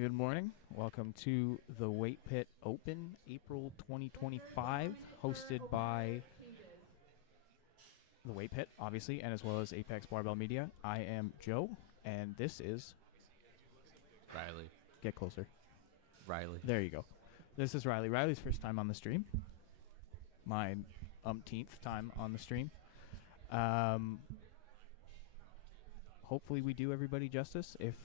Good morning. Welcome to the Weight Pit Open, April 2025, hosted by the Weight Pit, obviously, and as well as Apex Barbell Media. I am Joe, and this is Riley. get closer. Riley. There you go. This is Riley. Riley's first time on the stream. My umpteenth time on the stream. Hopefully we do everybody justice. If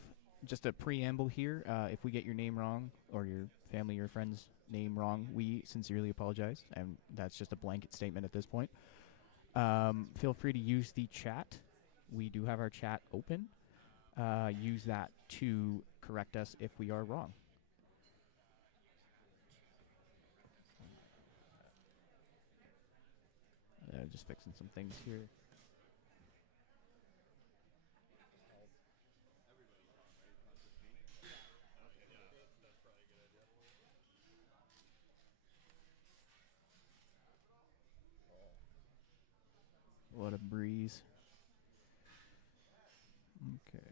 just a preamble here, if we get your name wrong or your family or friend's name wrong, we sincerely apologize, and that's just a blanket statement at this point. Feel free to use the chat. We do have our chat open. Use that to correct us if we are wrong. Just fixing some things here. What a breeze. Okay.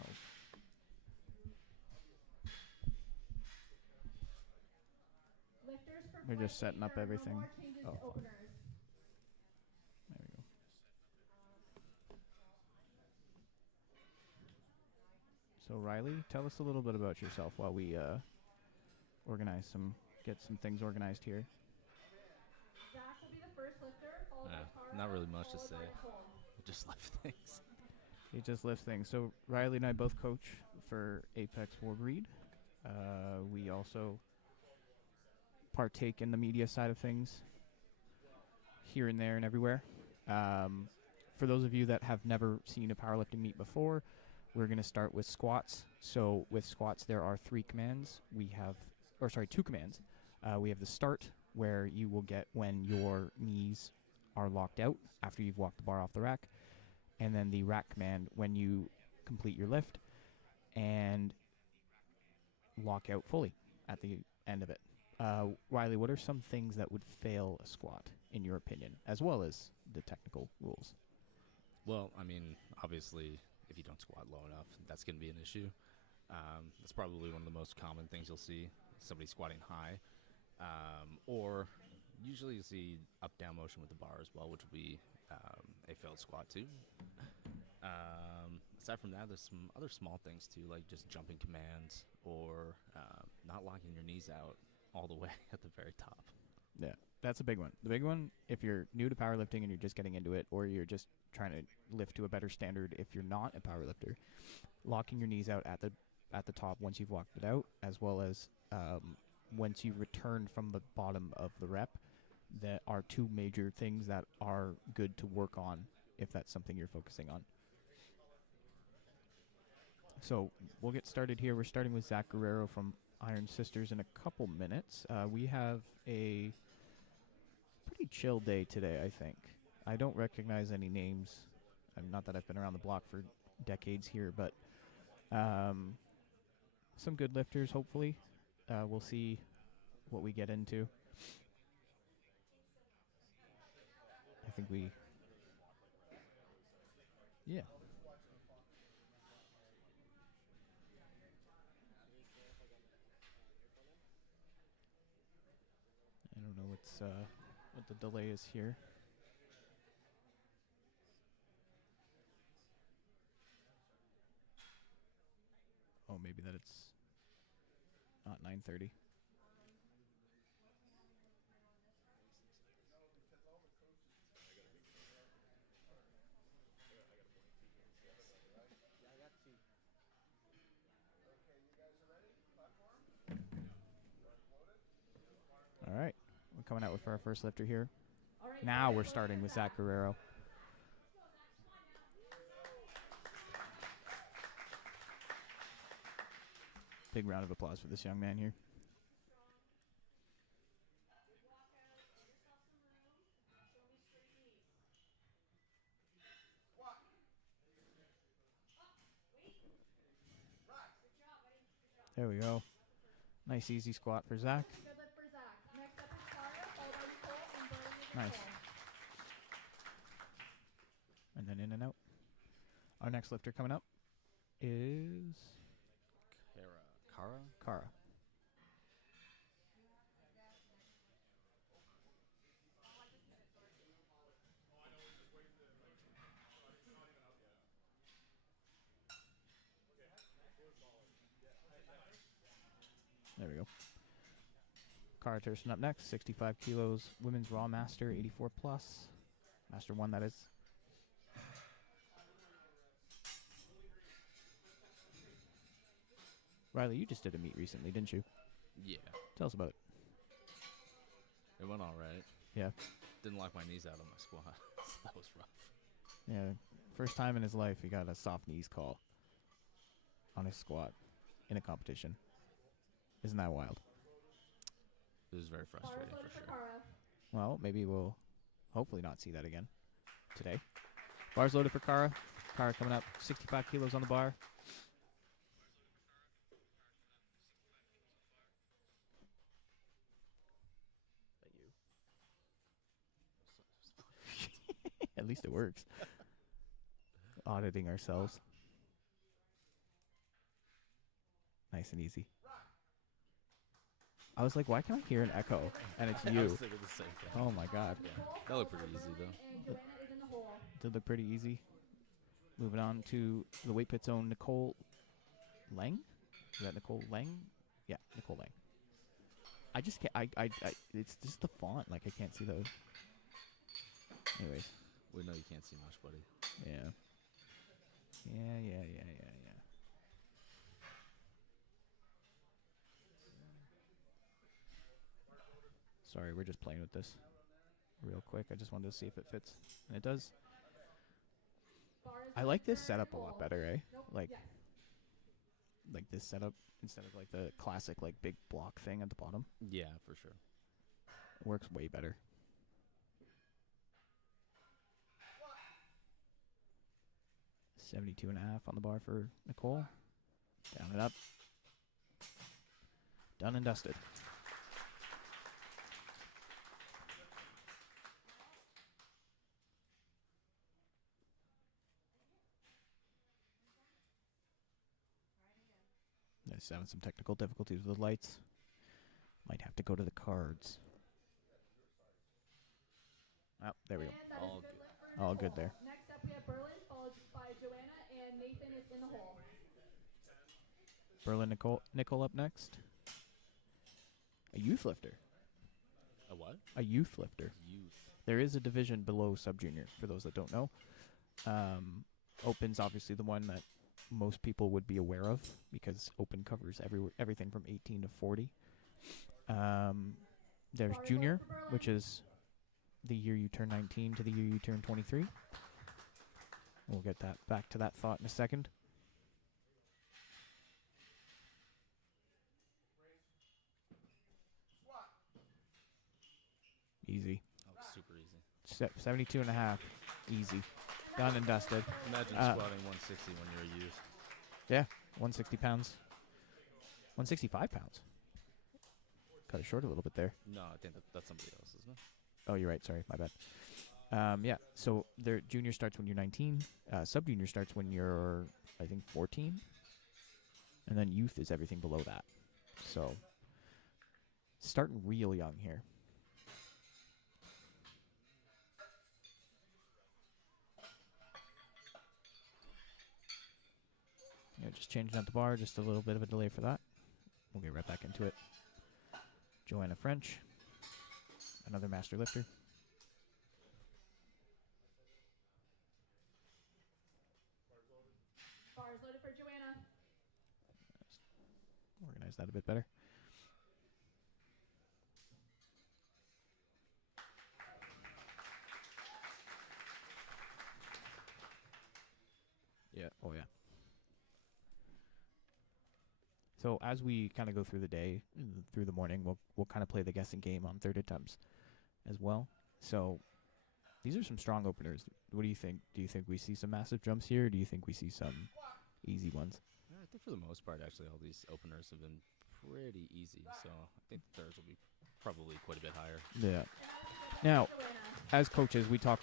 Oh. We're just setting up everything. Oh, fun. There we go. So Riley, tell us a little bit about yourself while we get some things organized here. Zach will be the first lifter, followed by Tara, Not really much to followed say. by Nicole. Just lift things. He just lifts things. So Riley and I both coach for Apex Warbreed. We also partake in the media side of things here and there and everywhere. For those of you that have never seen a powerlifting meet before, we're going to start with squats. So with squats, there are two commands. We have the start, where you will get when your knees are locked out after you've walked the bar off the rack. And then the rack command when you complete your lift and lock out fully at the end of it. Riley, what are some things that would fail a squat, in your opinion, as well as the technical rules? Well, I mean, obviously, if you don't squat low enough, that's going to be an issue. That's probably one of the most common things you'll see, somebody squatting high. Or usually you see up-down motion with the bar as well, which would be a failed squat too. Aside from that, there's some other small things too, like just jumping commands or not locking your knees out all the way at the very top. Yeah, that's a big one. The big one, if you're new to powerlifting and you're just getting into it, or you're just trying to lift to a better standard if you're not a powerlifter, locking your knees out at the top once you've walked it out, as well as once you return from the bottom of the rep, there are two major things that are good to work on if that's something you're focusing on. So we'll get started here. We're starting with Zach Guerrero from Iron Sisters in a couple minutes. We have a pretty chill day today, I think. I don't recognize any names. Not that I've been around the block for decades here, but some good lifters, hopefully. We'll see what we get into. I think yeah. I don't know what the delay is here. Oh, maybe that it's not 9:30. All right, we're coming out with our first lifter here. Right, now we're starting with Zach Guerrero. Big round of applause for this young man here. There we go. Nice easy squat for Zach. Good lift for Zach. Next up is Tara, followed by Nicole, and Bernie. Nice. And then in and out. Our next lifter coming up is Kara? Kara. There we go. Kara Thurston up next, 65 kilos, women's raw master, 84 plus. Master 1, that is. Riley, you just did a meet recently, didn't you? Yeah. Tell us about it. It went all right. Yeah. Didn't lock my knees out on my squat. So that was rough. Yeah. First time in his life he got a soft knees call on his squat in a competition. Isn't that wild? It was very Bars frustrating loaded for for sure. Kara. Well, maybe we'll hopefully not see that again today. Bars loaded for Kara. Kara coming up, 65 kilos on the bar. At least it works. Auditing ourselves. Nice and easy. I was like, why can I hear an echo? And it's I was you. thinking the same thing. Oh my god. Nicole That looked followed pretty by easy, Berlin, though. And Joanna is in the hole. Did look pretty easy. Moving on to the weight pit zone, Nicole Lang. Is that Nicole Lang? Yeah, Nicole Lang. I just can't. I it's just the font. Like I can't see those. Anyways, We know you can't see much, buddy. yeah. Yeah. Sorry, we're just playing with this real quick. I just wanted to see if it fits, and it does. Bars I loaded like this for setup a Nicole. lot better, eh? Nope. Like Yes. like this setup instead of like the classic like big block thing at the bottom. Yeah, for sure. It works way better. $72.5 on the bar for Nicole. Down and up. Done and dusted. Nice, having some technical difficulties with the lights. Might have to go to the cards. Oh, there we go. And that is All a good good. lift for All good Nicole. there. Next up, we have Berlin, followed by Joanna, and Nathan is in the hole. Berlin Nicole up next. A youth lifter. A what? A youth lifter. Youth. There is a division below sub-junior, for those that don't know. Open's obviously the one that most people would be aware of because Open covers everything from 18 to 40. There's Bars junior, loaded for Berlin. which is the year you turn 19 to the year you turn 23. We'll get that back to that thought in a second. Easy. Oh, super easy. 72.5. Easy. Done and dusted. Imagine Uh, squatting 160 when you're a youth. 160 pounds. 165 pounds. Cut it short a little bit there. No, I think that's somebody else, isn't it? Oh, you're right. Sorry, my bad. Yeah, so their junior starts when you're 19. Sub-junior starts when you're, I think, 14. And then youth is everything below that. So, starting real young here. Yeah, just changing out the bar, just a little bit of a delay for that. We'll get right back into it. Joanna French, another master lifter. Bars loaded for Joanna. Organize that a bit better. Yeah, oh yeah. So as we kind of go through the day, through the morning, we'll kind of play the guessing game on third attempts as well. So these are some strong openers. What do you think? Do you think we see some massive jumps here? Or do you think we see some easy ones? Yeah, I think for the most part, actually, all these openers have been pretty easy. So I think theirs will be probably quite a bit higher. Yeah. And that Now, was a good lift for Joanna. as coaches, we talk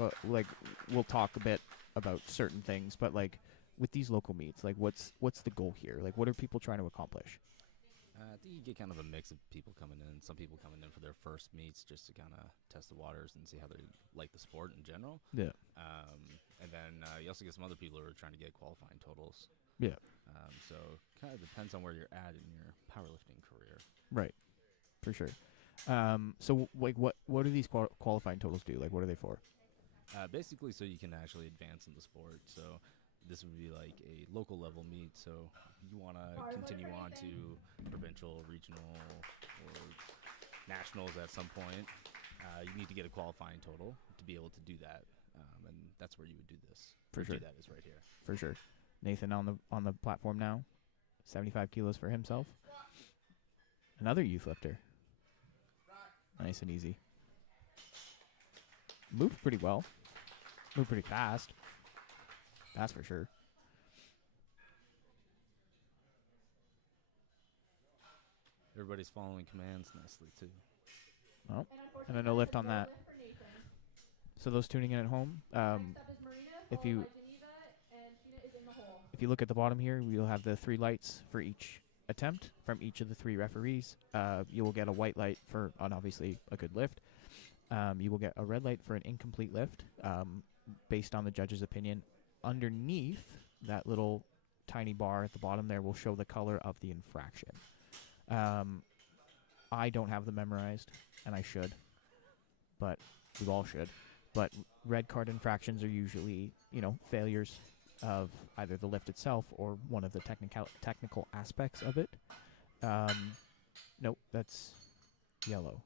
we'll talk a bit about certain things, but like with these local meets, like what's the goal here? Like what are people trying to accomplish? I think you get kind of a mix of people coming in. Some people coming in for their first meets just to kind of test the waters and see how they like the sport in general. Yeah. And then you also get some other people who are trying to get qualifying totals. Yeah. So kind of depends on where you're at in your powerlifting career. Right. For sure. So like what do these qualifying totals do? Like what are they for? Basically, so you can actually advance in the sport. So this would be like a local level meet. So you want to continue on to provincial, regional, or nationals at some point. You need to get a qualifying total to be able to do that, and that's where you would do this. For sure. Do that is right here. For sure. Nathan on the platform now, 75 kilos for himself. Another youth lifter. Nice and easy. Moved pretty well. Moved pretty fast. That's for sure. Everybody's following commands nicely too. Oh, and a no lift on that. So those tuning in at home, if you look at the bottom here, we'll have the 3 lights for each attempt from each of the 3 referees. You will get a white light for obviously a good lift. You will get a red light for an incomplete lift, based on the judge's opinion. Underneath that little tiny bar at the bottom there will show the color of the infraction. I don't have them memorized, and I should, but we all should. But red card infractions are usually, failures of either the lift itself or one of the technical aspects of it. Nope, that's yellow.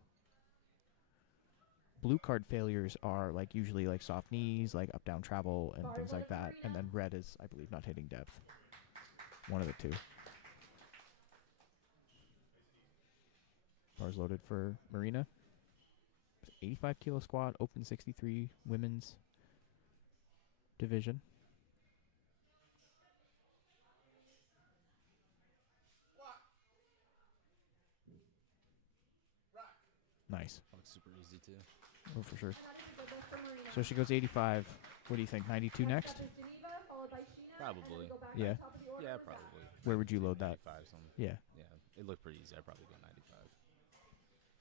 Blue card failures are usually soft knees, like up down travel and things like that. And then red is, I believe, not hitting depth. One of the two. Bars loaded for Marina. 85 kilo squat, open 63 women's division. Nice. Looks super easy too. Oh, for sure. So she goes 85. What do you think? 92 next? Probably. Yeah. Yeah, probably. Where would you load that? 95 something. Yeah. Yeah, it looked pretty easy. I'd probably go 95.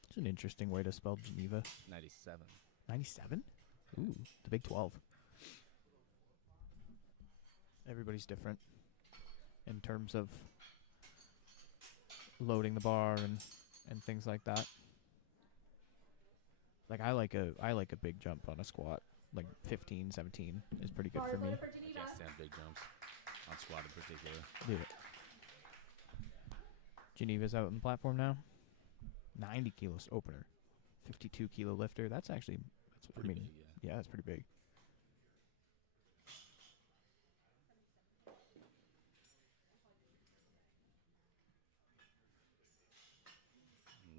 It's an interesting way to spell Geneva. 97. 97? Ooh, the Big 12. Everybody's different in terms of loading the bar and things like that. Like I like a big jump on a squat. Like 15, 17 is pretty good for me. I can't stand big jumps on squat in particular. Yeah. Geneva's out on the platform now. 90 kilos opener. 52 kilo lifter. That's actually Pretty big, yeah, that's pretty big.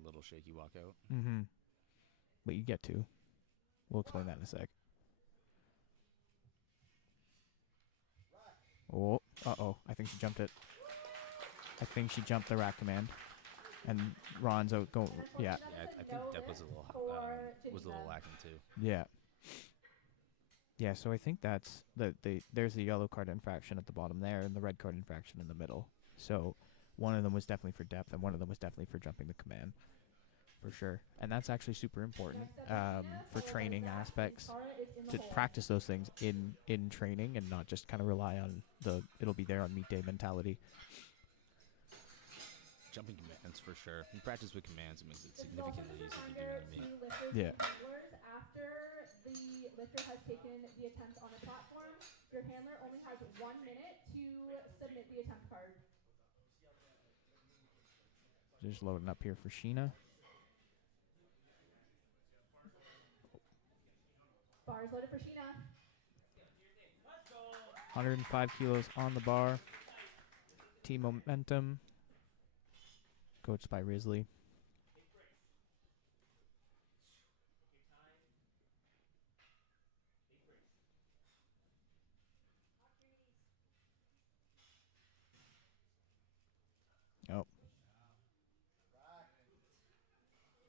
Little shaky walkout. Mm-hmm. But you get to. We'll explain that in a sec. Oh, uh-oh. I think she jumped it. I think she jumped the rack command. And Ron's out going. Yeah. Yeah, I think Deb was a little lacking too. Yeah. Yeah, so I think that's there's the yellow card infraction at the bottom there and the red card infraction in the middle. So one of them was definitely for depth and one of them was definitely for jumping the command. For sure. And that's actually super important for training aspects, to practice those things in training and not just kind of rely on it'll be there on meet day mentality. Jumping commands for sure. You practice with commands, it makes it significantly easier to do in a meet. Yeah. After the lifter has taken the attempt on a platform, your handler only has 1 minute to submit the attempt card. Just loading up here for Sheena. Bars loaded for Sheena. 105 kilos on the bar. Team Momentum. Coached by Risley. Oh.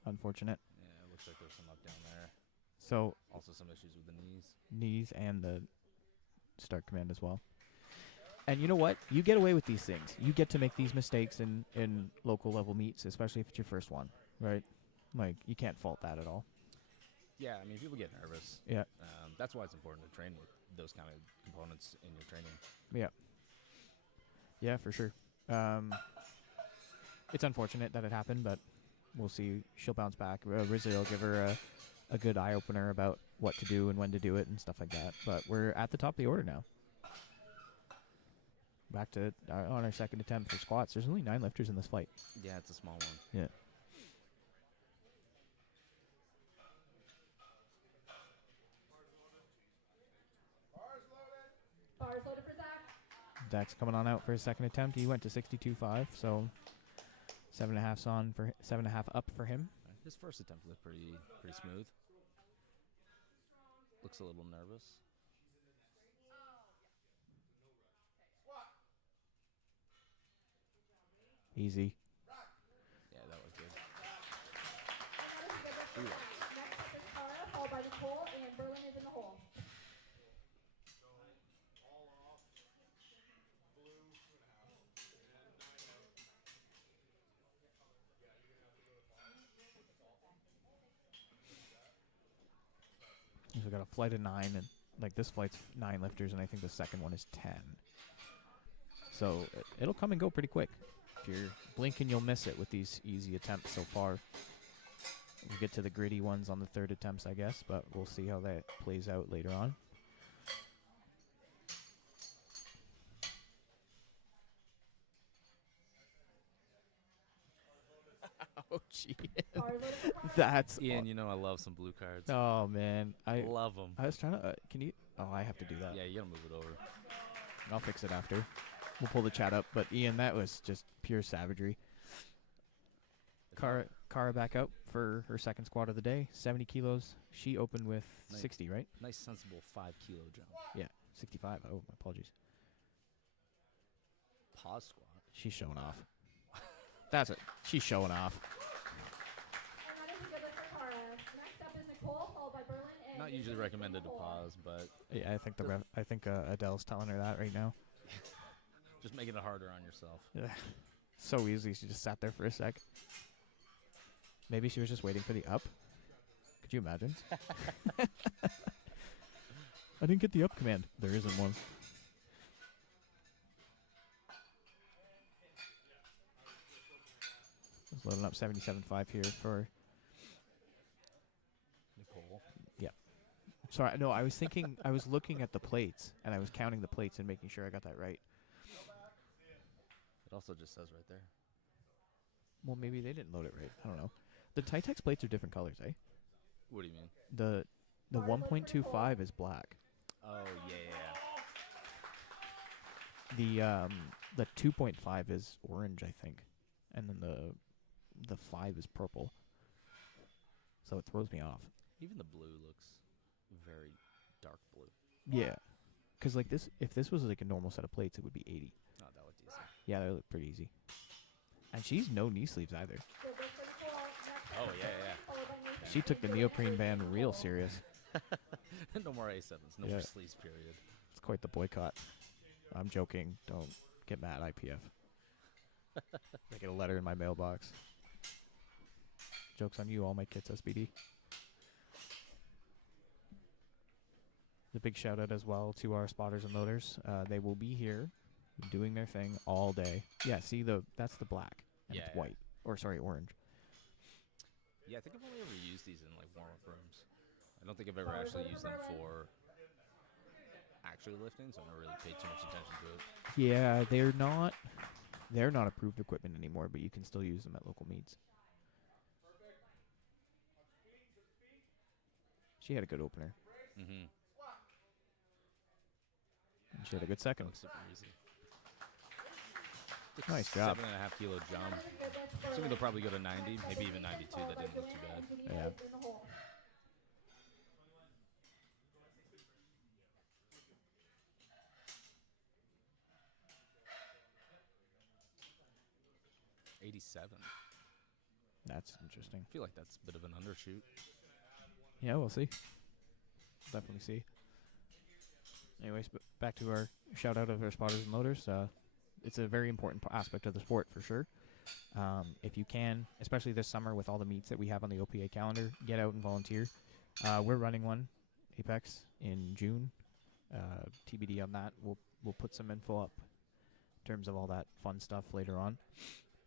Unfortunate. Yeah, it looks like there's some up down there. So Also some issues with the knees. knees and the start command as well. And you know what? You get away with these things. You get to make these mistakes in local level meets, especially if it's your first one, right? Like, you can't fault that at all. Yeah, I mean, people get nervous. Yeah. That's why it's important to train with those kind of components in your training. Yeah. Yeah, for sure. It's unfortunate that it happened, but we'll see. She'll bounce back. Rizzo will give her a good eye-opener about what to do and when to do it and stuff like that. But we're at the top of the order now. Back to on our second attempt for squats. There's only 9 lifters in this fight. Yeah, it's a small one. Yeah. Bars loaded for Zach. Zach's coming on out for his second attempt. He went to 62.5, so 7.5's on for 7.5 up for him. His first attempt looked pretty smooth. Looks a little nervous. Easy. Yeah, that was good. Next up is Tara, followed by Nicole, and Berlin is in the hole. So we got a flight of 9, and like this flight's 9 lifters, and I think the second one is 10. So it'll come and go pretty quick. If you're blinking, you'll miss it with these easy attempts so far. We'll get to the gritty ones on the third attempts, I guess, but we'll see how that plays out later on. Oh, gee. Bars loaded for Tara. That's Ian, you know I love some blue cards. oh, man. I Love them. was trying to... can you... Oh, I have to do that. Yeah, you gotta move it over. I'll fix it after. We'll pull the chat up. But, Ian, that was just pure savagery. Cara back out for her second squat of the day. 70 kilos. She opened with Nice. 60, right? Nice, sensible 5-kilo jump. Yeah, 65. Oh, my apologies. Pause squat. She's showing off. That's it. She's showing off. And that is a good lift for Tara. Next up is Nicole, followed by Berlin, and Not usually recommended to pause, but Yeah, I think Adele's telling her that right now. just making it harder on yourself. Yeah. So easy. She just sat there for a sec. Maybe she was just waiting for the up. Could you imagine? I didn't get the up command. There isn't one. Just loading up 77.5 here for... Nicole. Sorry, no, I was thinking... I was looking at the plates, and I was counting the plates and making sure I got that right. It also just says right there. Well, maybe they didn't load it right. I don't know. The Titex plates are different colors, eh? What do you mean? The 1.25 is black. Oh, yeah. The 2.5 is orange, I think, and then the 5 is purple. So it throws me off. Even the blue looks very dark blue. Yeah, because like this, if this was like a normal set of plates, it would be 80. Oh, that looked easy. Yeah, they look pretty easy. And she's no knee sleeves either. good lift for Nicole. Next Oh, up is yeah. Berlin, followed by Nathan, She took the and Berlin neoprene is in band the real hole. serious. No more A7s. No Yeah. more sleeves, period. It's quite the boycott. I'm joking. Don't get mad, IPF. I get a letter in my mailbox. Joke's on you, all my kits, SBD. The big shout out as well to our spotters and loaders. They will be here doing their thing all day. Yeah, see, that's the black. And Yeah, it's yeah. white. Or, sorry, orange. Yeah, I think I've only ever used these in like warm-up rooms. I don't think I've ever actually used them for actually lifting, so I never really paid too much attention to it. Yeah, they're not approved equipment anymore, but you can still use them at local meets. She had a good opener. Mm-hmm. And she had a good second. Looks super easy. Nice job. 7.5-kilo jump. Another good lift for Assuming they'll probably go to Berlin. 90, Next up maybe is even Nathan, 92. followed That by didn't look too Joanna, bad. and Janina Yeah. is in the hole. 87. That's interesting. I feel like that's a bit of an undershoot. Yeah, we'll see. Definitely see. Anyways, back to our shout out of our spotters and loaders. It's a very important aspect of the sport for sure. If you can, especially this summer with all the meets that we have on the OPA calendar, get out and volunteer. We're running one, Apex, in June. TBD on that. We'll put some info up in terms of all that fun stuff later on.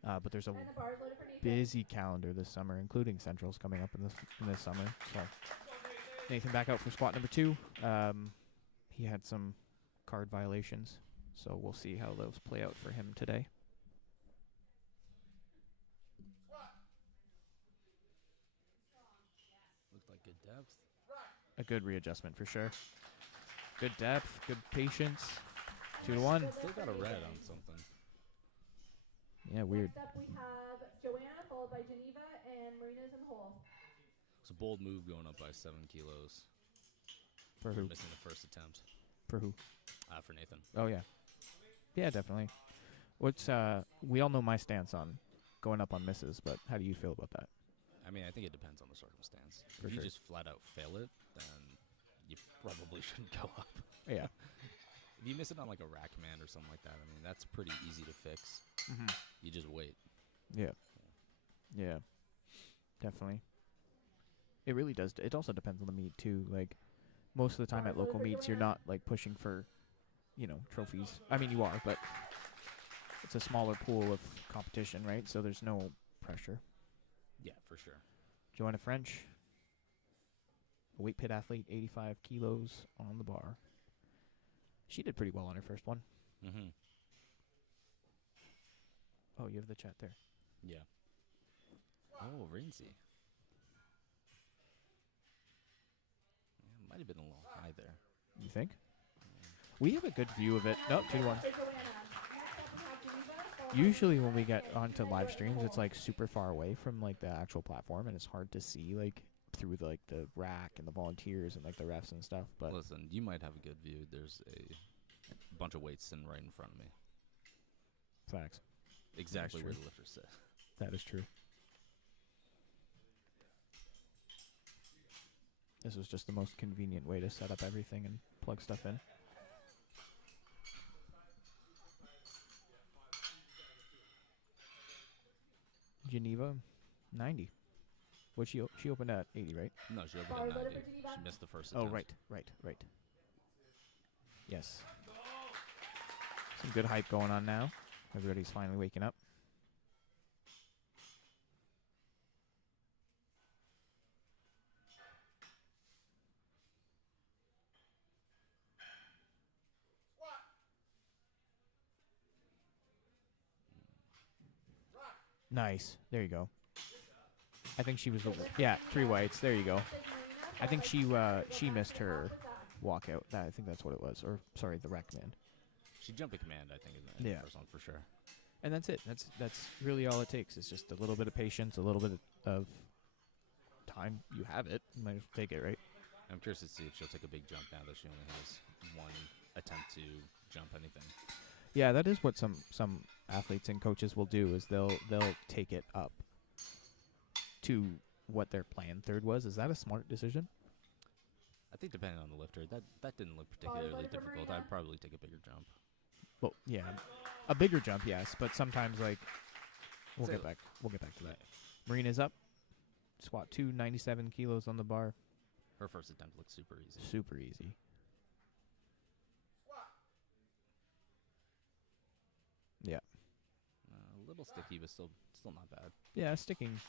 But there's a And the bar is loaded for Nathan. busy calendar this summer, including Centrals coming up in this summer. So Nathan back out for squat number 2. He had some card violations, so we'll see how those play out for him today. Looked like good depth. A good readjustment for sure. Good depth, good patience. 2 to 1. Still got a red on something. Yeah, weird. Next up we have Joanna, followed by Geneva, and Marina's in the hole. It's a bold move going up by 7 kilos. For who? Missing the first attempt. For who? For Nathan. Oh yeah. Yeah, definitely. What's we all know my stance on going up on misses, but how do you feel about that? I mean, I think it depends on the circumstance. For If you sure. just flat out fail it, then you probably shouldn't go up. Yeah. If you miss it on like a rack command or something like that, I mean, that's pretty easy to fix. Mm-hmm. You just wait. Yeah. Yeah. Definitely. It really does. It also depends on the meet too. Like most of the time at local meets, you're not like pushing for, trophies. I mean, you are, but it's a smaller pool of competition, right? So there's no pressure. Yeah, for sure. Joanna French, a weight pit athlete, 85 kilos on the bar. She did pretty well on her first one. Mm-hmm. Oh, you have the chat there. Yeah. Oh, Rinsey. Yeah, might have been a little high there. You think? We have a good view of it. Nope, 2 to 1. For Joanna. Next up we have Geneva, followed by Usually when we Marina, get and onto Marina's live in the streams, it's hole. like super far away from like the actual platform, and it's hard to see like through like the rack and the volunteers and like the refs and stuff. But Listen, you might have a good view. There's a bunch of weights sitting right in front of me. facts. Exactly where true. the lifters sit. That is true. This was just the most convenient way to set up everything and plug stuff in. Geneva, 90. What she opened at 80, right? No, she opened Bar at loaded 90. for Geneva. She missed the first Oh, attempt. right. Yes. Some good hype going on now. Everybody's finally waking up. Nice. There you go. I think she was the 3 whites. There you go. Next is Marina, I think followed by she Geneva, missed and then her off is Zach. walkout. I think that's what it was. Or sorry, the rec man. She jumped a command, I think, in the Yeah. first one for sure. And that's it. That's really all it takes. It's just a little bit of patience, a little bit of time. You have it. You might as well take it, right? I'm curious to see if she'll take a big jump now that she only has one attempt to jump anything. Yeah, that is what some athletes and coaches will do. Is they'll take it up to what their planned third was. Is that a smart decision? I think depending on the lifter, that didn't look Bar particularly loaded for difficult. Marina. I'd probably take a bigger jump. Well, yeah, a bigger jump, yes, but sometimes like we'll Say get back to that. Marina's up. Squat 2, 97 kilos on the bar. Her first attempt looked super easy. Super easy. Yeah. A little sticky, but still not bad. Yeah, sticking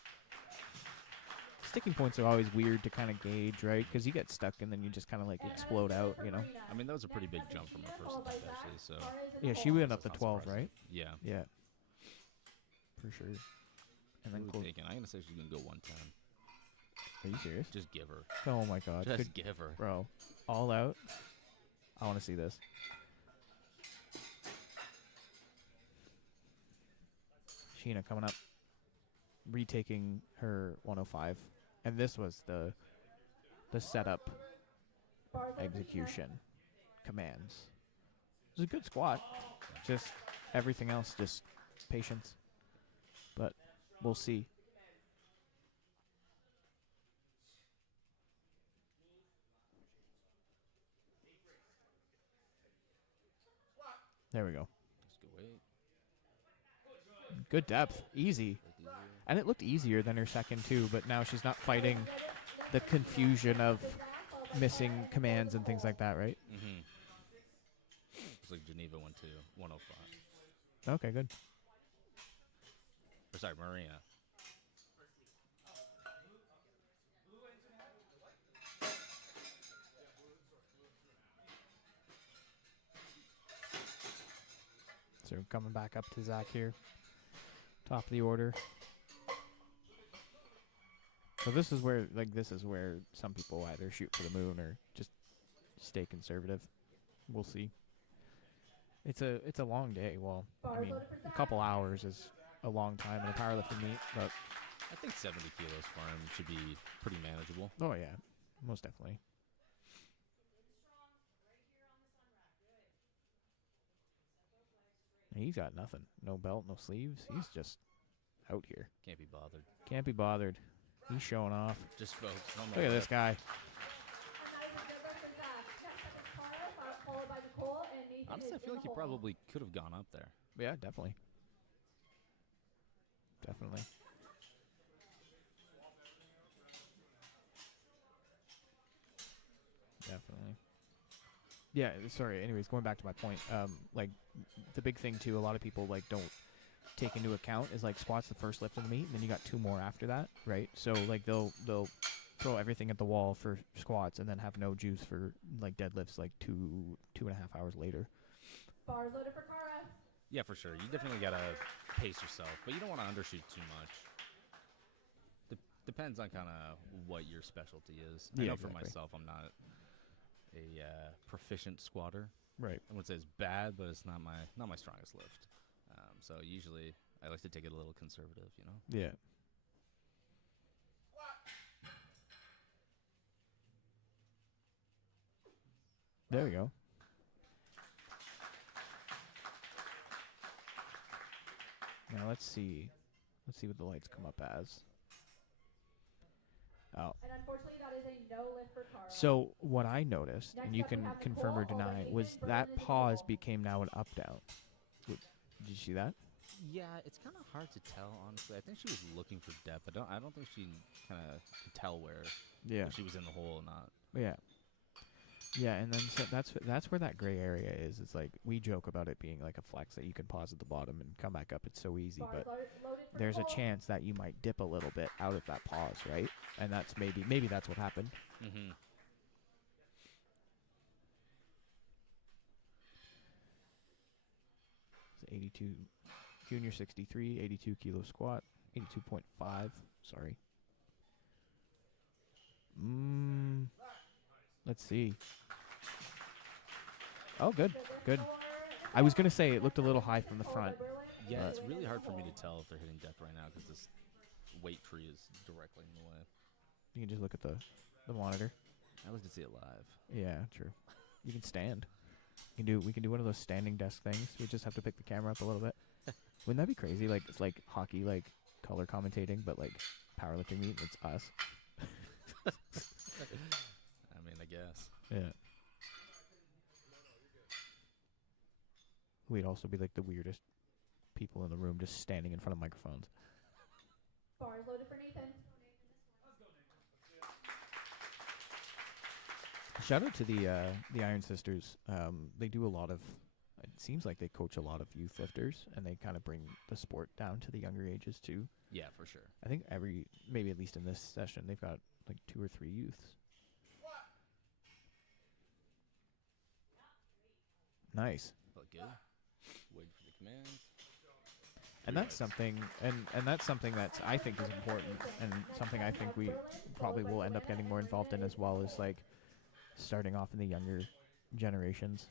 points are always weird to kind of gauge, right? Because you get stuck and then you just kind of like explode out, you know? I mean, that was a pretty big jump from her first attempt, actually. So Yeah, she went up that's to not 12, surprising. right? Yeah. Yeah. For sure. And then Ooh, close. taken. I'm gonna say she's gonna go 110. Are you serious? Just give her. Oh my god. Just give her. Bro. All out. I want to see this. Sheena coming up. Retaking her 105. And this was the setup execution commands. It was a good squat. Just everything else, just patience. But we'll see. There we go. Just go weight. Good depth. Easy. Looked easier. And it looked easier than her second, too, but now she's not fighting the confusion of missing commands and things like that, right? Mm-hmm. Looks like Geneva went to 105. Okay, good. Or sorry, Maria. So coming back up to Zach here. Top of the order. So this is where some people either shoot for the moon or just stay conservative. We'll see. It's a long day. Well, I mean, a couple hours is a long time in a powerlifting meet, but I think 70 kilos for him should be pretty manageable. oh yeah, most definitely. He's got nothing. No belt, no sleeves. He's just out here. Can't be bothered. Can't be bothered. He's showing off. Just folks. Look at this guy. Honestly, I feel like he probably could have gone up there. Yeah, definitely. Definitely. Definitely. Yeah, sorry. Anyways, going back to my point, like the big thing too, a lot of people like don't take into account is like squats the first lift of the meet, and then you got 2 more after that, right? So like they'll throw everything at the wall for squats, and then have no juice for like deadlifts like 2.5 hours later. Bars loaded for Cara. Yeah, for sure. You definitely gotta pace yourself, but you don't want to undershoot too much. Depends on kind of what your specialty is. I Yeah, know exactly. for myself, I'm not a proficient squatter. Right. I wouldn't say it's bad, but it's not my strongest lift. So usually I like to take it a little conservative, you know? Yeah. There we go. Now let's see. Let's see what the lights come up as. Oh. And unfortunately, that is a no lift for Cara. So what I noticed, and you Next up, we can have confirm or Nicole, deny, although was Nathan that Berlin is pause Nicole. became now an up-down. Did you see that? Yeah, it's kind of hard to tell, honestly. I think she was looking for depth. I don't think she kind of could tell where Yeah. if she was in the hole or not. Yeah. Yeah, and then so that's where that gray area is. It's like we joke about it being like a flex that you can pause at the bottom and come back up. It's so easy, Bars but loaded for there's a Nicole. chance that you might dip a little bit out of that pause, right? And that's maybe that's what happened. Mm-hmm. It's 82 junior 63, 82 kilo squat, 82.5. Sorry. Let's see. Oh, good, good. I was gonna say it looked a little high from the front. Yeah, But- it's really hard for me to tell if they're hitting depth right now because this weight tree is directly in the way. You can just look at the monitor. I like to see it live. Yeah, true. You can stand. We can do one of those standing desk things. We just have to pick the camera up a little bit. Wouldn't that be crazy? Like it's like hockey, like color commentating, but like powerlifting meet. It's us. I mean, I guess. Yeah. We'd also be like the weirdest people in the room, just standing in front of microphones. Bars loaded for Nathan. Shout out to the Iron Sisters. They do a lot of. It seems like they coach a lot of youth lifters, and they kind of bring the sport down to the younger ages too. Yeah, for sure. I think maybe at least in this session, they've got like 2 or 3 youths. Nice. Felt good. Wait for the commands. And that's something, and that's something that I think is important, and something I think we probably will end up getting more involved in as well, is like starting off in the younger generations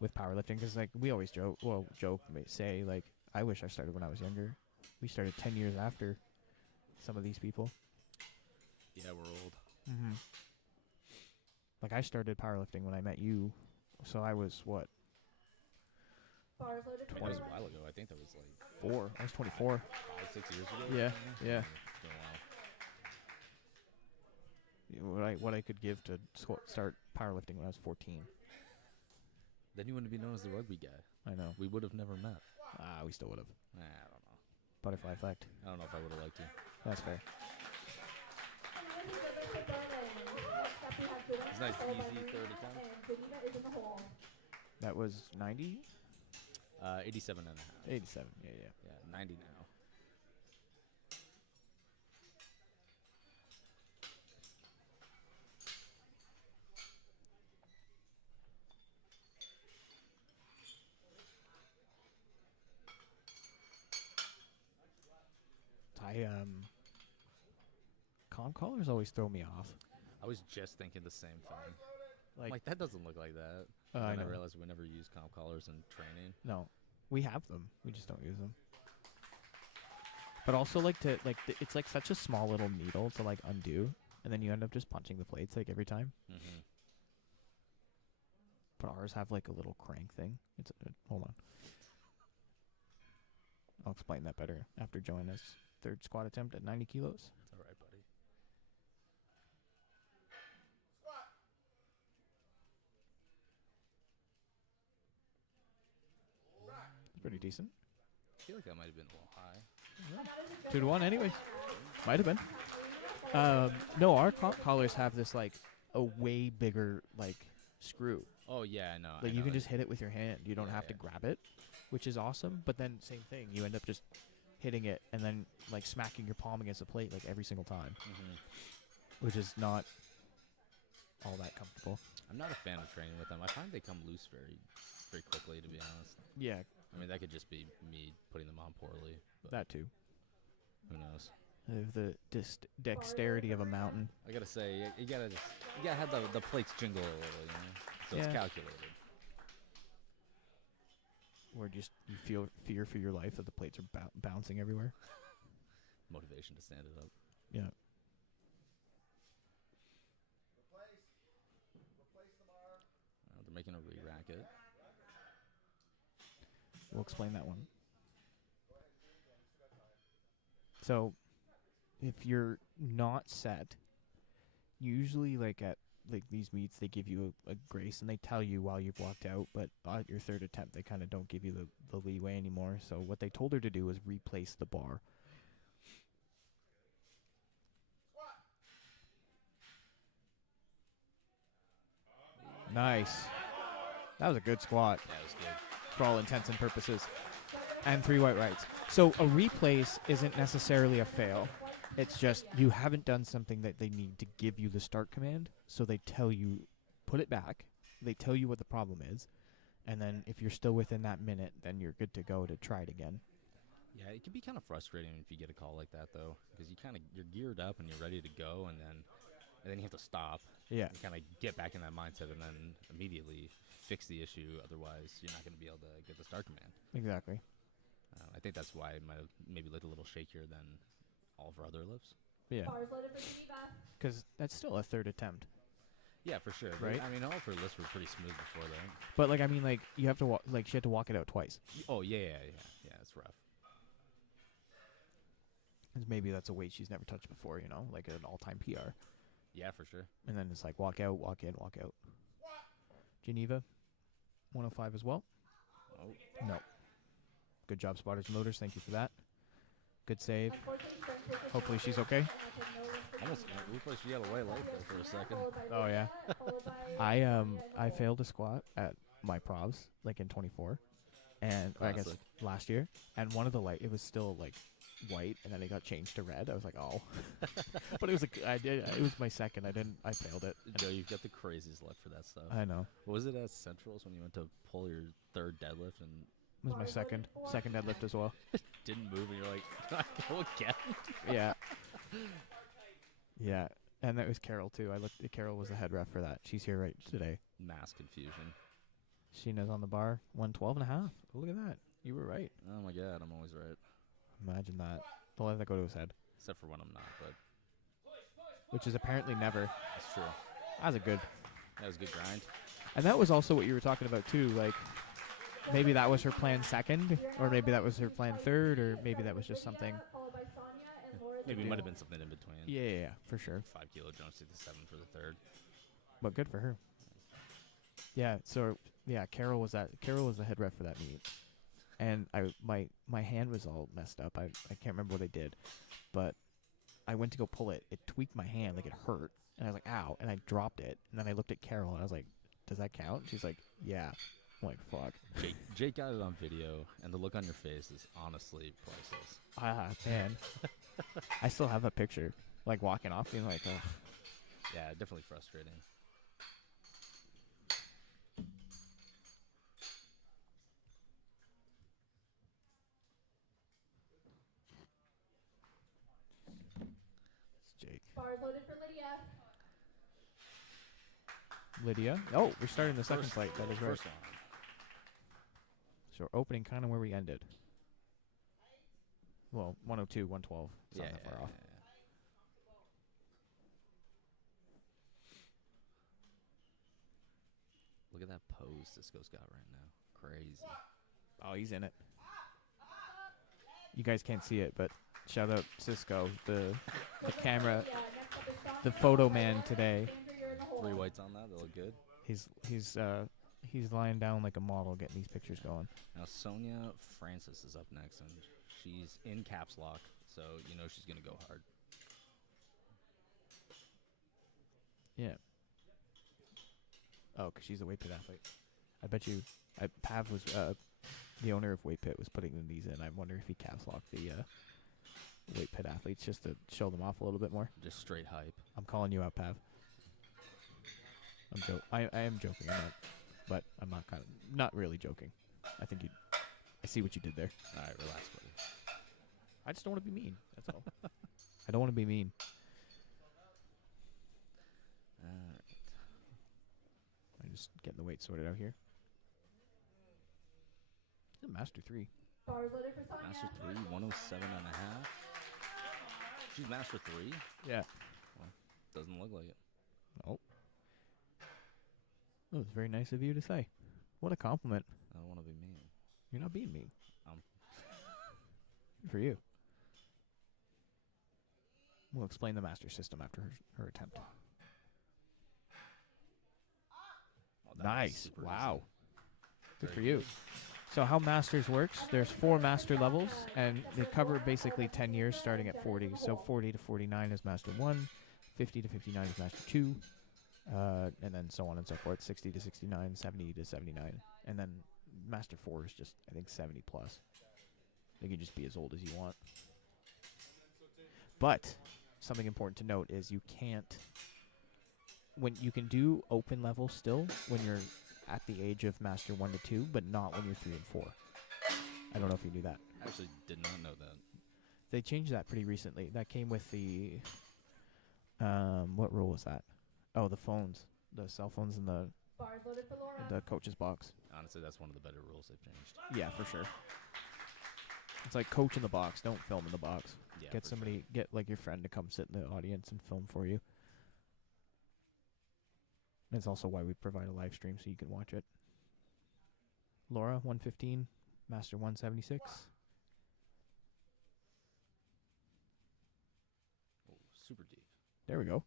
with powerlifting, because like we always say like I wish I started when I was younger. We started 10 years after some of these people. Yeah, we're old. Mm-hmm. Like I started powerlifting when I met you, so I was what? Bars loaded for That was a Cara. while ago. I think that was like 4. I was 24. 5-6 years ago. Yeah, yeah. It's been a while. What I could give to start powerlifting when I was 14. Then you wouldn't be known as the rugby guy. I know. We would have never met. We still would have. I don't know. Butterfly effect. I don't know if I would have liked you. That's fair. It's nice, easy third attempt. That was 90? 87 and a half. 87. Yeah. Yeah, 90 now. Comp collars always throw me off. I was just thinking the same thing. Like, Like that doesn't look like that. I And I know. realized we never use comp collars in training. No, we have them. We just don't use them. But also, it's like such a small little needle to like undo, and then you end up just punching the plates like every time. Mm-hmm. But ours have like a little crank thing. Hold on. I'll explain that better after Joanna's third squat attempt at 90 kilos. It's all right, buddy. It's pretty decent. I feel like that might have been a little high. 2-1 anyways. Might have been. No, our collars have this like a way bigger like screw. Oh yeah, I know. Like I you know can that. just hit it with your hand. You don't Yeah, have to yeah. grab it, which is awesome. But then same thing, you end up just hitting it and then like smacking your palm against the plate like every single time, which is not all that comfortable. I'm not a fan of training with them. I find they come loose very quickly, to be honest. Yeah, I mean, that could just be me putting them on poorly. But that too. who knows? The dexterity of a mountain. I gotta say, you gotta have the plates jingle a little, you know, so it's Yeah. calculated. Where just you feel fear for your life that the plates are bouncing everywhere. Motivation to stand it up. Yeah. They're making a re-racket. We'll explain that one. So, if you're not set, usually like at like these meets they give you a grace and they tell you while you've walked out, but at your third attempt they kind of don't give you the leeway anymore. So what they told her to do was replace the bar. Nice. That was a good squat Yeah, it was good. for all intents and purposes. And 3 white rights. So a replace isn't necessarily a fail. It's just you haven't done something that they need to give you the start command. So they tell you, put it back. They tell you what the problem is. And then if you're still within that minute, then you're good to go to try it again. Yeah, it can be kind of frustrating if you get a call like that, though, because you're geared up and you're ready to go, and then you have to stop. Yeah. And kind of get back in that mindset, and then immediately fix the issue. Otherwise, you're not going to be able to get the start command. Exactly. I think that's why it might have maybe looked a little shakier than all of our other lifts. Yeah. Bars loaded for Geneva. Because that's still a third attempt. Yeah, for sure. Right? But, I mean, all of her lifts were pretty smooth before that. But like, I mean, like you have to she had to walk it out twice. Oh yeah, it's rough. 'Cause maybe that's a weight she's never touched before, you know, like an all-time PR. Yeah, for sure. And then it's like walk out, walk in, walk out. Geneva, 105 as well. Oh, No. Good job, Spotters and Loaders. Thank you for that. Good save. Hopefully she's okay. almost it looked like she had a white light there for a second. Oh yeah. I failed a squat at my provs like in 24, and I guess Classic. last year. And one of the it was still like white, and then it got changed to red. I was like, oh. But it was it was my second. I failed it. Joe, you've got the craziest luck for that stuff. I know. What was it at Centrals when you went to pull your third deadlift and It was my second deadlift as well. didn't move, and you're like, can I go again? Yeah. Yeah. And that was Carol too. Carol was the head ref for that. She's here right today. Mass confusion. Sheena's on the bar, 112.5. Oh, look at that. You were right. Oh my god, I'm always right. Imagine that. Don't let that go to his head. Except for when I'm not, but Which is apparently never. that's true. That was a good. That was a good grind. And that was also what you were talking about too. Like, maybe that was her plan second, or maybe that was her plan third, or maybe that was just something. Maybe it deal. might have been something in between. Yeah, for sure. 5 kilo Jones to the 7 for the third. But good for her. Yeah, so Yeah, Carol was the head ref for that meet, and my hand was all messed up. I can't remember what I did, but I went to go pull it. It tweaked my hand, like it hurt, and I was like, "Ow!" And I dropped it. And then I looked at Carol, and I was like, "Does that count?" She's like, "Yeah." I'm like, "Fuck." Jake got it on video, and the look on your face is honestly priceless. Ah, man. I still have a picture, like walking off, being like, "Ugh." Yeah, definitely frustrating. It's Jake. Bars loaded for Lydia. Lydia. Oh, we're starting the second First- fight. That is right. First one. So we're opening kind of where we ended. Well, 102, 112. It's not that far off. Look at that pose Cisco's got right now. Crazy. Oh, he's in it. You guys can't see it, but shout out Cisco, the camera, Yeah, next up is Sonia. the photo man today. Sandra, you're in the hole. 3 whites on that. They look good. He's lying down like a model, getting these pictures going. Now Sonia Francis is up next, and she's in caps lock, so you know she's gonna go hard. Yeah. Oh, 'cause she's a weight pit athlete. I bet you, Pav was the owner of Weight Pit was putting these in. I wonder if he caps locked the Weight Pit athletes just to show them off a little bit more. Just straight hype. I'm calling you out, Pav. I am joking. I'm not, but I'm not really joking. I think I see what you did there. All right, relax, buddy. I just don't want to be mean. That's all. I don't want to be mean. All right. I'm just getting the weight sorted out here. It's a Master 3. Bars loaded for Sonia. Master 3, 107.5. She's Master 3? Yeah. Doesn't look like it. Oh. That was very nice of you to say. What a compliment. I don't want to be mean. You're not being mean. Um. Good for you. We'll explain the master system after her attempt. Oh, that was Nice. super Wow. easy. Good Very for you. So how Masters works, there's 4 Master levels, and they cover basically 10 years starting at 40. So 40 to 49 is Master 1, 50 to 59 is Master 2, and then so on and so forth, 60 to 69, 70 to 79. And then Master 4 is just, I think, 70 plus. You can just be as old as you want. But something important to note is you can't, when you can do open level still when you're at the age of Master 1 to 2, but not when you're 3 and 4. I don't know if you knew that. I actually did not know that. They changed that pretty recently. That came with the, what rule was that? Oh, the phones, the cell phones in the Bars loaded for Laura. coach's box. Honestly, that's one of the better rules they've changed. Yeah, for sure. It's like coach in the box. Don't film in the box. Yeah, Get for somebody, get like your friend to come sit in the audience and film for you. That's also why we provide a live stream so you can watch it. Laura, 115. Master 176. Oh, super deep. There we go.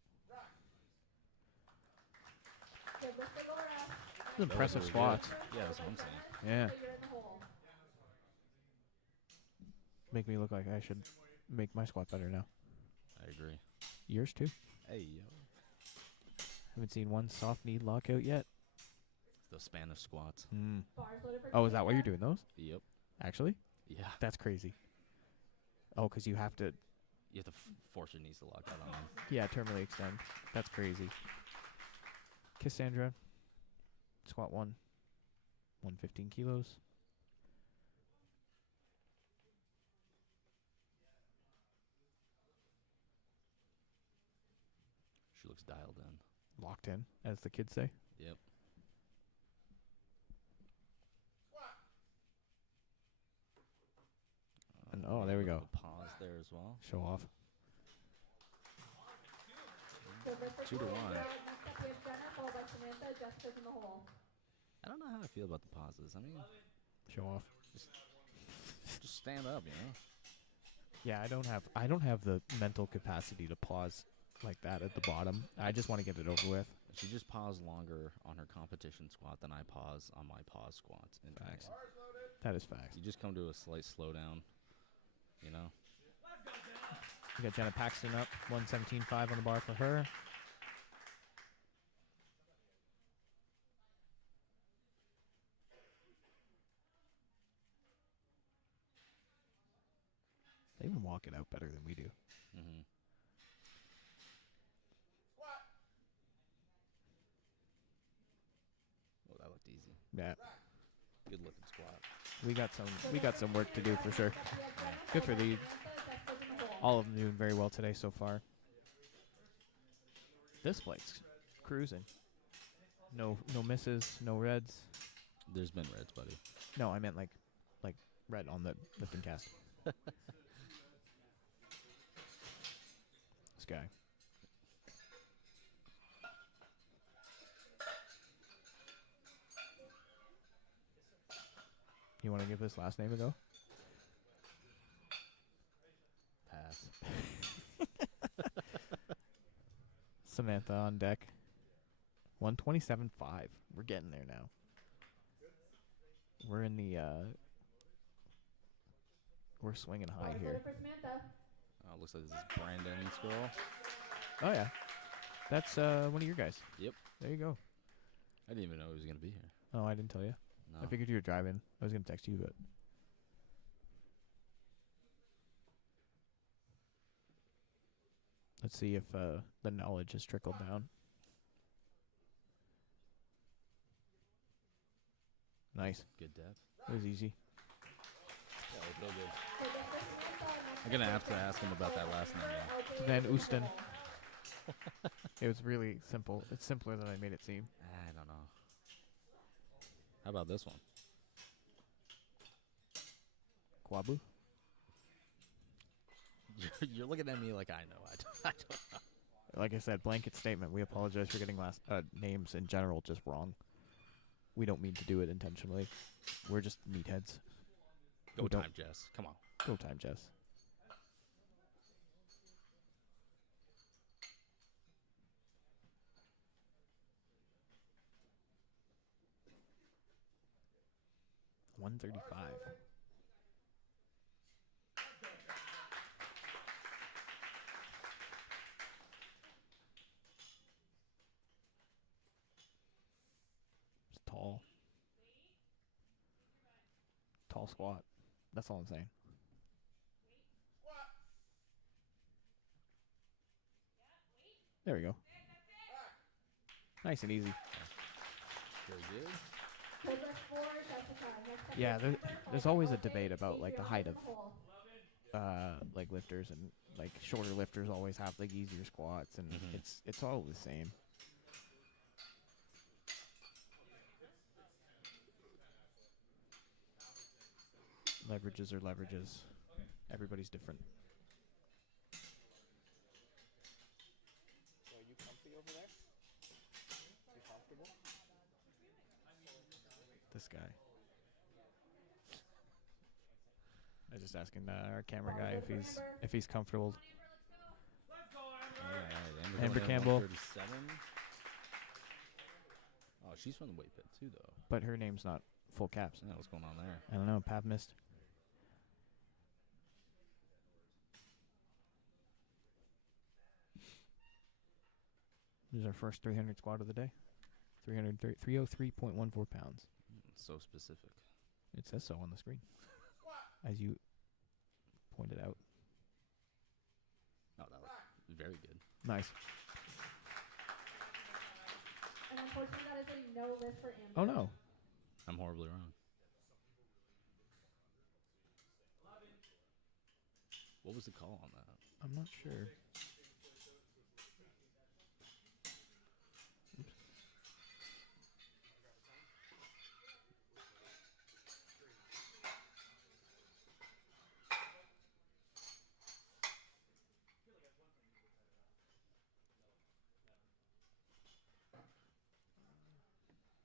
Good lift for Laura. That's impressive really squats. Yeah, that's what I'm saying. Yeah. So you're in the hole. Make me look like I should make my squat better now. I agree. Yours too? Hey, yo. Haven't seen one soft knee lockout yet. Those Spanish squats. Bars loaded for Oh, is that why you're Katrina. doing those? Yep. Actually? Yeah. That's crazy. Oh, 'cause you have to, You have to force your knees to lock out on them. yeah, terminally extend. That's crazy. Cassandra, squat 1, 115 kilos. She looks dialed in. Locked in, as the kids say. Yep. And oh, there we little go. Pause there as well. Show off. Good lift for 2 to 1. Katrina. Next up we have Jenna, followed by Samantha. Jessica's in the hole. I don't know how I feel about the pauses. I mean, Show off. just stand up, you know? Yeah, I don't have the mental capacity to pause like that at the bottom. I just want to get it over with. She just paused longer on her competition squat than I pause on my pause squats in Facts. training. That is facts. You just come to a slight slowdown, you know? We got Jenna Paxton up, 117.5 on the bar for her. They even walk it out better than we do. Mm-hmm. Oh, that looked easy. Yeah, Good looking squat. we got some work to do for sure. Good for the all of them doing very well today so far. This flight's cruising. No misses, no reds. There's been reds, buddy. No, I meant like red on the lifting cast. This guy. You want to give his last name a go? Pass. Samantha on deck. 127.5. We're getting there now. We're in the we're swinging high here. Looks like this is Brandon's girl. Oh yeah, that's one of your guys. Yep. There you go. I didn't even know he was going to be here. Oh, I didn't tell you. No. I figured you were driving. I was gonna text you, but let's see if the knowledge has trickled down. Nice. Good depth. It was easy. Yeah, it looked real good. I'm going to have to ask him about that last name, though. Van Oosten. It was really simple. It's simpler than I made it seem. I don't know. How about this one? Kwabu? You're looking at me like I know. I don't know. Like I said, blanket statement. We apologize for getting last names in general just wrong. We don't mean to do it intentionally. We're just meatheads. Go time, Jess. Come on. Go time, Jess. $135. It's tall. Tall squat. That's all I'm saying. There we go. Nice and easy. Very good. Yeah, there's always a debate about like the height of like lifters, and like shorter lifters always have like easier squats, and it's all the same. Leverages are leverages. Everybody's different. So are you comfy over there? You comfortable? This guy. I was just asking our camera guy if he's comfortable. All right. Amber going in Campbell. 137. Oh, she's from the weight pit too, though. But her name's not full caps. Yeah, what's going on there? I don't know. Pav missed. This is our first 300 squat of the day. 303.14 pounds. So specific. It says so on the screen, as you pointed out. Oh, that was very good. Nice. And unfortunately, that is a no lift for Amber. Oh no. I'm horribly wrong. What was the call on that? I'm not sure.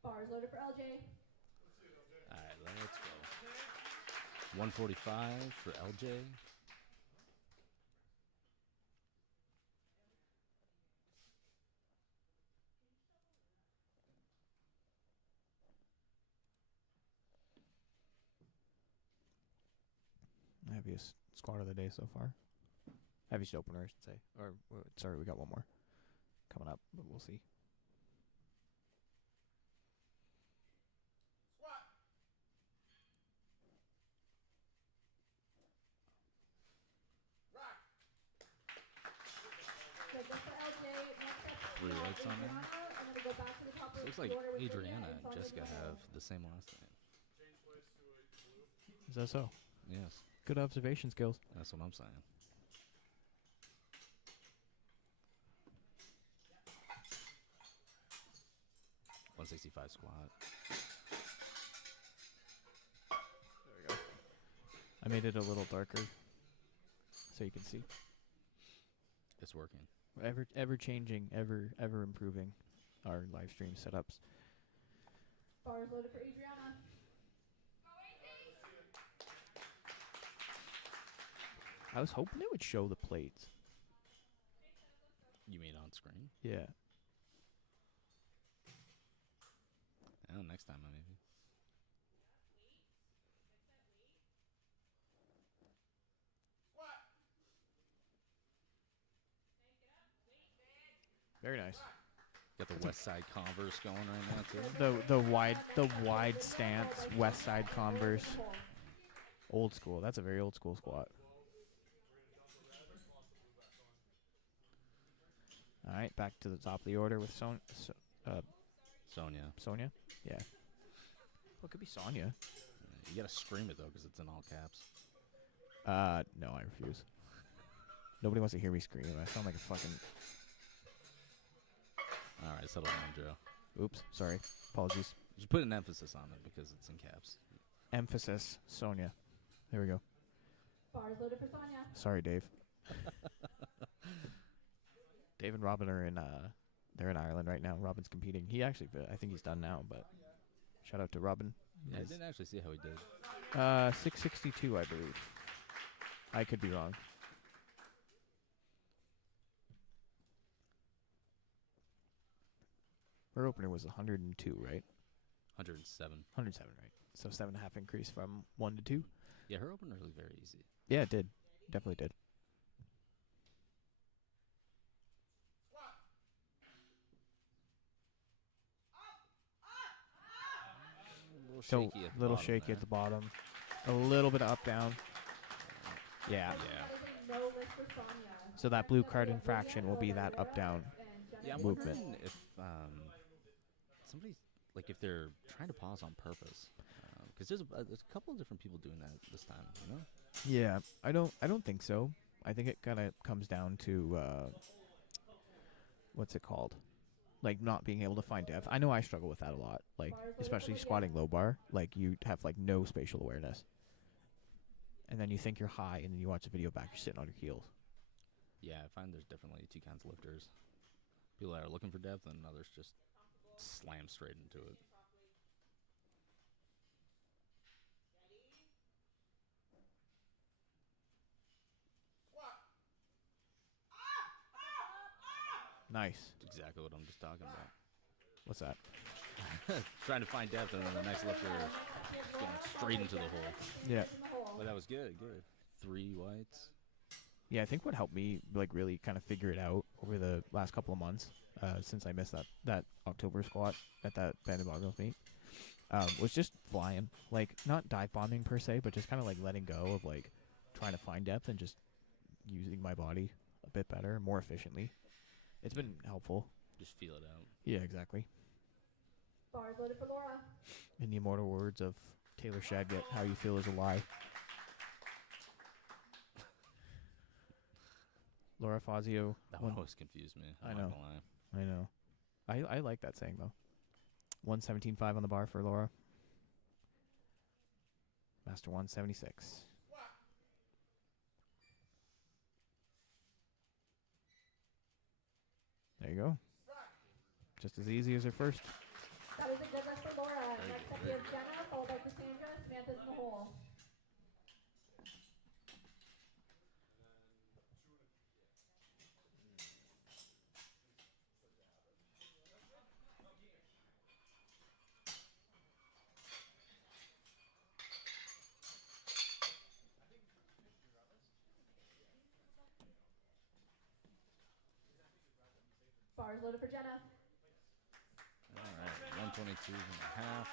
Bars loaded for LJ. All right, let's go. 145 for LJ. heaviest squat of the day so far. Heaviest opener, I should say. Or sorry, we got one more coming up, but we'll see. So just for LJ, next up, 3 weights on there. Adriana, and then we'll go back to the top of So it looks the like order with Lydia Adriana and Sonia Jessica Devaney. have the same last name. Is that so? Yes, Good observation skills. that's what I'm saying. $165 squat. There we go. I made it a little darker so you can see. It's working. Ever changing, ever improving our live stream setups. Bars loaded for Adriana. I was hoping it would show the plates. You mean on screen? Yeah. Oh, next time maybe. Very nice. Got the West Side Converse going right now too. The wide stance West Side Converse. Old school. That's a very old school squat. All right, back to the top of the order with Sonia. Sonia. Yeah. Well, it could be Sonia. You gotta scream it though, because it's in all caps. No, I refuse. Nobody wants to hear me scream. I sound like a fucking. All right, settle down, Joe. Oops, sorry. Apologies. Just put an emphasis on it because it's in caps. Emphasis, Sonia. There we go. Bars loaded for Sonia. Sorry, Dave. Dave and Robin are in. They're in Ireland right now. Robin's competing. He actually, I think he's done now. But shout out to Robin. Yeah, I didn't actually see how he did. 662, I believe. I could be wrong. Her opener was 102, right? 107. 107, right? So 7.5 increase from 1 to 2. Yeah, her opener was very easy. Yeah, it did. Definitely did. So A little shaky at the bottom, a little bit of up down. Yeah. Yeah. No list for Sonia. So that blue card infraction will be that up down. Yeah, I'm movement. wondering if somebody's like if they're trying to pause on purpose, because there's a couple of different people doing that this time. You know? Yeah, I don't think so. I think it kind of comes down to what's it called? Like not being able to find depth. I know I struggle with that a lot. Like especially squatting low bar. Like you have like no spatial awareness, and then you think you're high, and then you watch a video back, you're sitting on your heels. Yeah, I find there's definitely two kinds of lifters: people that are looking for depth, and others just slam straight into it. Nice. That's exactly what I'm just talking about. What's that? Trying to find depth, and then the next lifter is going straight into the hole. Yeah. But that was good. 3 whites. Yeah, I think what helped me like really kind of figure it out over the last couple of months, since I missed that October squat at that Band and Barbells meet, was just flying. Like not dive bombing per se, but just kind of like letting go of like trying to find depth and just using my body a bit better, more efficiently. It's been helpful. Just feel it out. Yeah, exactly. Bars loaded for Laura. In the immortal words of Taylor Shadgett, how you feel is a lie. Laura Fazio. That one always confused me. I I'm know. not gonna lie. I know. I like that saying, though. 117.5 on the bar for Laura. Master 176. There you go. Just as easy as her first. That was a good list for Laura. Very Next good, up, we very have Jenna, followed by Cassandra. Samantha's in the hole. Bars loaded for Jenna. All right, 122 and a half.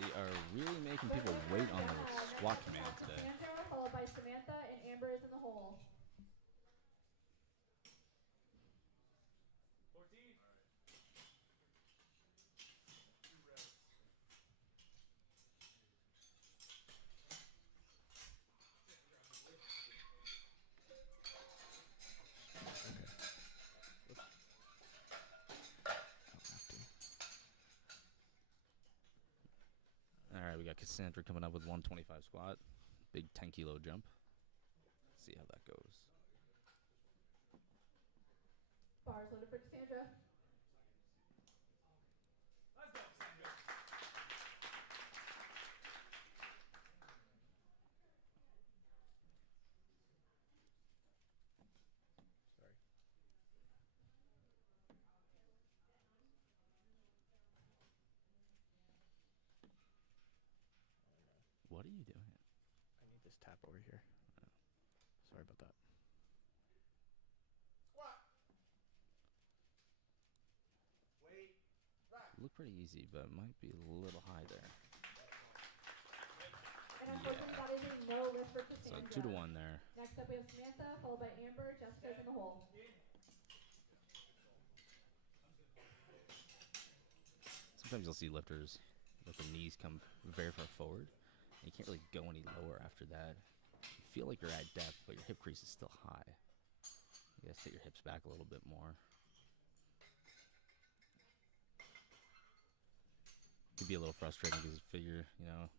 They are really making people wait on the squat command today. Cassandra, followed by Samantha, and Amber is in the hole. 14. All right, we got Cassandra coming up with 125 squat. Big 10-kilo jump. See how that goes. Bars loaded for Cassandra. Let's go, Sandra. Sorry. What are you doing? I need this tap over here. Sorry about that. Squat. Wait. Right. Look pretty easy, but might be a little high there. And unfortunately, that is a no lift for So Cassandra. 2-1 there. Next up, we have Samantha, followed by Amber. Jessica's in the hole. Sometimes you'll see lifters let the knees come very far forward. And you can't really go any lower after that. You feel like you're at depth, but your hip crease is still high. You gotta set your hips back a little bit more. Could be a little frustrating because you figure,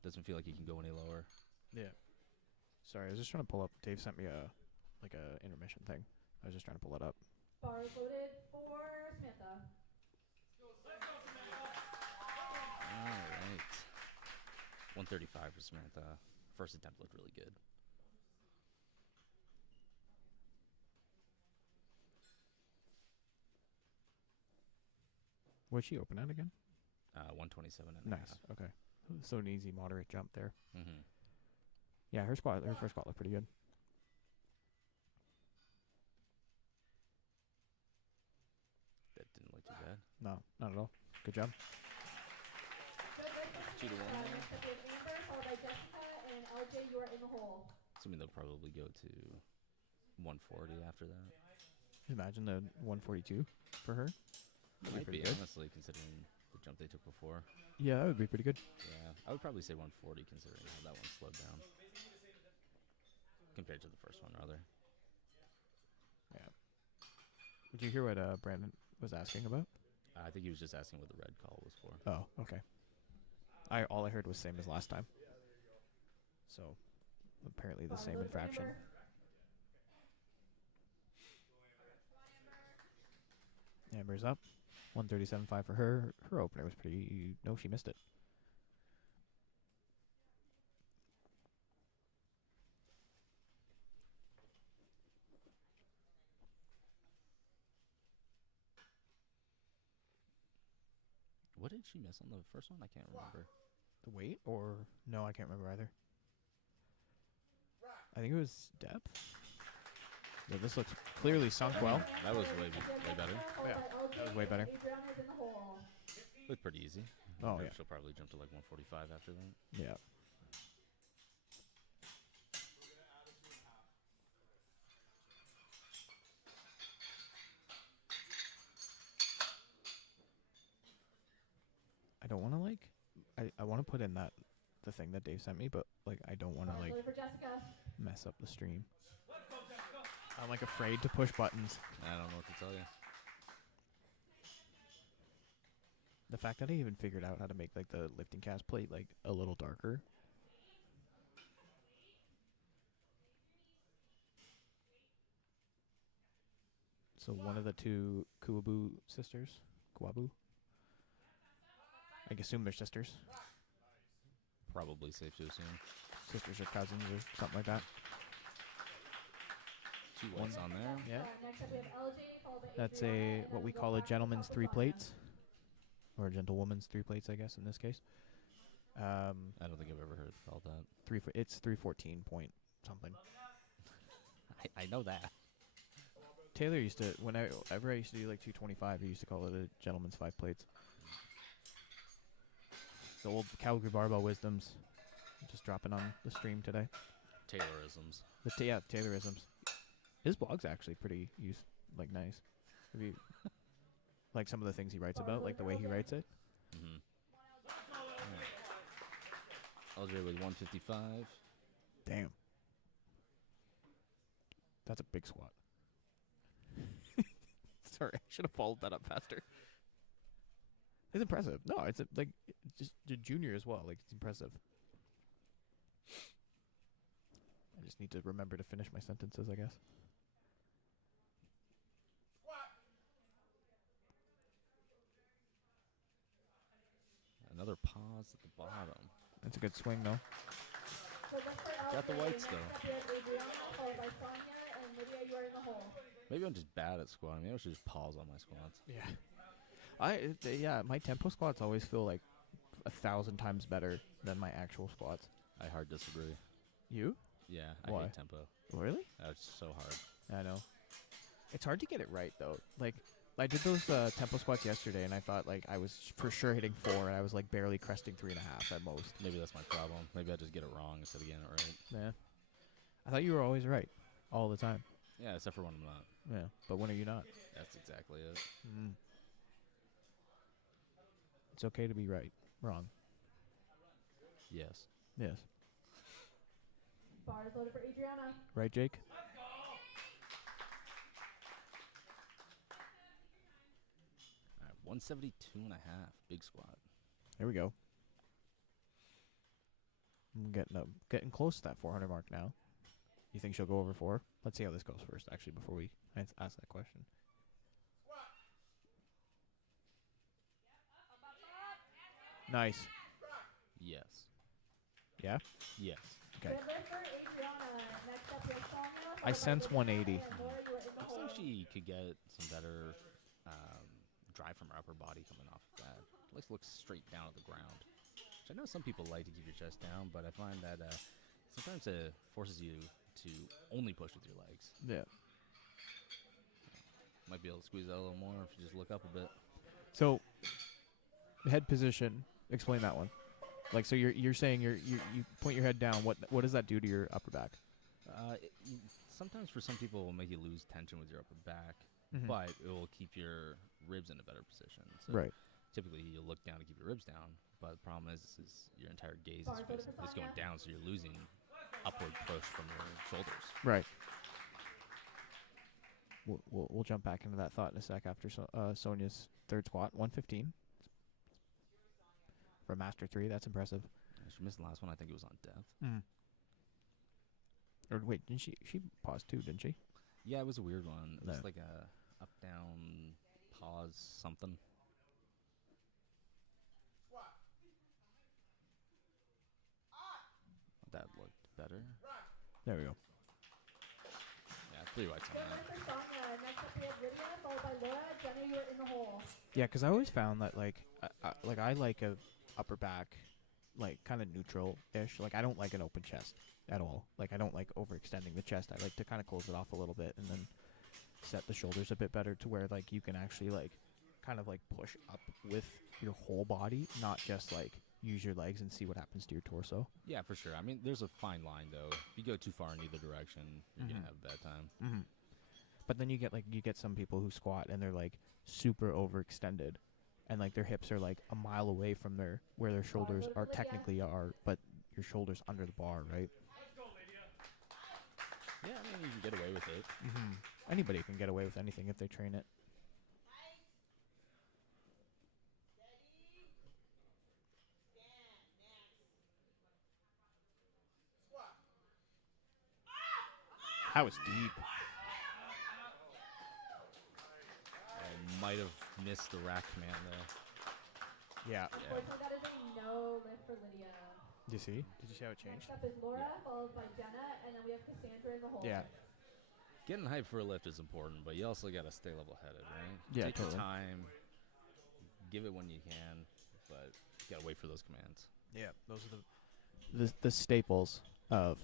doesn't feel like you can go any lower. Yeah. Sorry, I was just trying to pull up. Dave sent me a intermission thing. I was just trying to pull it up. Bars loaded for Samantha. Let's go, Samantha. All right. 135 for Samantha. First attempt looked really good. What'd she open at again? 127 and a Nice. Okay. So an easy, moderate jump there. half. Mm-hmm. Yeah, her first squat looked pretty good. That didn't look too bad. No, not at all. Good job. Good lift for 2 to 1 Samantha. there. Next up, we have Amber, followed by Jessica, and LJ, you are in the hole. Assuming they'll probably go to 140 after that. Imagine the 142 for her. That'd Might pretty be, good. honestly, considering the jump they took before. Yeah, that would be pretty good. Yeah, I would probably say 140 considering how that one slowed down. Compared to the first one, rather. Yeah. Did you hear what Brandon was asking about? I think he was just asking what the red call was for. Oh, okay. All I heard was same as last time. So apparently the Bars same loaded for infraction. Amber. Amber's up. 137.5 for her. Her opener was pretty... No, she missed it. What did she miss on the first one? I can't remember. The weight or... No, I can't remember either. I think it was depth. Yeah, this looks clearly sunk well. That was way better. Yeah, that was way better. Adriana is in the hole. Looked pretty easy. Oh, yeah. She'll probably jump to like 145 after that. Yeah. I don't want to like... I want to put in the thing that Dave sent me, but like I don't want to Bars like loaded for Jessica. mess up the stream. Let's go, Jessica. I'm like afraid to push buttons. I don't know what to tell you. The fact that I even figured out how to make like the lifting cast plate like a little darker. So one of the two Kuabu sisters, I assume they're sisters. Probably safe to assume. Sisters or cousins or something like that. 2 whites on there. Yeah. Next up we have LJ, followed by That's Adriana, a and then what we we'll go call a back to gentleman's South 3 Lasagna. plates, or a gentlewoman's 3 plates, I guess in this case. I don't think I've ever heard it called that. It's 314 point something. I know that. Taylor used to whenever I used to do like 225, he used to call it a gentleman's 5 plates. The old Calgary Barbell wisdoms, just dropping on the stream today. Taylorisms. Taylorisms. His blog's actually pretty nice. Have you like some of the things he writes about, like the way he writes it? Mm-hmm. Right. LJ with 155. Damn. That's a big squat. Sorry, I should have followed that up faster. It's impressive. No, it's just a junior as well. Like, it's impressive. I just need to remember to finish my sentences, I guess. Another pause at the bottom. That's a good swing, though. Got the whites, though. Next up we have Adriana, followed by Sonia, and Lydia, you are in the hole. Maybe I'm just bad at squatting. Maybe I should just pause on my squats. Yeah. My tempo squats always feel like 1,000 times better than my actual squats. I hard disagree. You? Yeah, Why? I hate tempo. Really? It's so hard. I know. It's hard to get it right, though. Like, I did those tempo squats yesterday, and I thought, like, I was for sure hitting 4, and I was, like, barely cresting 3.5 at most. Maybe that's my problem. Maybe I just get it wrong instead of getting it right. Yeah. I thought you were always right. All the time. Yeah, except for when I'm not. Yeah. But when are you not? That's exactly it. It's okay to be right. Wrong. Yes. Yes. Bars loaded for Adriana. Right, Jake? All right, 172.5. Big squat. Here we go. I'm getting close to that 400 mark now. You think she'll go over 4? Let's see how this goes first, actually, before we ask that question. Nice. Yes. Yeah? Yes. Okay. Deadlift for Adriana. Next up we have Sonia, I followed by sense Lydia, 180. and Laura, you are in the Looks hole. like she could get some better drive from her upper body coming off of that. Let's look straight down at the ground. Which I know some people like to keep your chest down, but I find that sometimes it forces you to only push with your legs. Yeah. Might be able to squeeze out a little more if you just look up a bit. So, head position. Explain that one. Like, so you're saying you point your head down. What does that do to your upper back? Sometimes for some people it will make you lose tension with your upper back, Mhm. but it will keep your ribs in a better position. So Right. typically you look down to keep your ribs down, but the problem is your entire gaze Bars is loaded for going Sonia. down, so you're losing upward push from your shoulders. Right. We'll jump back into that thought in a sec after Sonia's third squat, 115. For a Master 3, that's impressive. She missed the last one. I think it was on depth. Or wait, didn't she paused too, didn't she? Yeah, it was a weird one. It No. was like a up-down pause something. That looked better. There we go. Yeah, 3 whites on Deadlift that. for Sonia. Next up we have Lydia, followed by Laura. Jenna, you are in the hole. Yeah, because I always found that I like a upper back, like kind of neutral-ish. Like I don't like an open chest at all. Like I don't like overextending the chest. I like to kind of close it off a little bit and then set the shoulders a bit better to where like you can actually like kind of like push up with your whole body, not just like use your legs and see what happens to your torso. Yeah, for sure. I mean, there's a fine line, though. If you go too far in either direction, you're going to have a bad time. Mm-hmm. But then you get some people who squat and they're like super overextended, and like their hips are like a mile away from where their shoulders are technically are, but your shoulders under the bar, right? Yeah, I mean, you can get away with it. Anybody can get away with anything if they train it. That was deep. I might have missed the rack command there. Yeah. Unfortunately, that is a no lift for Lydia. You see? Did you see how it changed? Next up is Laura, Yeah. followed by Jenna, and then we have Cassandra in the hole. Yeah. Getting hyped for a lift is important, but you also got to stay level-headed, right? Yeah, Take totally. your time, give it when you can, but you got to wait for those commands. Yeah, those are the staples of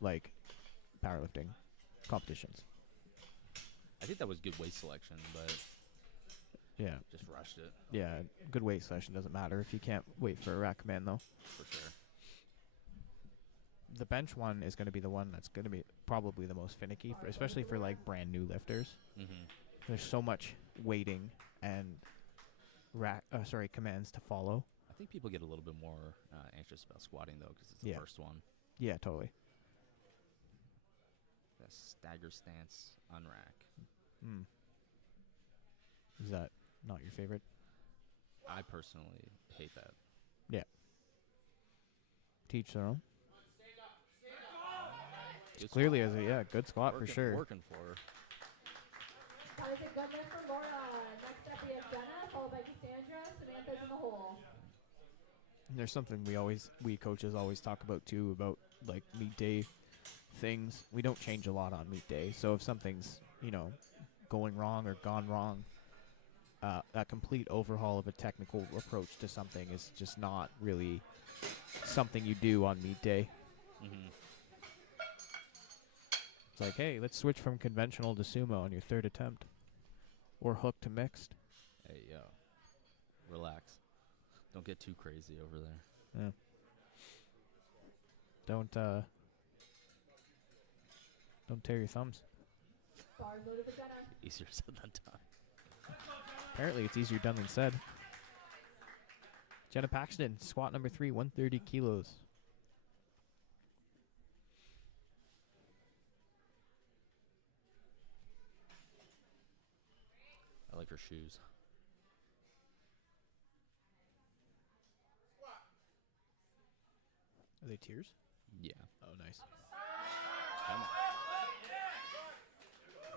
like powerlifting competitions. I think that was good weight selection, but Yeah. just rushed it Yeah, good weight selection doesn't matter if you can't wait for a rack command though. for sure. The bench one is going to be the one that's going to be probably the most finicky, for, especially for like brand new lifters. Mm-hmm. There's so much waiting and commands to follow. I think people get a little bit more anxious about squatting, though, because it's the Yeah. first one. Yeah, totally. The stagger stance unrack. Mm. Is that not your favorite? I personally hate that. Teach their own. Good Clearly, squat. as a good squat for sure. Working for her. That is a good lift for Laura. Next up we have Jenna, followed by Cassandra. Samantha's in the hole. And there's something we coaches always talk about too, about like meet day things. We don't change a lot on meet day. So if something's, going wrong or gone wrong, a complete overhaul of a technical approach to something is just not really something you do on meet day. Mm-hmm. It's like, hey, let's switch from conventional to sumo on your third attempt. Or hook to mixed. Hey, yo. Relax. Don't get too crazy over there. Yeah. Don't tear your thumbs. Bars loaded for Jenna. Easier said than done. Apparently it's easier done than said. Jenna Paxton, squat number 3, 130 kilos. I like her shoes. Are they tears? Yeah. Oh, nice. Come on.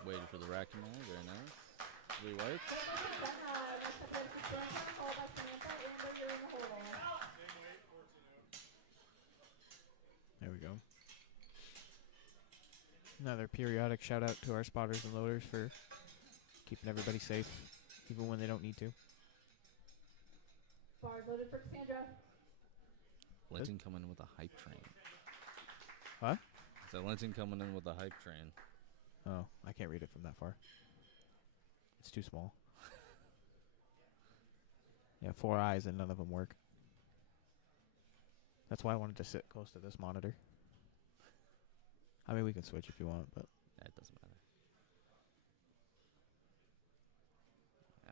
Waiting for the rack command. Very nice. 3 whites. Next up we have Cassandra, followed by Samantha. Amber, you're in the hole. There we go. Another periodic shout out to our spotters and loaders for keeping everybody safe, even when they don't need to. Bars loaded for Cassandra. Linton coming in with a hype train. What? So Linton coming in with a hype train. Oh, I can't read it from that far. It's too small. Yeah, 4 eyes and none of them work. That's why I wanted to sit close to this monitor. I mean, we can switch if you want, but It doesn't matter.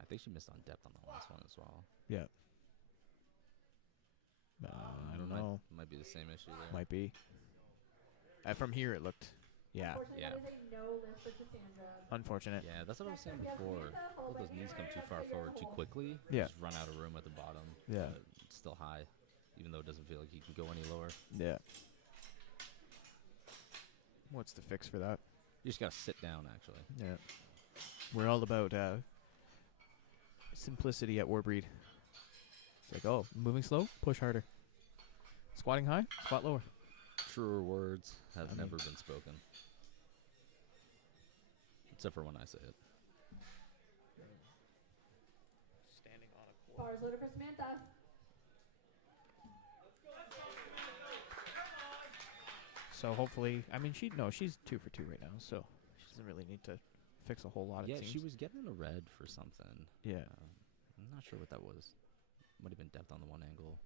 I think she missed on depth on the last one as well. yeah. I don't know. Might be the same issue there. Might be. From here, it looked. Yeah. Unfortunately, Yeah. that is a no lift for Cassandra. Unfortunate. Yeah, that's what I was saying before. Let those knees come too far forward too quickly. Yeah. Just run out of room at the bottom. Yeah. It's still high, even though it doesn't feel like you can go any lower. Yeah. What's the fix for that? You just gotta sit down, actually. Yeah. We're all about simplicity at Warbreed. It's like, oh, moving slow, push harder. Squatting high, squat lower. Truer words have I mean- never been spoken. Except for when I say it. Standing on a Bars loaded for Samantha. So hopefully, I mean, she's 2 for 2 right now, so she doesn't really need to fix a whole lot. Yeah, it seems. she was getting a red for something. Yeah. I'm not sure what that was. Might have been depth on the one angle.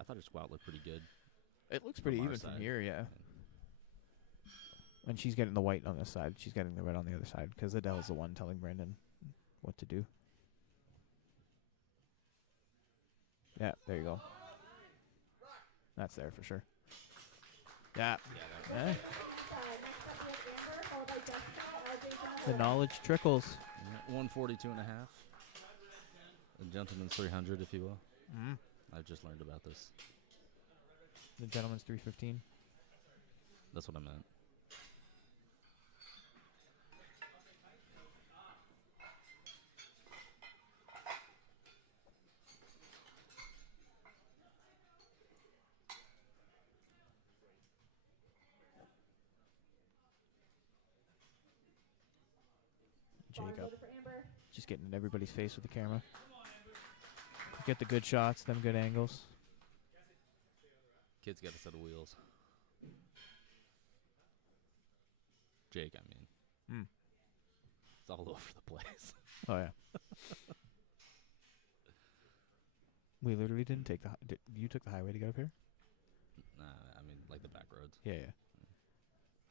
I thought her squat looked pretty good. It looks pretty our even side. from here, yeah. And she's getting the white on this side. She's getting the red on the other side because Adele's the one telling Brandon what to do. Yeah, there you go. That's there for sure. Yeah. Yeah, Eh, Next up we have Amber, followed by Jessica, RJ, the Jenna. knowledge trickles. 142 and a half. A gentleman's 300, if you will. Mm. I just learned about this. The gentleman's 315. That's what I meant. Bars Jacob. loaded for Amber. Just getting in everybody's face with the camera. Get the good shots, them good angles. Kid's got a set of wheels. Jake, I mean. Mm. It's all over the place. Oh, yeah. We literally didn't take the... You took the highway to get up here? I mean, like the back roads. Yeah, yeah.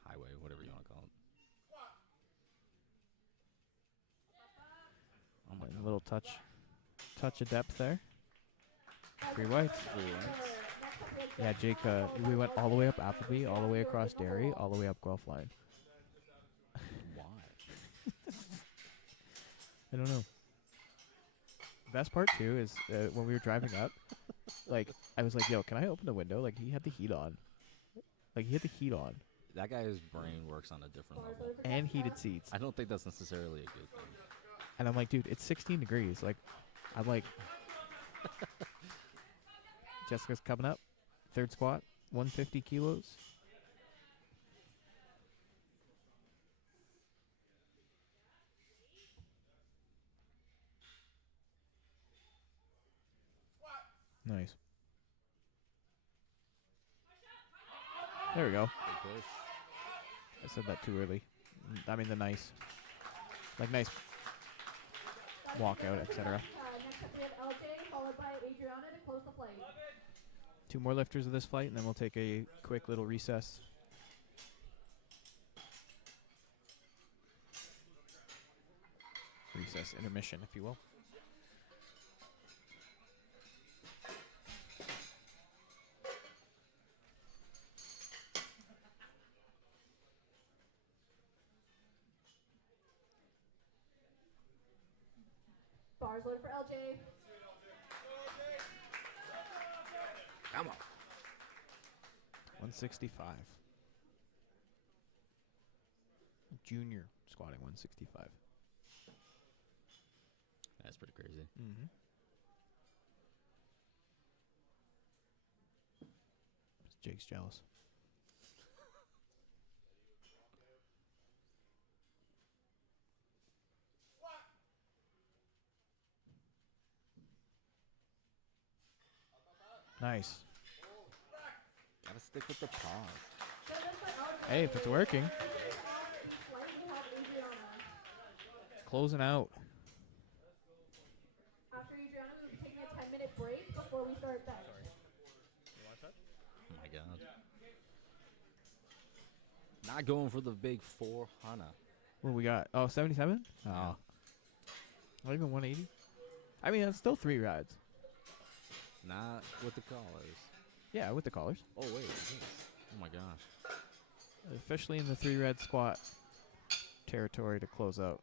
Highway, whatever you want to call it. Oh my A god. little touch of depth there. 3 whites. 3 whites. Yeah, Jake, we went all the way up Appleby, all the way across Derry, all the way up Guelph Line. Why? I don't know. Best part, too, is when we were driving up, like, I was like, yo, can I open the window? Like, he had the heat on. That guy's brain works on a different level. And heated seats. I don't think that's necessarily a good thing. And I'm like, dude, it's 16 degrees. Like, I'm like... Jessica's coming up. 3rd squat, 150 kilos. Nice. There we go. Big push. I said that too early. I mean the nice. Like nice walkout, etc. Next up we have LJ, followed by Adriana to close the flight. 2 more lifters of this flight, and then we'll take a quick little recess. Recess, intermission, if you will. Bars loaded for LJ. Come on. 165. Junior squatting 165. That's pretty crazy. Mm-hmm. Jake's jealous. Nice. Gotta stick with the pause. Hey, if it's working. Closing out. After Adriana, we'll be taking a 10-minute break before we start bench. Oh my god. Not going for the big 400. What do we got? Oh, 77? Oh. Yeah. Not even 180? I mean, that's still 3 rides. Not with the collars. Yeah, with the collars. Oh, wait. Oh my gosh. Officially in the 3 red squat territory to close out.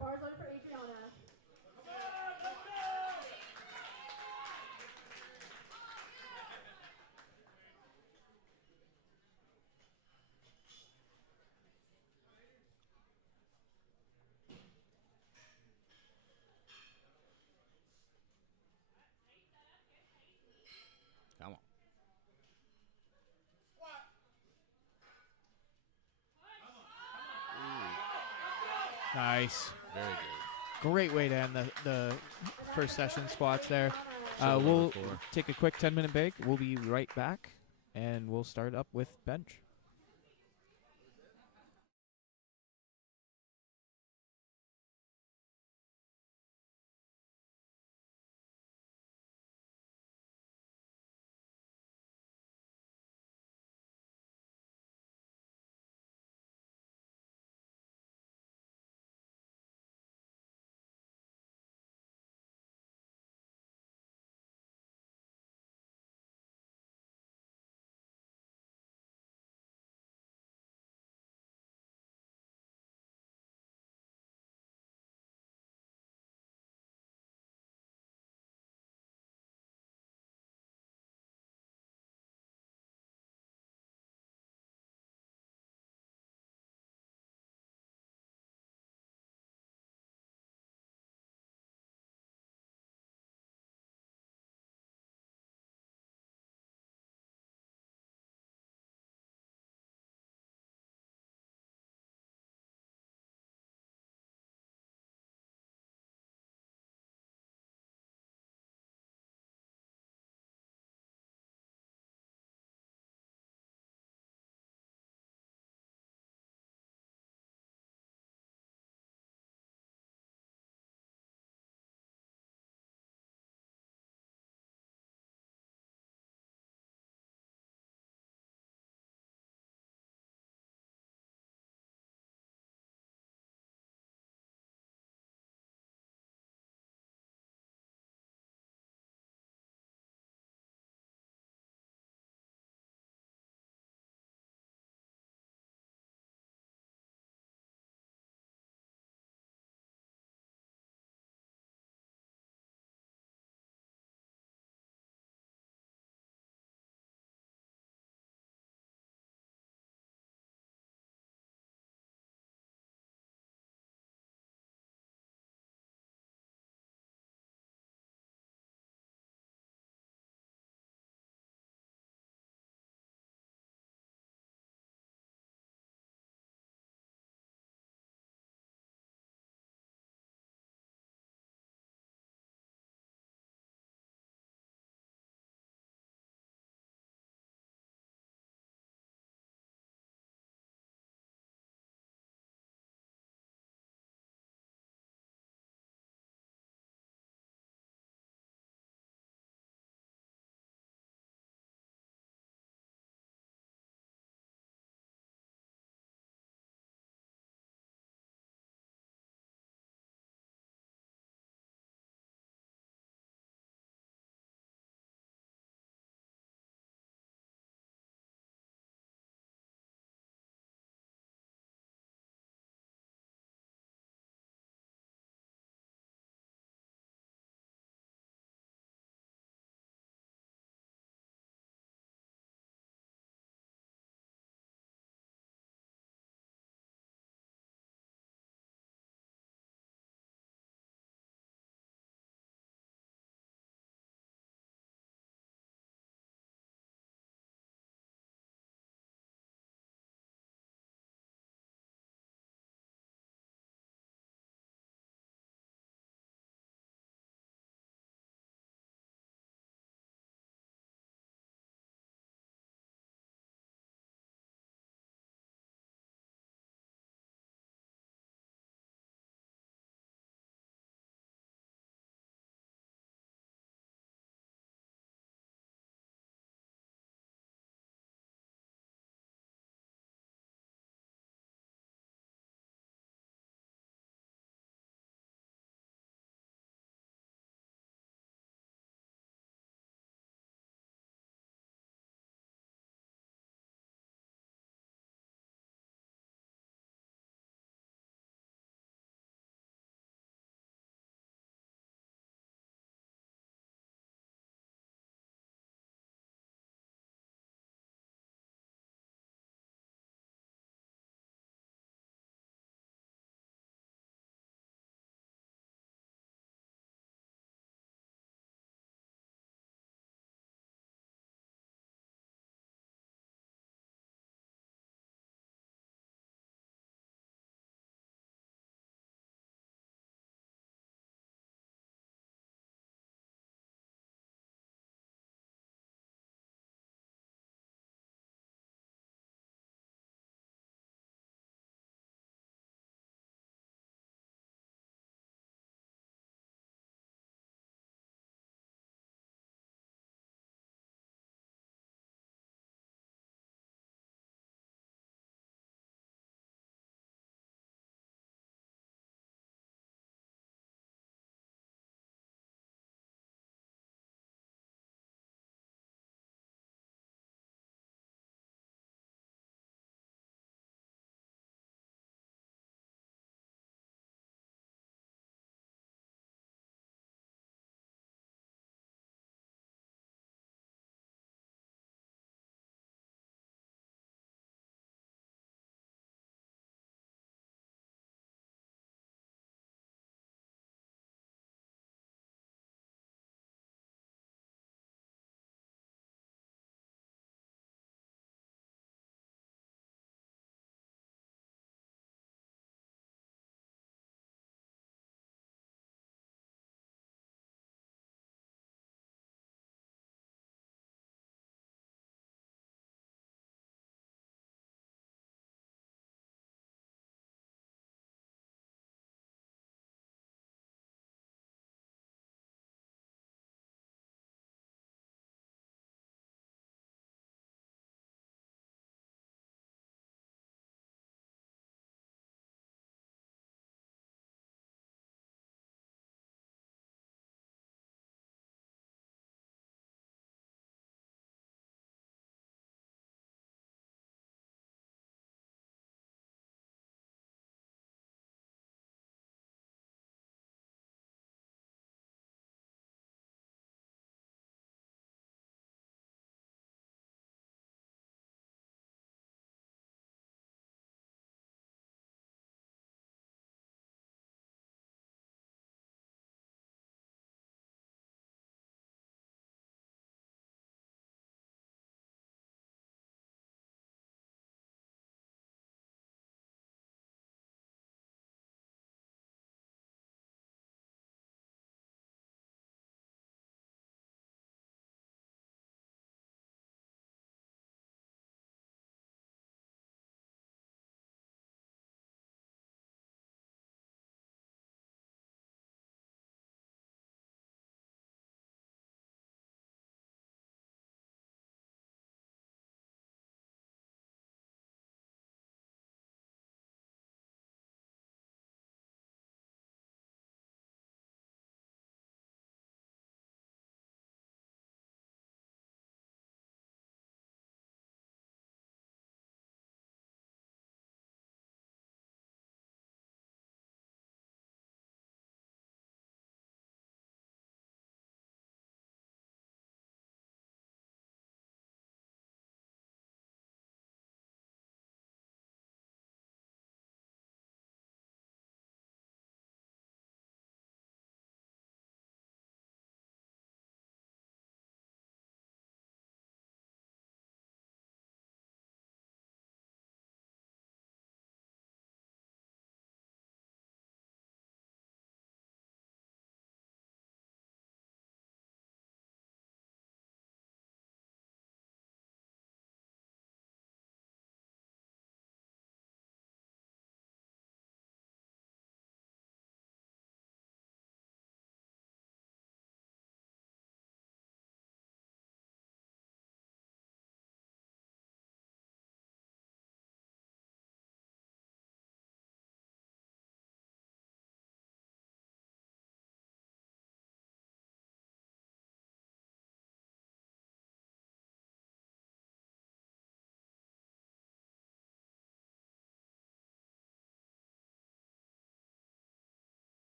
Bars loaded for Adriana. Come on. Nice. Very good. Great way to end the first session squats there. Shoulder We'll number 4. take a quick 10-minute break. We'll be right back, and we'll start up with bench.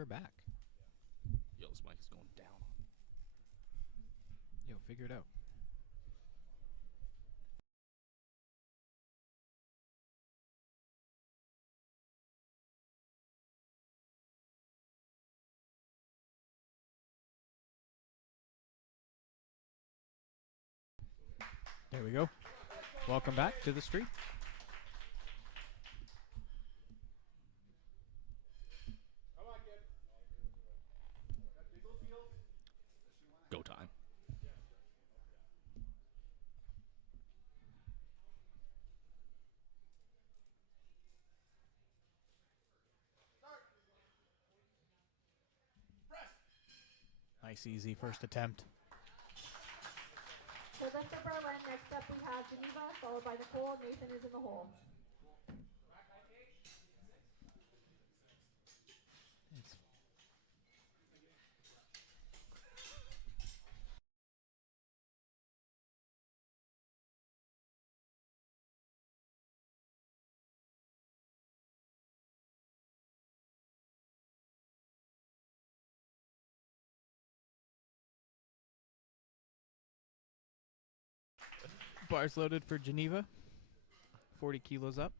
are back. Yo, this mic is going down. Yo, figure it out. There we go. Welcome back to the street. Go time. Nice, easy first attempt. For lift of Berlin, next up we have Geneva, followed by Nicole. Nathan is in the hole. It's bars loaded for Geneva. 40 kilos up.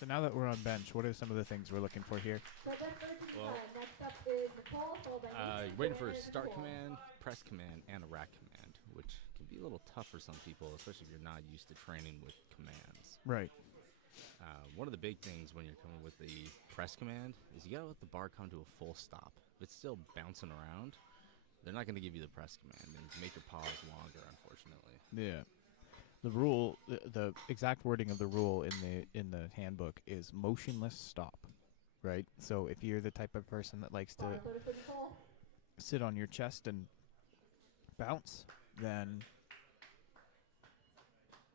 So now that we're on bench, what are some of the things we're looking for here? For lift for Geneva, Well, next up is Nicole, followed by Nathan. You're waiting for a Joanna is in the start hole. command, press command, and a rack command, which can be a little tough for some people, especially if you're not used to training with commands. Right. One of the big things when you're coming with the press command is you gotta let the bar come to a full stop. If it's still bouncing around, they're not gonna give you the press command and make your pause longer, unfortunately. Yeah. The rule, the exact wording of the rule in the handbook is motionless stop, right? So if you're the type of person that likes to Bars loaded for Nicole. sit on your chest and bounce, then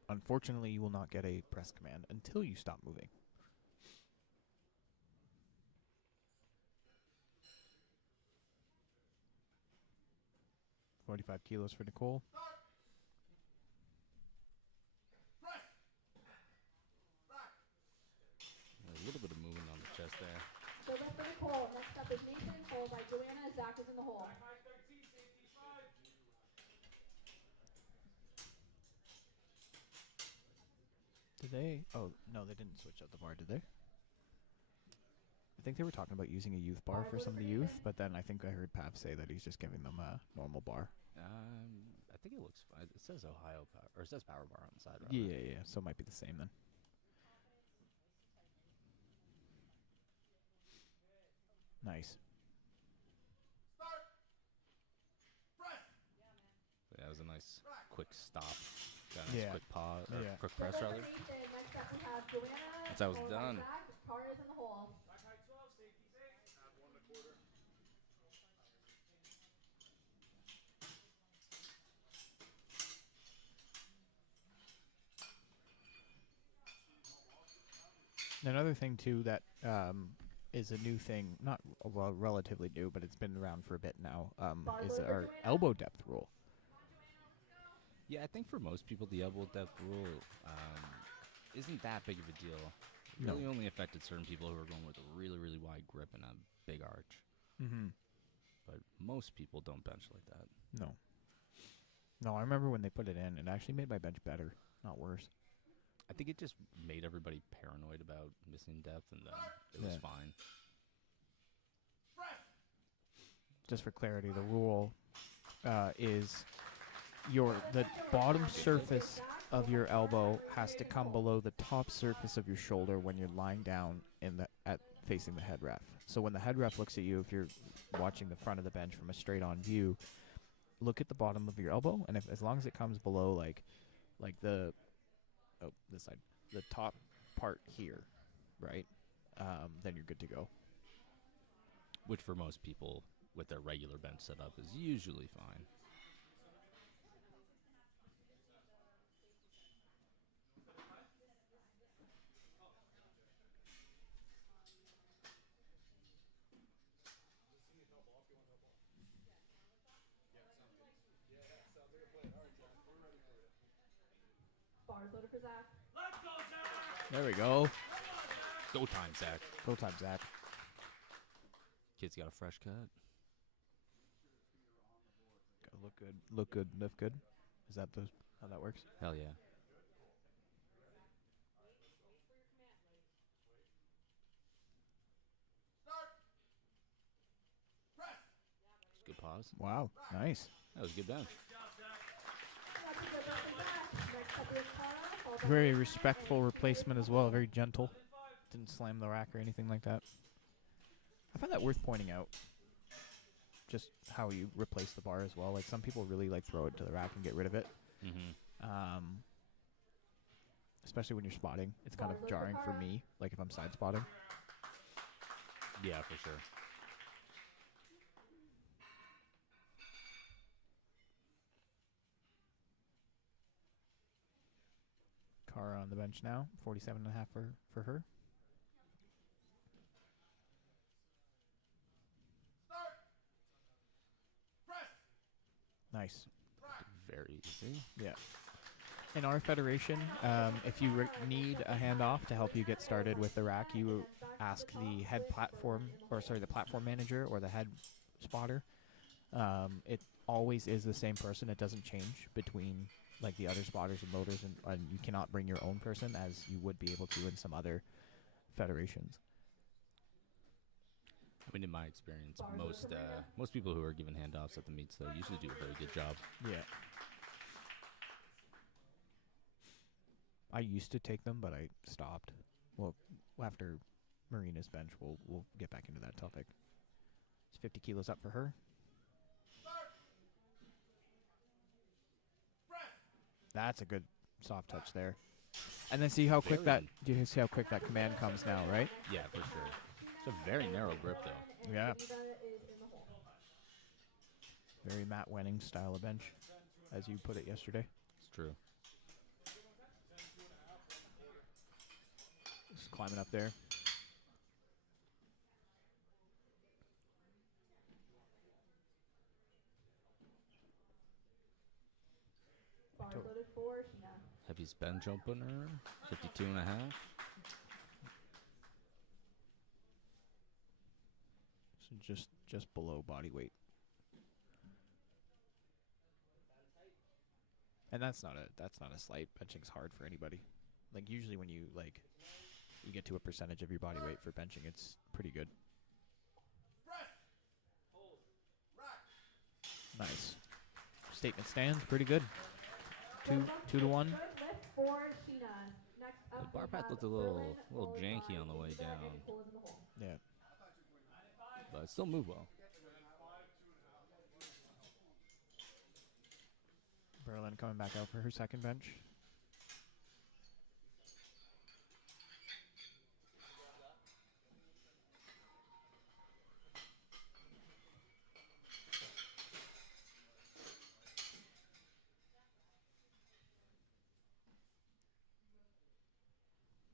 unfortunately you will not get a press command until you stop moving. $45 kilos for Nicole. A little bit of movement on the chest there. For lift for Nicole, next up is Nathan, followed by Joanna. Zach is in the hole. Did they? Oh, no, they didn't switch out the bar, did they? I think they were talking about using a youth bar for some of the youth, but then I think I heard Pav say that he's just giving them a normal bar. I think it looks fine. It says Ohio Power, or it says Power Bar on the side, right? Yeah, so it might be the same then. Nice. That was a nice quick stop. Got a nice Yeah. quick pause, or Yeah. quick For press lift for rather. Nathan, next up we have Joanna. Once I was followed by done. Zach. Tara is in the hole. Another thing too that is a new thing, not well, relatively new, but it's been around for a bit now. Is our elbow depth rule. Yeah, I think for most people, the elbow depth rule isn't that big of a deal. It No. really only affected certain people who are going with a really, really wide grip and a big arch. Mm-hmm. But most people don't bench like that. No. No, I remember when they put it in. It actually made my bench better, not worse. I think it just made everybody paranoid about missing depth, and then it was Yeah. fine. Just for clarity, the rule is the bottom surface of your elbow has to come below the top surface of your shoulder when you're lying down facing the head ref. So when the head ref looks at you, if you're watching the front of the bench from a straight on view, look at the bottom of your elbow, and as long as it comes below like this side, the top part here, right? Then you're good to go. Which for most people with their regular bench setup is usually fine. Bars loaded for Zach. There we go. Go time, Zach. Go time, Zach. Kid's got a fresh cut. Gotta look good. Look good. Lift good. Is that how that works? Hell yeah. It's a good pause. Wow. Nice. That was a good bench. That's a good one for Zach. Next up we have Cara, followed by Very Hannah, respectful and replacement as well. Very gentle. Didn't slam the rack or anything like that. I find that worth pointing out. Just how you replace the bar as well. Like some people really like throw it to the rack and get rid of it. Mm-hmm. Especially when you're spotting. It's kind of jarring for me. Like if I'm side spotting. Yeah, for sure. Cara on the bench now. 47.5 for her. Nice. Very easy. Yeah. In our federation, if you need a handoff to help you get started with the rack, you ask the head platform, the platform manager or the head spotter. It always is the same person. It doesn't change between like the other spotters and loaders, and you cannot bring your own person as you would be able to in some other federations. I mean, in my experience, most people who are given handoffs at the meets, though, usually do a very good job. Yeah. I used to take them, but I stopped. Well, after Marina's bench, we'll get back into that topic. It's 50 kilos up for her. That's a good soft touch there. And then see how quick that command comes now, right? Yeah, for sure. It's a very narrow grip, though. Yeah. Eva is in the hole. Very Matt Wenning style of bench, as you put it yesterday. It's true. Just climbing up there. Bars loaded for Sheena. Heavy's bench opener, 52.5. So just below body weight. And that's not a slight. Benching's hard for anybody. Like usually when you get to a percentage of your body weight for benching, it's pretty good. Nice. Statement stands, pretty good. Two to one. First lift for Sheena. Next up, The bar we path have looked a little Berlin, janky followed on the way by Eva, down, and Cole is in the hole. Yeah. but it still moved well. Berlin coming back out for her second bench.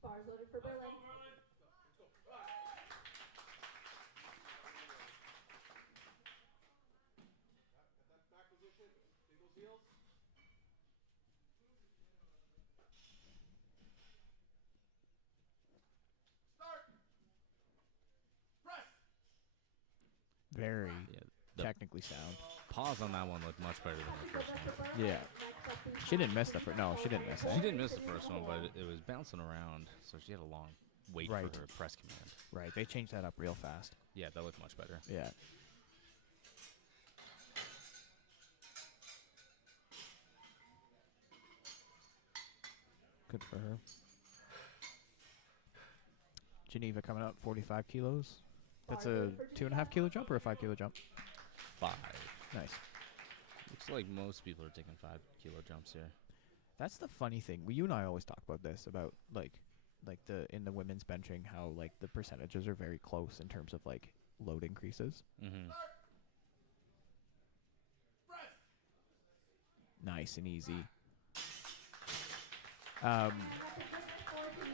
Bars loaded for Berlin. Very Yeah, the technically sound. pause on that one looked much better than the first one. Yeah. She didn't miss the first. No, she didn't miss She it. didn't miss the first one, but it was bouncing around, so she had a long wait Right. for her press command. Right. They changed that up real fast. Yeah, that looked much better. Yeah. Good for her. Geneva coming up, 45 kilos. That's a 2.5 kilo jump or a 5 kilo jump? 5. Nice. Looks like most people are taking 5 kilo jumps here. That's the funny thing. You and I always talk about this, about like in the women's benching, how like the percentages are very close in terms of like load increases. Mm-hmm. Nice and easy.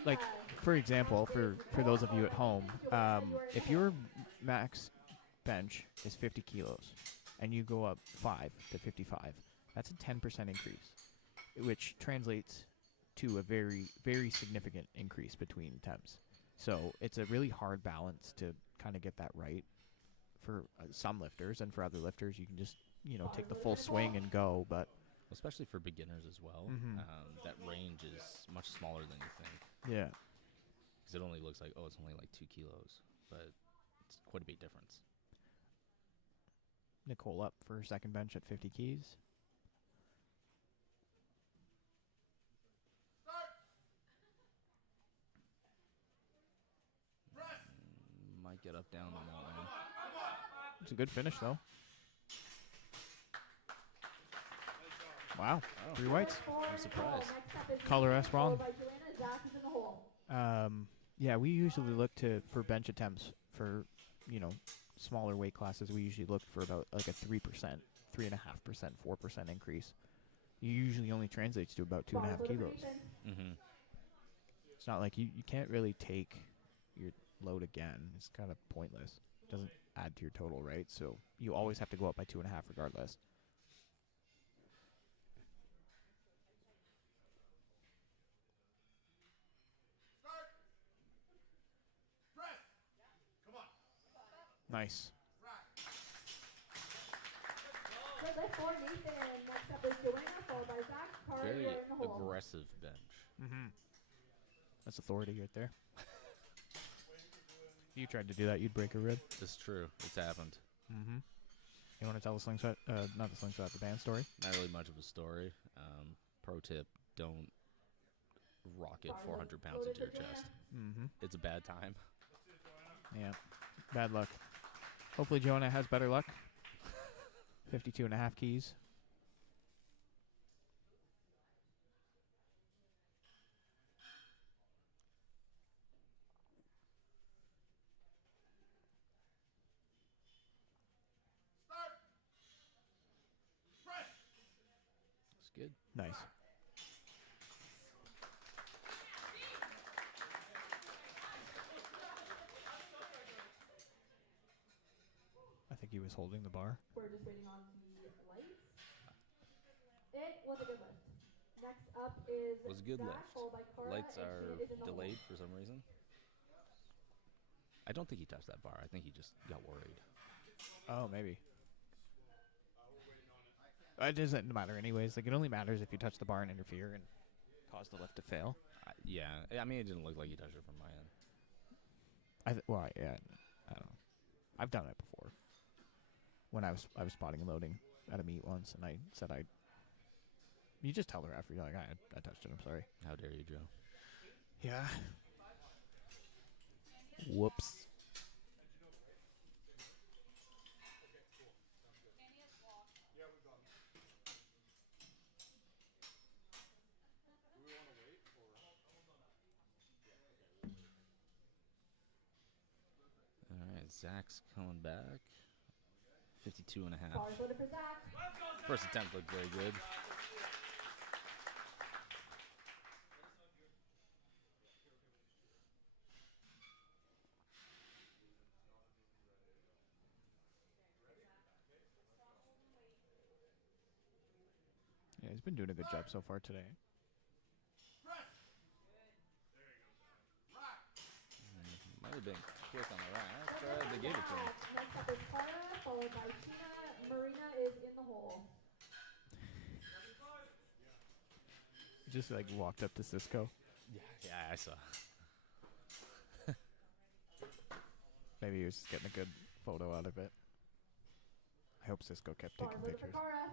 Like for example, for those of you at home, if your max bench is 50 kilos and you go up 5 to 55, that's a 10% increase, which translates to a very, very significant increase between attempts. So it's a really hard balance to kind of get that right for some lifters, and for other lifters, you can just, take the full swing and go. But Especially for beginners as well. Mhm. That range is much smaller than you think. yeah, Because it only looks like, it's only like 2 kilos. But it's quite a big difference. Nicole up for second bench at 50 keys. Might get up down on that one. It's a good finish, though. Wow, 3 whites. I'm surprised. Color us wrong. Followed by Joanna. Zach is in the hole. Yeah, we usually look for bench attempts for, smaller weight classes. We usually look for about like a 3%, 3.5%, 4% increase. It usually only translates to about 2.5 kilos. Mm-hmm. It's not like you can't really take your load again. It's kind of pointless. It doesn't add to your total, right? So you always have to go up by 2.5 regardless. Nice. Good lift for Nathan. Next up is Joanna, followed by Zach. Cara, Very you are in the hole. aggressive bench. Mm-hmm. That's authority right there. If you tried to do that, you'd break a rib. It's true. It's happened. Mm-hmm. You want to tell the slingshot, not the slingshot, the band story? Not really much of a story. Pro tip, don't rocket 400 pounds into your chest. Mm-hmm. It's a bad time. Yeah. Bad luck. Hopefully Jonah has better luck. 52.5 keys. It's good. Nice. I think he was holding the bar. We're just waiting on the lights. It was a good lift. Next up is Was a good Zach, lift. followed by Cara, Lights and are Shannon is in the hole. delayed for some reason. I don't think he touched that bar. I think he just got worried. Oh, maybe. It doesn't matter anyways. Like, it only matters if you touch the bar and interfere and cause the lift to fail. Yeah. I mean, it didn't look like he touched it from my end. I don't know. I've done it before. When I was spotting and loading at a meet once, and I said you just tell the ref, you're like, I touched it, I'm sorry. How dare you, Joe? Yeah. Whoops. All right, Zach's coming back. 52 and a half. Bars loaded for Zach. First attempt looked very good. Yeah, he's been doing a good job so far today. Might have been quick on the rack. They gave it to him. Next up is Cara, followed by Tina. Marina is in the hole. He just like walked up to Cisco. Yeah, I saw. Maybe he was just getting a good photo out of it. I hope Cisco kept Bars taking loaded for pictures. Cara.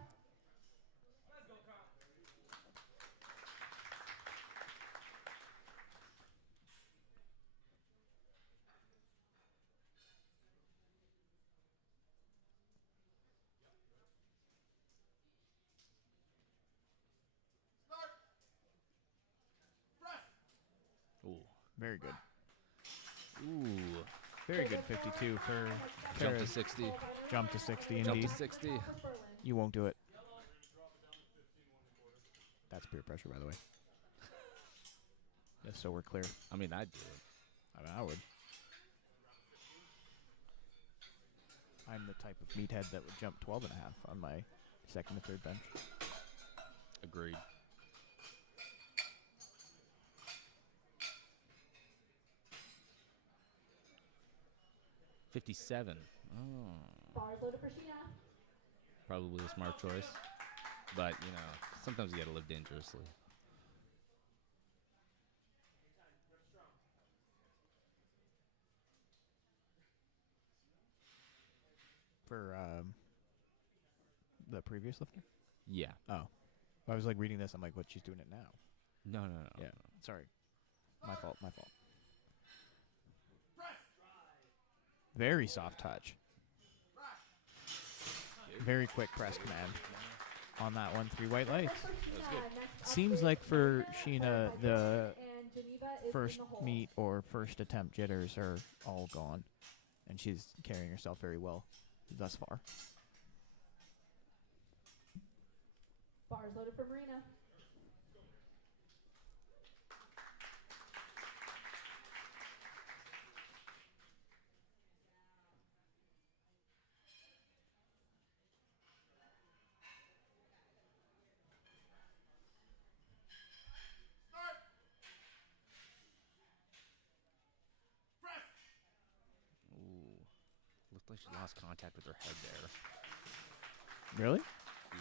Ooh. Very good. Ooh. Very good 52 for Jump Cara. to 60. Jump to 60 Jump indeed. to 60. You won't do it. That's peer pressure, by the way. Just so we're clear. I mean, I'd do it. I mean, I would. I'm the type of meathead that would jump 12 and a half on my second or third bench. Agreed. 57. Oh, Bars loaded for Sheena. probably a smart choice. But, sometimes you got to live dangerously. For the previous lifter? Yeah. Oh. I was like reading this. I'm like, what? She's doing it now. No. Yeah. Sorry. My fault. Very soft touch. Very quick press command on that one. 3 white lights. Seems like for Sheena, the first meet or first attempt jitters are all gone. And she's carrying herself very well thus far. Bars loaded for Marina. Ooh. Looked like she lost contact with her head there. Really?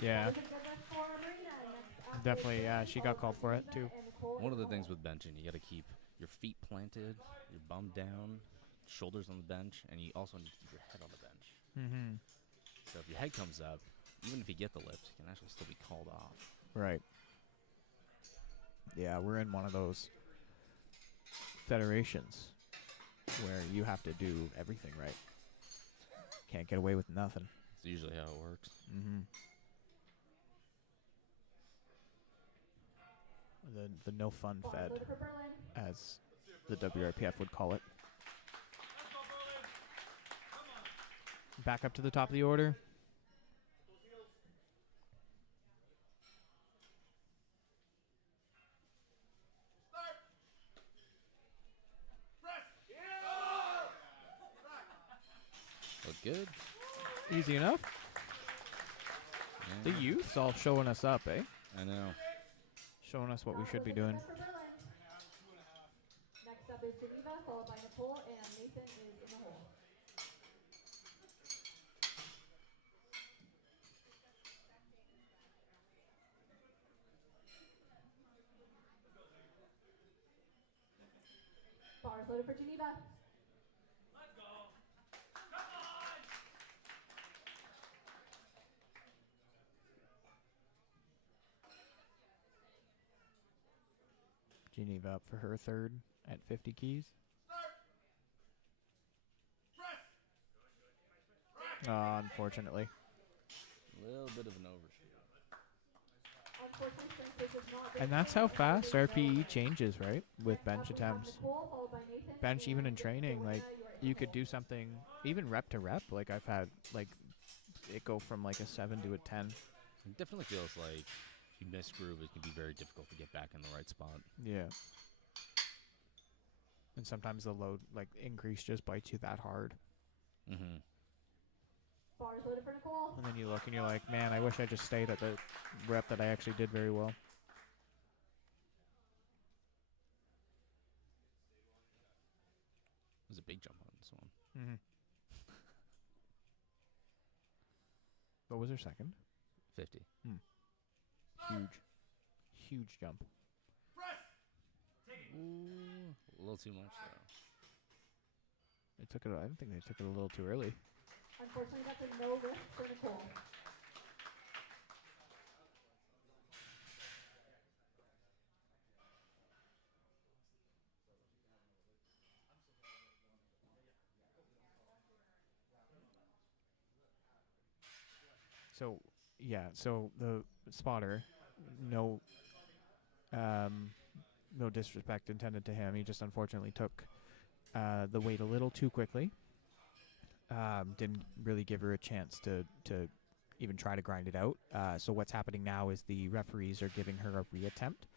Yeah. That was a good lift for Marina. Next up Definitely, is yeah. Jen, She followed got called by for it, Geneva too. and Nicole One in of the hole. things with benching, you got to keep your feet planted, your bum down, shoulders on the bench, and you also need to keep your head on the bench. Mm-hmm. So if your head comes up, even if you get the lift, you can actually still be called off. Right. Yeah, we're in one of those federations where you have to do everything right. Can't get away with nothing. It's usually how it works. Mm-hmm. The no fun Bars fed, loaded for Berlin. as the WRPF would call it. Back up to the top of the order. Look good. Easy enough. Yeah, The youth's all showing us up, eh? I know. Showing us what we That should was be a good doing. lift for Berlin. Next up is Geneva, followed by Nicole, and Nathan is in the hole. Bars loaded for Geneva. Geneva up for her third at 50 keys. Unfortunately. A little bit of an overshoot. Unfortunately, strength base is not good And that's for how her. fast There's no RPE lift. changes, right? With Next bench up, we have attempts. Nicole, followed by Nathan, Bench, even in and training, Joanna, like, you are in the you could hole. do something, even rep to rep. Like, I've had, like, it go from, like, a 7 to a 10. It definitely feels like if you miss groove, it can be very difficult to get back in the right spot. Yeah. And sometimes the load, like, increase just bites you that hard. Mm-hmm. Bars loaded for Nicole. And then you look and you're like, man, I wish I just stayed at the rep that I actually did very well. It was a big jump on this one. Mm-hmm. What was her second? 50. Huge jump. Ooh, a little too much, though. They took it. I think they took it a little too early. Unfortunately, that's a no lift for Nicole. So yeah, so the spotter, no, no disrespect intended to him. He just unfortunately took the weight a little too quickly. Didn't really give her a chance to even try to grind it out. So what's happening now is the referees are giving her a reattempt,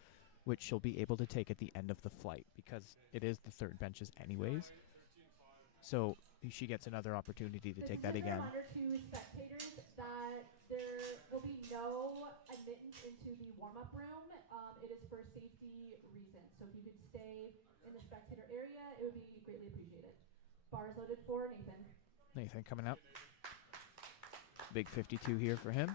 which she'll be able to take at the end of the flight because it is the third benches anyways. So she gets another opportunity to This take is that just a again. reminder to spectators that there will be no admittance into the warm-up room. It is for safety reasons. So if you could stay in the spectator area, it would be greatly appreciated. Bars loaded for Nathan. Nathan coming up. Big 52 here for him.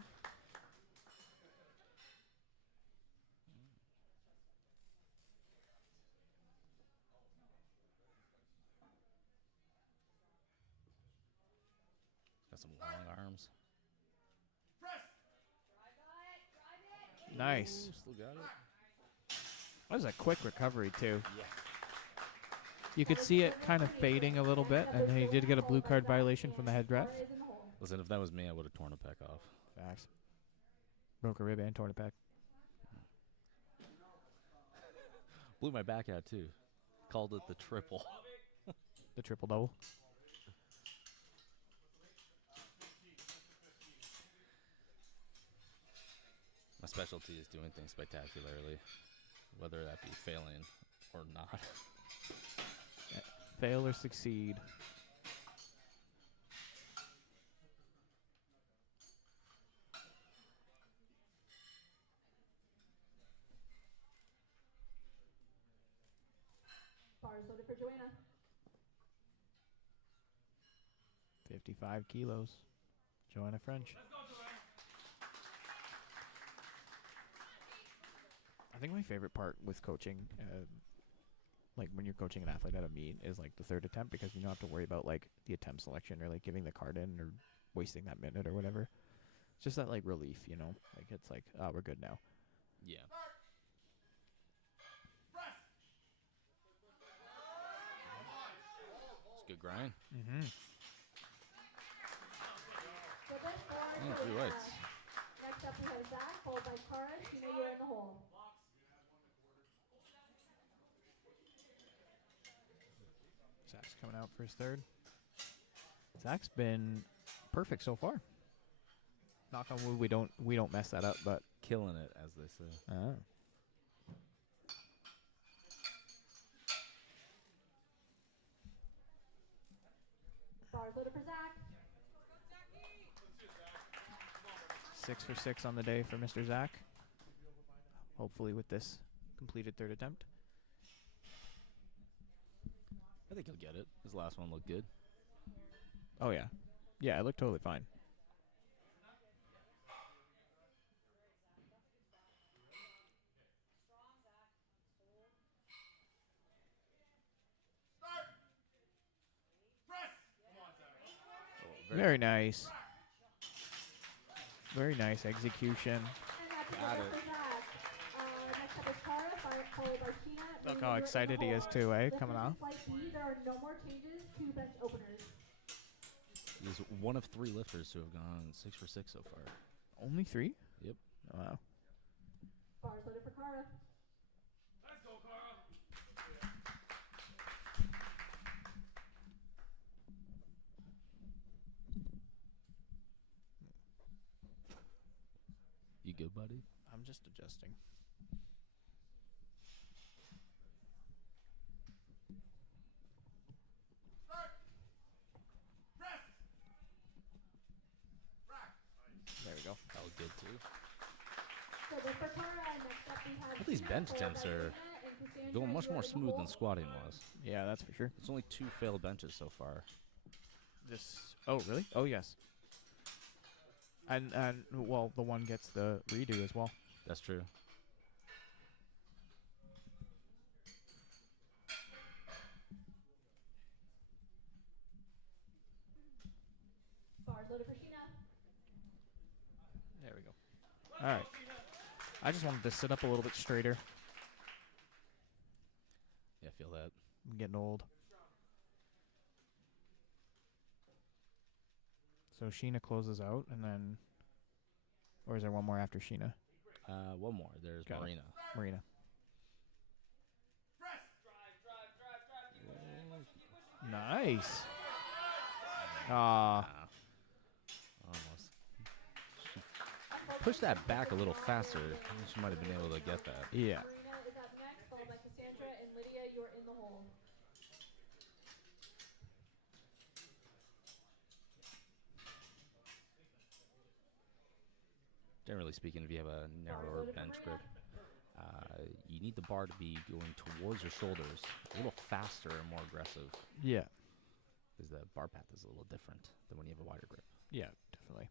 Got some long arms. Nice. Ooh, still got it. That was a quick recovery, too. Yeah. You could see it kind of fading a little bit, and he did get a blue card violation from the head ref. Listen, if that was me, I would have torn a pec off. Facts. Broke a rib and torn a pec. Blew my back out, too. Called it the triple. The triple double. My specialty is doing things spectacularly, whether that be failing or not. Fail or succeed. Bars loaded for Joanna. 55 kilos. Joanna French. I think my favorite part with coaching, like when you're coaching an athlete at a meet, is like the third attempt, because you don't have to worry about like the attempt selection or like giving the card in or wasting that minute or whatever. It's just that like relief, you know? Like it's like, oh, we're good now. Yeah. It's a good grind. Mm-hmm. So this bar Yeah, 3 whites. Next up we have Zach, followed by Cara. You know you're in the hole. Zach's coming out for his third. Zach's been perfect so far. Knock on wood, we don't mess that up, but Killing it, as they say. Bars loaded for Zach. 6 for 6 on the day for Mr. Zach. Hopefully with this completed third attempt. I think he'll get it. His last one looked good. Oh, yeah. Yeah, it looked totally fine. Oh, Very nice. Very nice execution. And that's Got it it. for Zach. Next up is Cara, followed by Sheena. Look You how know you're in excited the he is hole. too, eh? Lift Coming is off. Flight B. There are no more changes to bench openers. He's one of 3 lifters who have gone 6 for 6 so far. Only 3? Yep. Wow. Bars loaded for Cara. You good, buddy? I'm just adjusting. There we go. That was good, too. So this for Cara. Next up we have All these Sheena, bench followed attempts by are Elena, and Cassandra. going much You're more in the smooth than hole. squatting was. Yeah, that's for sure. It's only 2 failed benches so far. Oh, really? Oh, yes. And well, the one gets the redo as well. That's true. Bars loaded for Sheena. There we go. All right. I just wanted to sit up a little bit straighter. Yeah, I feel that. I'm getting old. So Sheena closes out, and then, or is there one more after Sheena? One more. There's Got it. Marina. Marina. Nice. Ah, Almost. Push that back a little faster. She might have been able to get that. yeah. Marina is up next, followed by Cassandra and Lydia. You're in the hole. Generally speaking, if you have a narrower bench grip, you need the bar to be going towards your shoulders, a little faster and more aggressive. Yeah. because the bar path is a little different than when you have a wider grip. Yeah, definitely.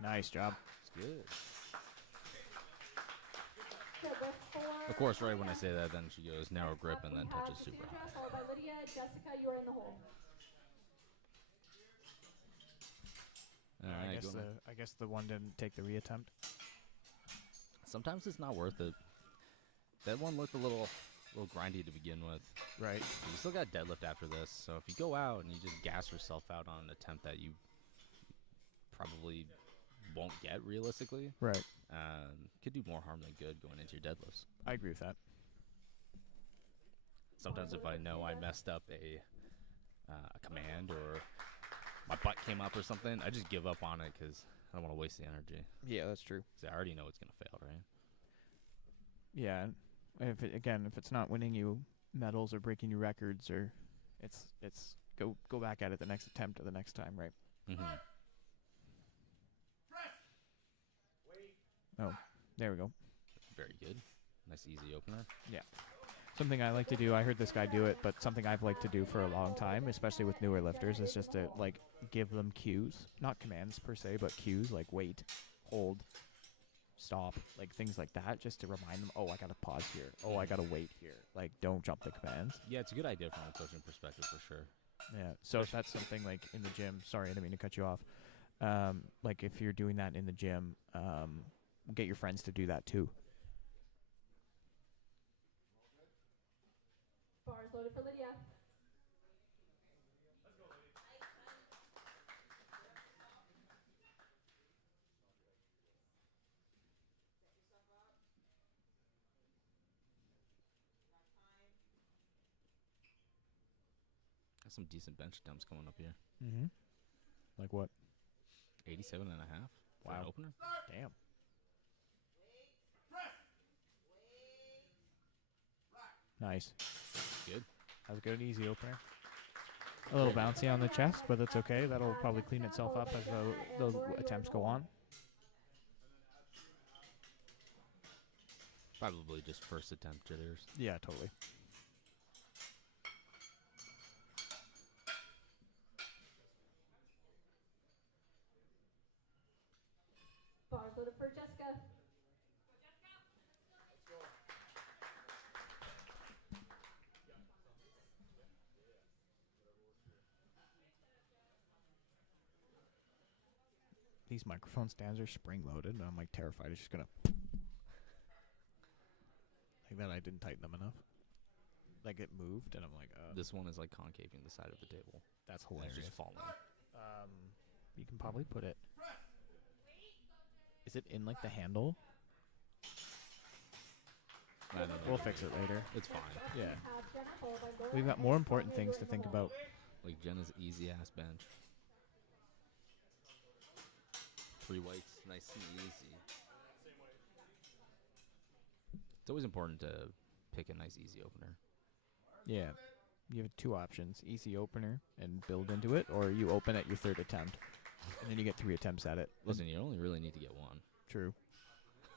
Nice job. It's good. So lift for Of course, right when I say that, then she goes narrow grip and we then have touches super Cassandra, high. followed by Lydia. Jessica, you are in the hole. All right, I guess the one didn't take the reattempt. sometimes it's not worth it. That one looked a little grindy to begin with. Right. You still got deadlift after this, so if you go out and you just gas yourself out on an attempt that you probably won't get realistically, Right. could do more harm than good going into your deadlifts. I agree with that. Sometimes if I know I messed up a command or my butt came up or something, I just give up on it because I don't want to waste the energy. Yeah, that's true. Because I already know it's going to fail, right? Yeah. If it's not winning you medals or breaking you records, or it's go back at it the next attempt or the next time, right? Mm-hmm. Oh, there we go. Very good. Nice easy opener. Yeah. Something I like to do, I heard this guy do it, but something I've liked to do for a long time, especially with newer lifters, is just to, like, give them cues. Not commands per se, but cues, like wait, hold, stop, like things like that, just to remind them, oh, I got to pause here. Oh, I got to wait here. Like, don't jump the commands. Yeah, it's a good idea from a coaching perspective for sure. Yeah. So if that's something like in the gym, sorry, I didn't mean to cut you off. Like if you're doing that in the gym, get your friends to do that too. Bars loaded for Lydia. Got some decent bench attempts coming up here. Mm-hmm. Like what? 87 and a half. For an Wow. opener. Damn. Nice. Good. That was a good, easy opener. A little bouncy on the chest, but that's okay. That'll probably clean itself up as those attempts go on. Probably just first attempt jitters. Yeah, totally. Bars loaded for Jessica. These microphone stands are spring-loaded, and I'm, like, terrified it's just going to... Like that I didn't tighten them enough. Like, it moved, and I'm like, This one is like concaving the side of the table. that's And hilarious. it's just falling. You can probably put it... Is it in, like, the handle? I don't know. We'll fix it later. It's fine. Yeah. Have Jenna, followed by Laura, We've got and more then important Tanya, you things are to in the think hole. about. Like Jenna's easy ass bench. 3 weights, nice and easy. It's always important to pick a nice easy opener. Yeah. You have 2 options. Easy opener and build into it, or you open at your 3rd attempt. And then you get 3 attempts at it. Listen, you only really need to get one. True.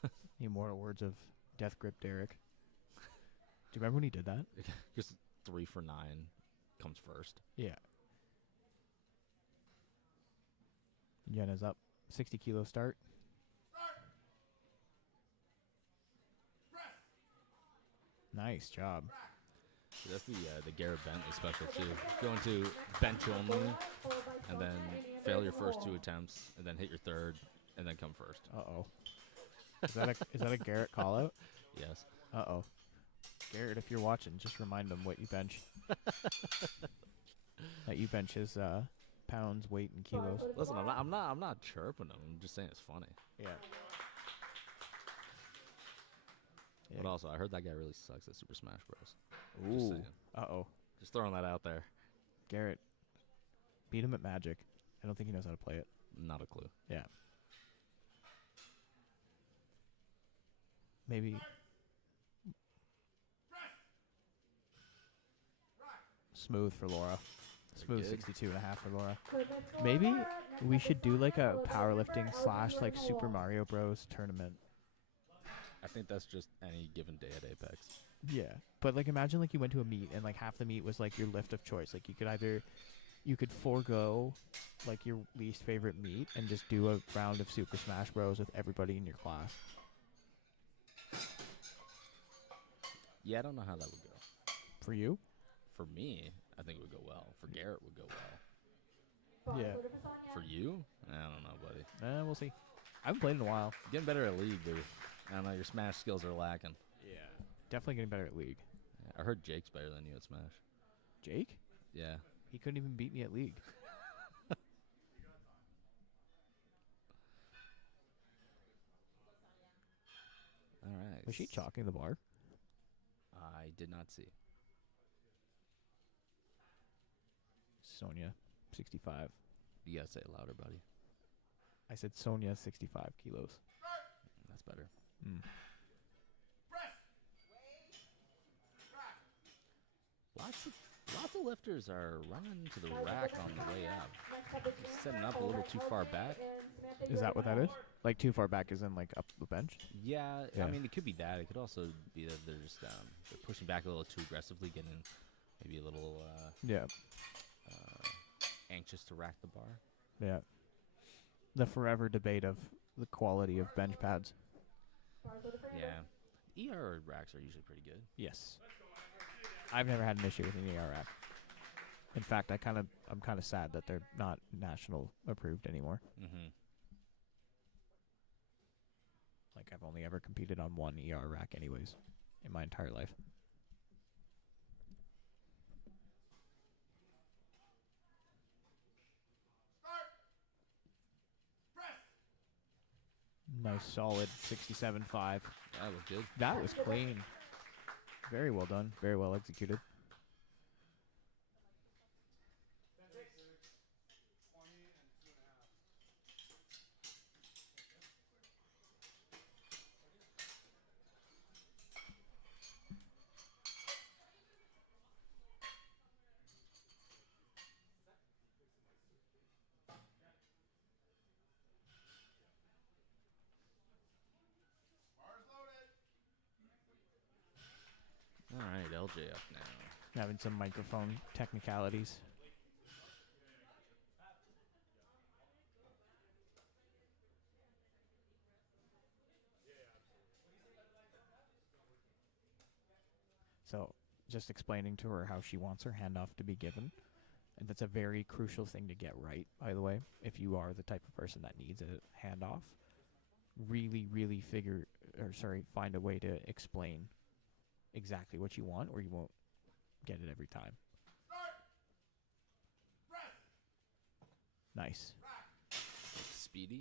The immortal words of Death Grip Derek. Do you remember when he did that? Just 3 for 9 comes first. Yeah. Jenna's up. 60 kilo start. Nice job. That's the Garrett Bentley special too. Go into bench only, Followed by and Sonia, then and Amber fail in your the first hole. 2 attempts, and then hit your 3rd, and then come first. Uh-oh. Is that a Garrett call-out? Yes. Uh-oh. Garrett, if you're watching, just remind him what you bench. That you bench his pounds, weight, and kilos. Listen, I'm not chirping him. I'm just saying it's funny. Yeah. But also, I heard that guy really sucks at Super Smash Bros. Just Ooh. saying. Uh-oh. Just throwing that out there. Garrett, beat him at Magic. I don't think he knows how to play it. Not a clue. Yeah. Maybe. Smooth for Laura. Smooth good. 62 and a half for Laura. Good lift for Maybe Laura. Next we up should is do like Sonia, a followed by powerlifting Jennifer, slash like eligible Super in the wall. Mario Bros tournament. I think that's just any given day at Apex. Yeah, but like imagine like you went to a meet and like half the meet was like your lift of choice. Like you could forego like your least favorite meet and just do a round of Super Smash Bros with everybody in your class. Yeah, I don't know how that would go. For you? For me, I think it would go well. For Garrett, it would go well. Bars Yeah. loaded for Sonia. For you, I don't know, buddy. We'll see. I haven't played in a while. You're getting better at League, but I don't know. Your Smash skills are lacking. Yeah. Definitely getting better at League. Yeah, I heard Jake's better than you at Smash. Jake? Yeah. He couldn't even beat me at League. All right. Was she chalking the bar? I did not see. Sonia, 65. You gotta say it louder, buddy. I said Sonia, 65 kilos. That's better. Mm. Lots of lifters are running to the Bars rack loaded on for the way Sonia. up. Next up is Just Samantha, setting up a followed little by too far LJ back. and Samantha, Is you're that what that eligible. is? Like too far back is in like up the bench? Yeah, Yeah. I mean, it could be that. It could also be that they're just they're pushing back a little too aggressively, getting maybe a little Yeah. anxious to rack the bar. Yeah. The forever debate of the quality of bench pads. Bars loaded for Amber. Yeah. ER racks are usually pretty good. Yes. I've never had an issue with an ER rack. In fact, I'm kind of sad that they're not national approved anymore. Mm-hmm. Like I've only ever competed on one ER rack anyways in my entire life. Nice solid 67.5. That looked good. That was clean. Very well done. Very well executed. All right, LJ up now. Having some microphone technicalities. So, just explaining to her how she wants her handoff to be given. And that's a very crucial thing to get right, by the way. If you are the type of person that needs a handoff, really find a way to explain exactly what you want, or you won't get it every time. Nice. Speedy.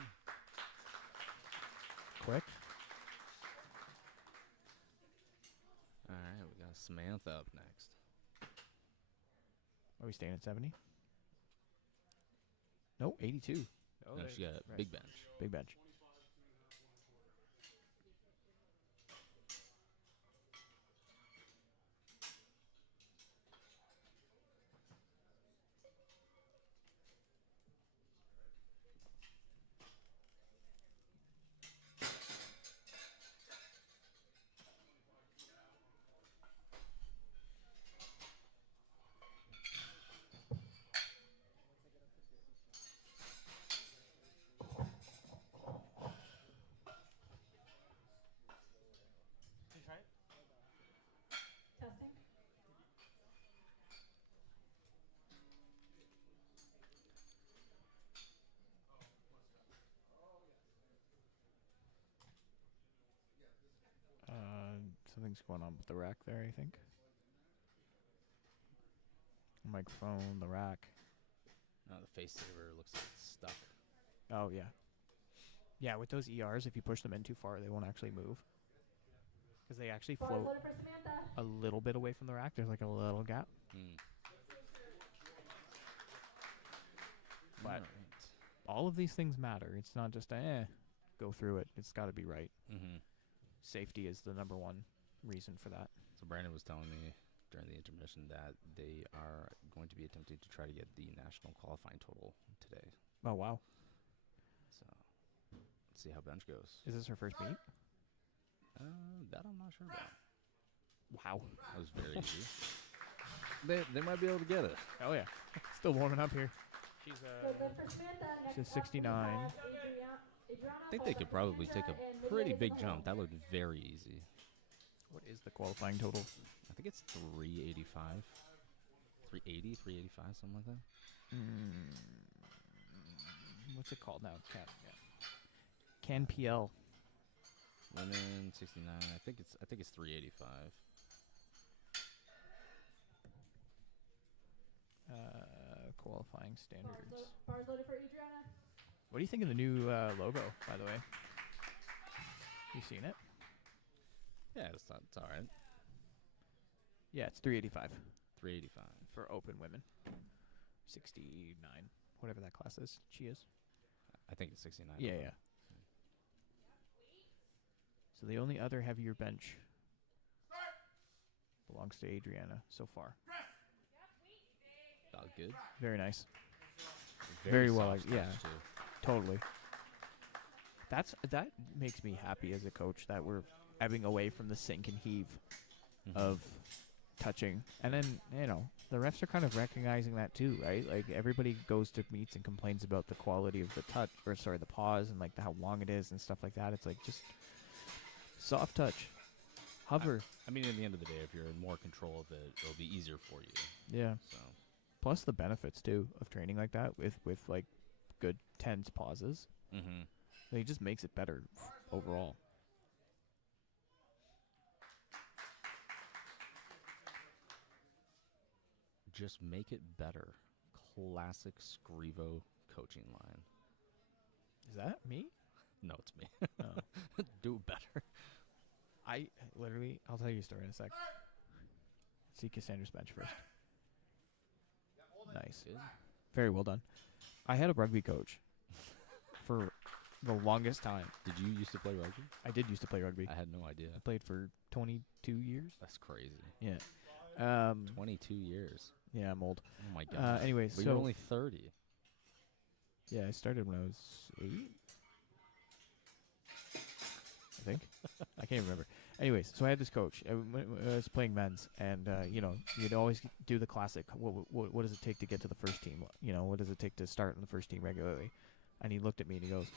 Quick. All right, we got Samantha up next. Are we staying at 70? No, 82. Oh, No, she got a right. big bench. Big bench. Testing. Something's going on with the rack there, I think. Microphone, the rack. No, the face saver looks like it's stuck. Oh, yeah. Yeah, with those ERs, if you push them in too far, they won't actually move. Because they actually Bars float loaded for Samantha. a little bit away from the rack. There's like a little gap. Hmm. But Alright. all of these things matter. It's not just go through it. It's got to be right. Mm-hmm. Safety is the number one reason for that. So Brandon was telling me during the intermission that they are going to be attempting to try to get the national qualifying total today. Oh, wow. So let's see how bench goes. Is this her first meet? That I'm not sure about. Wow. That was very easy. They might be able to get it. Oh, yeah. Still warming up here. She's So the for Samantha, next she's up we 69. have Adriana I think they could probably take a pretty big jump. That looked very easy. What is the qualifying total? I think it's 385. 380, 385, something like that. What's it called now? Can PL. Women 69. I think it's 385. Qualifying standards. Bars loaded for Adriana. What do you think of the new logo, by the way? You seen it? Yeah, it's all right. Yeah, it's 385 385. for open women. 69, whatever that class is. She is. I think it's 69. Yeah, yeah. So the only other heavier bench belongs to Adriana so far. Felt good. Very nice. Very well, soft yeah. touch, too. Totally. That makes me happy as a coach that we're ebbing away from the sink and heave of touching. And then, the refs are kind of recognizing that too, right? Like, everybody goes to meets and complains about the quality of the touch, the pause and like how long it is and stuff like that. It's like just soft touch. Hover. I mean, in the end of the day, if you're in more control of it, it'll be easier for you. Yeah. So Plus the benefits too of training like that with like good tense pauses. It just makes it better overall. just make it better. Classic Scrivo coaching line. Is that me? No, it's me. Oh. Do it better. I'll tell you a story in a sec. See Cassandra's bench first. Nice. Good. Very well done. I had a rugby coach for the longest time. Did you used to play rugby? I did used to play rugby. I had no idea. I played for 22 years. That's crazy. Yeah. 22 years. Yeah, I'm old. Oh my god. Anyways, but so you're only 30. Yeah, I started when I was 8. I think. I can't even remember. Anyways, so I had this coach. I was playing men's, and you'd always do the classic. What does it take to get to the first team? What does it take to start in the first team regularly? And he looked at me and he goes,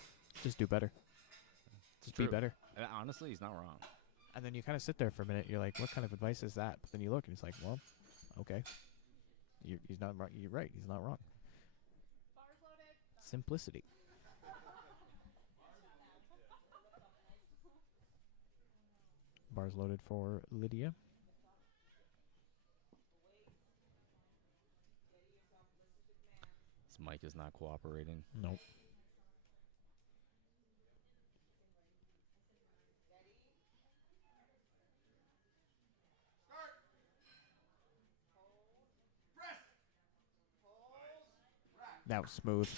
"Just do better. Just be better." Honestly, he's not wrong. And then you kind of sit there for a minute. You're like, "What kind of advice is that?" But then you look and it's like, "Well, okay, he's not wrong. You're right. He's not wrong." Bars loaded. Simplicity. Bars loaded for Lydia. This mic is not cooperating. Nope. That was smooth.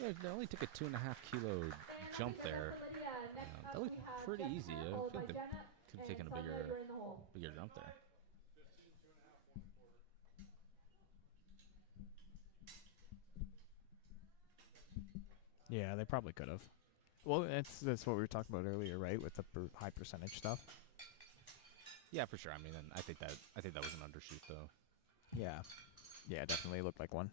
Yeah, they only took a 2.5 kilo jump there. That looked pretty easy. I feel like they could have taken a bigger jump there. Yeah, they probably could have. Well, that's what we were talking about earlier, right? With the high percentage stuff. Yeah, for sure. I mean, and I think that was an undershoot though. Yeah. Yeah, definitely looked like one.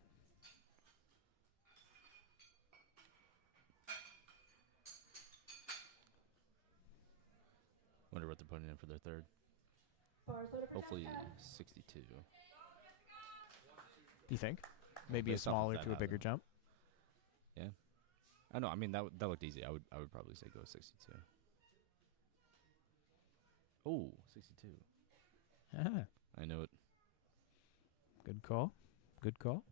Wonder what they're putting in for their third. Hopefully 62. Do you think? Maybe a Based off of smaller that to a bigger habit. jump? Yeah. I know. I mean, that looked easy. I would probably say go 62. Oh, 62. Ah, I know it. good call. Good call.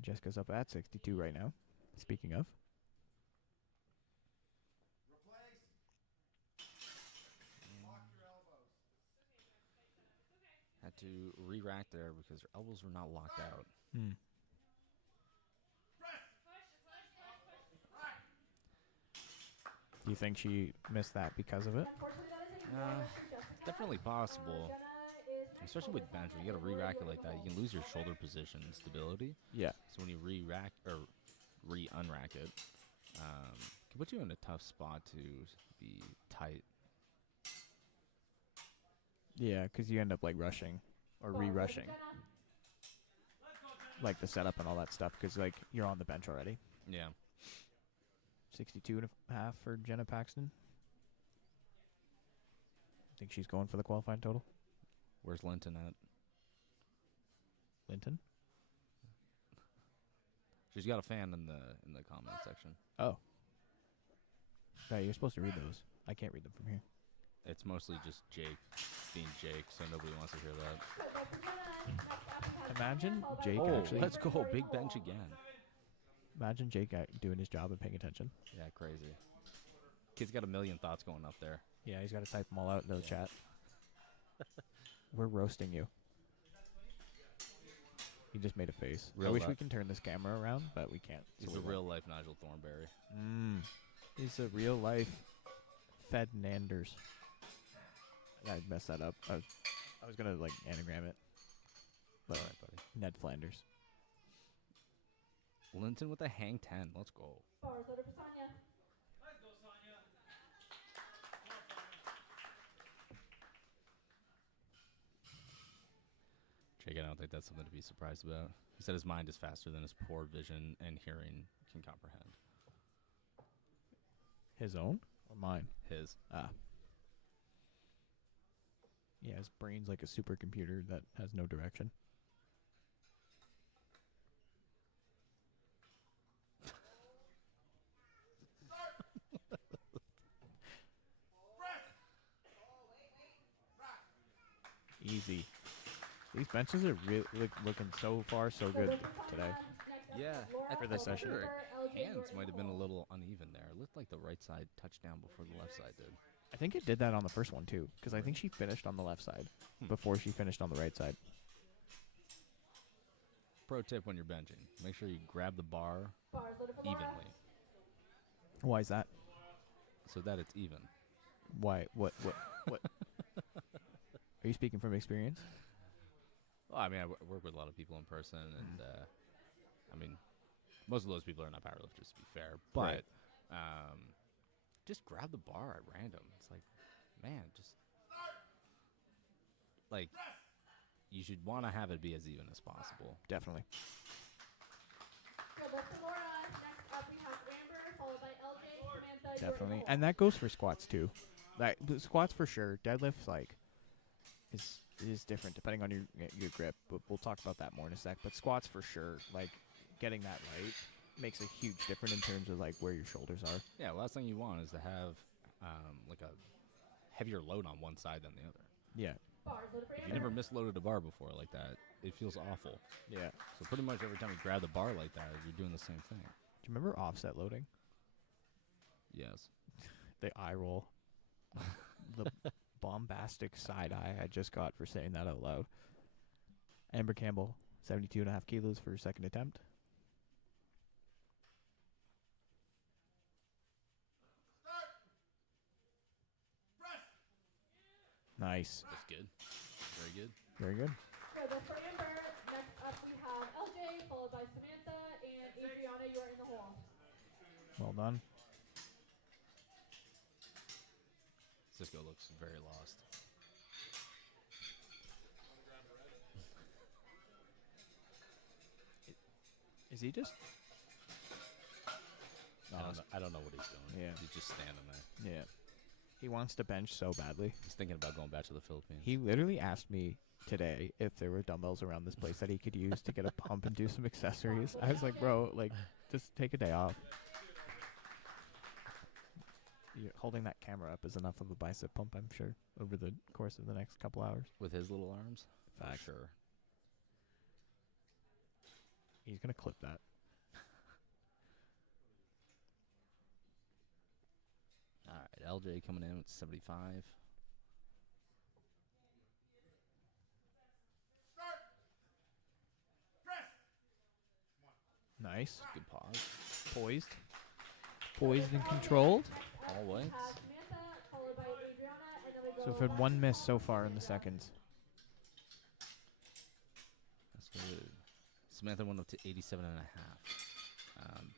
Jessica's up at 62 right now. Speaking of. Had to re-rack there because her elbows were not locked out. Do you think she missed that because of it? definitely possible, Jenna is next, especially followed with by bench. When Sonia, you got to and Lori re-rack it joining like the that, you hall. can lose your shoulder position and stability. Yeah. So when you re-rack or re-unrack it, can put you in a tough spot to be tight. Yeah, because you end up like rushing or Bars over to re-rushing, Jenna. like the setup and all that stuff, because like you're on the bench already. Yeah. 62.5 for Jenna Paxton. Think she's going for the qualifying total. Where's Linton at? Linton. She's got a fan in the comment section. Oh. Yeah, you're supposed to read those. I can't read them from here. It's mostly just Jake being Jake, so nobody wants to hear that. Good, that's for Jenna. Next up, we have Imagine Sonia, followed by Jake Lori, actually- let's go. joining the Big hall. bench again. Imagine Jake doing his job and paying attention. Yeah, crazy. Kid's got a million thoughts going up there. Yeah, he's got to type them all out into the Yeah. chat. We're roasting you. He just made a face. I Real wish li- we can turn this camera around, but we can't. He's so the we won't. real life Nigel Thornberry. He's a real life Ferdinanders. I messed that up. I was gonna like anagram it, but All right, buddy. Ned Flanders. Linton with a hang 10. Let's go. Bars over for Sonia. Jake, I don't think that's something to be surprised about. He said his mind is faster than his poor vision and hearing can comprehend. His own or mine? His. Ah. Yeah, his brain's like a supercomputer that has no direction. Easy. These benches are really looking so far so good today. Yeah, For this session. Sure. Hands might have been a little uneven there. It looked like the right side touched down before the left side did. I think it did that on the first one too, because I think she finished on the left side before she finished on the right side. Pro tip when you're benching, make sure you grab the bar evenly Why is that? so that it's even. Why? What? Are you speaking from experience? Well, I mean, I work with a lot of people in person, and I mean, most of those people are not powerlifters, to be fair. But Right. just grab the bar at random. It's like, man, just like you should want to have it be as even as possible. Definitely. Good, that's for Laura. Next up, we have Amber, followed by LJ, Samantha. Definitely. And that goes for squats too. Like the squats for sure. Deadlifts like is different depending on your grip. But we'll talk about that more in a sec. But squats for sure, like getting that right makes a huge difference in terms of like where your shoulders are. Yeah, last thing you want is to have like a heavier load on one side than the other. Yeah. Bars over for If you Amber. never misloaded a bar before like that, it feels awful. Yeah. So pretty much every time you grab the bar like that, you're doing the same thing. Do you remember offset loading? Yes. The eye roll. The bombastic side eye I just got for saying that out loud. Amber Campbell, 72.5 kilos for her second attempt. Nice. That's good. Very good. Very good. Good, that's for Amber. Next up, we have LJ, followed by Samantha, and Adriana, you are in the hole. Well done. Cisco looks very lost. Is he just? I don't know what he's doing. Yeah. He's just standing there. Yeah. He wants to bench so badly. He's thinking about going back to the Philippines. He literally asked me today if there were dumbbells around this place that he could use to get a pump and do some accessories. I was like, bro, like, just take a day off. Holding that camera up is enough of a bicep pump, I'm sure, over the course of the next couple hours. With his little arms? Facts. For sure. He's going to clip that. All right, LJ coming in with 75. Nice. Good pause. Poised. Poised and controlled. All weights. Samantha, followed by Adriana, and then we go So we've had one miss so far in the seconds. That's good. Samantha went up to 87.5.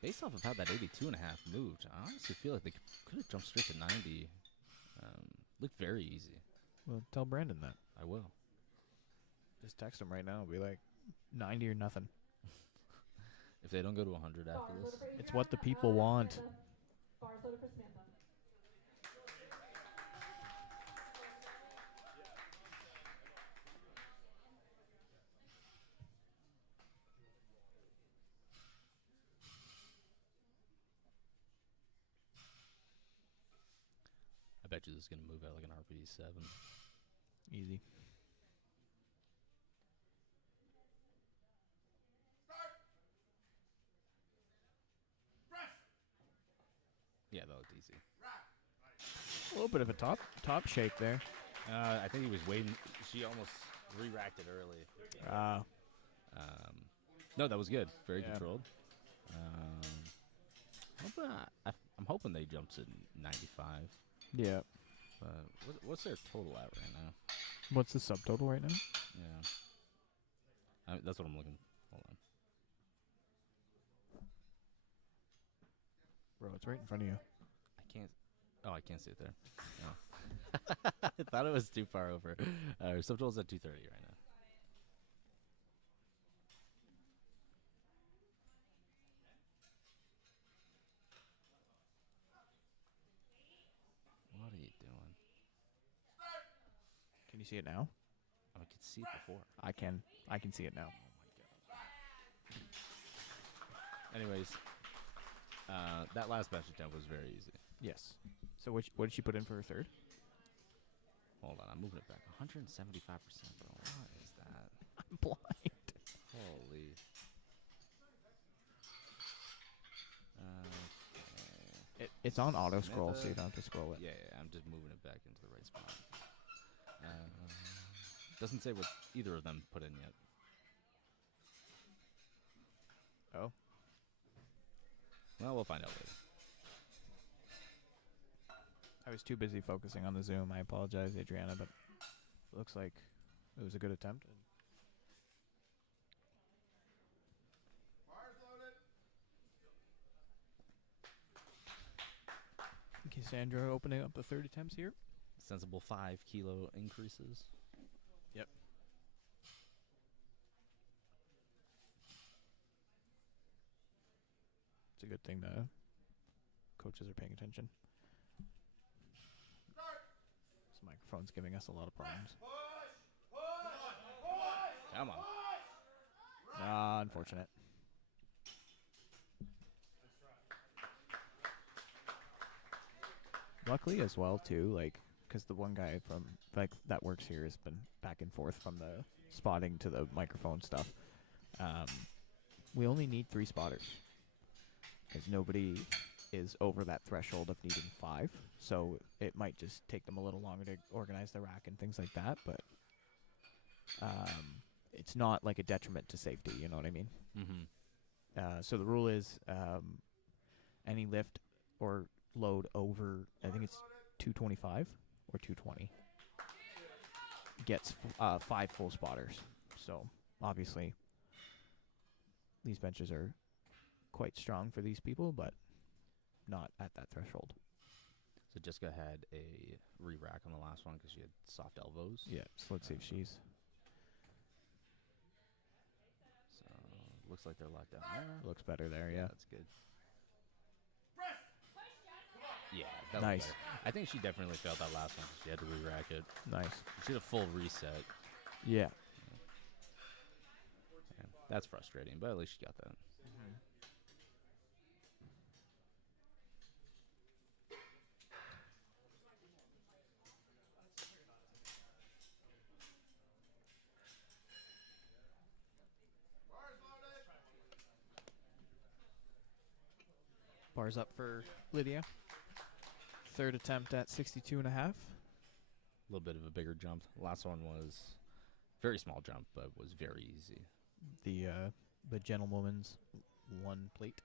Based off of how that 82.5 moved, I honestly feel like they could have jumped straight to 90. Looked very easy. Well, tell Brandon that. I will. Just text him right now. Be like, 90 or nothing. If they don't go to 100 after this. It's what the people want. Bars loaded for Samantha. I bet you this is going to move out like an RPE 7. Easy. Yeah, that looked easy. A little bit of a top shake there. I think he was waiting. She almost re-racked it early. No, that was good. Very controlled. I'm hoping they jump to 95. Yeah. What's their total at right now? What's the subtotal right now? Yeah. That's what I'm looking. Hold on. Bro, it's right in front of you. I can't. Oh, I can't see it there. No. I thought it was too far over. Subtotal's at 230 right now. What are you doing? Can you see it now? Oh, I could see it before. I can see it now. Oh my god. Anyways, that last batch attempt was very easy. Yes. So what did she put in for her third? Hold on, I'm moving it back. 175%, bro. What is that? I'm blind. Holy. It's on auto scroll, so you don't have to scroll it. Yeah, I'm just moving it back into the right spot. Doesn't say what either of them put in yet. Oh. Well, we'll find out later. I was too busy focusing on the Zoom. I apologize, Adriana, but it looks like it was a good attempt. Cassandra opening up the third attempts here. Sensible 5 kilo increases. Yep. It's a good thing the coaches are paying attention. This microphone's giving us a lot of problems. Come on. Unfortunate. Luckily as well too, like, because the one guy from that works here has been back and forth from the spotting to the microphone stuff. We only need 3 spotters because nobody is over that threshold of needing 5, so it might just take them a little longer to organize the rack and things like that, but it's not like a detriment to safety, you know what I mean? So the rule is any lift or load over, I think it's 225 or 220, gets 5 full spotters. So obviously these benches are quite strong for these people, but not at that threshold. So Jessica had a re-rack on the last one because she had soft elbows. Yeah, so let's see if she's... So looks like they're locked down there. Looks better there, yeah. That's good. Yeah, that Nice. was better. I think she definitely failed that last one because she had to re-rack it. Nice. She did a full reset. Yeah. Yeah, that's frustrating, but at least she got that. Bars up for Lydia. Third attempt at 62.5. A little bit of a bigger jump. Last one was very small jump, but was very easy. The gentlewoman's 1 plate.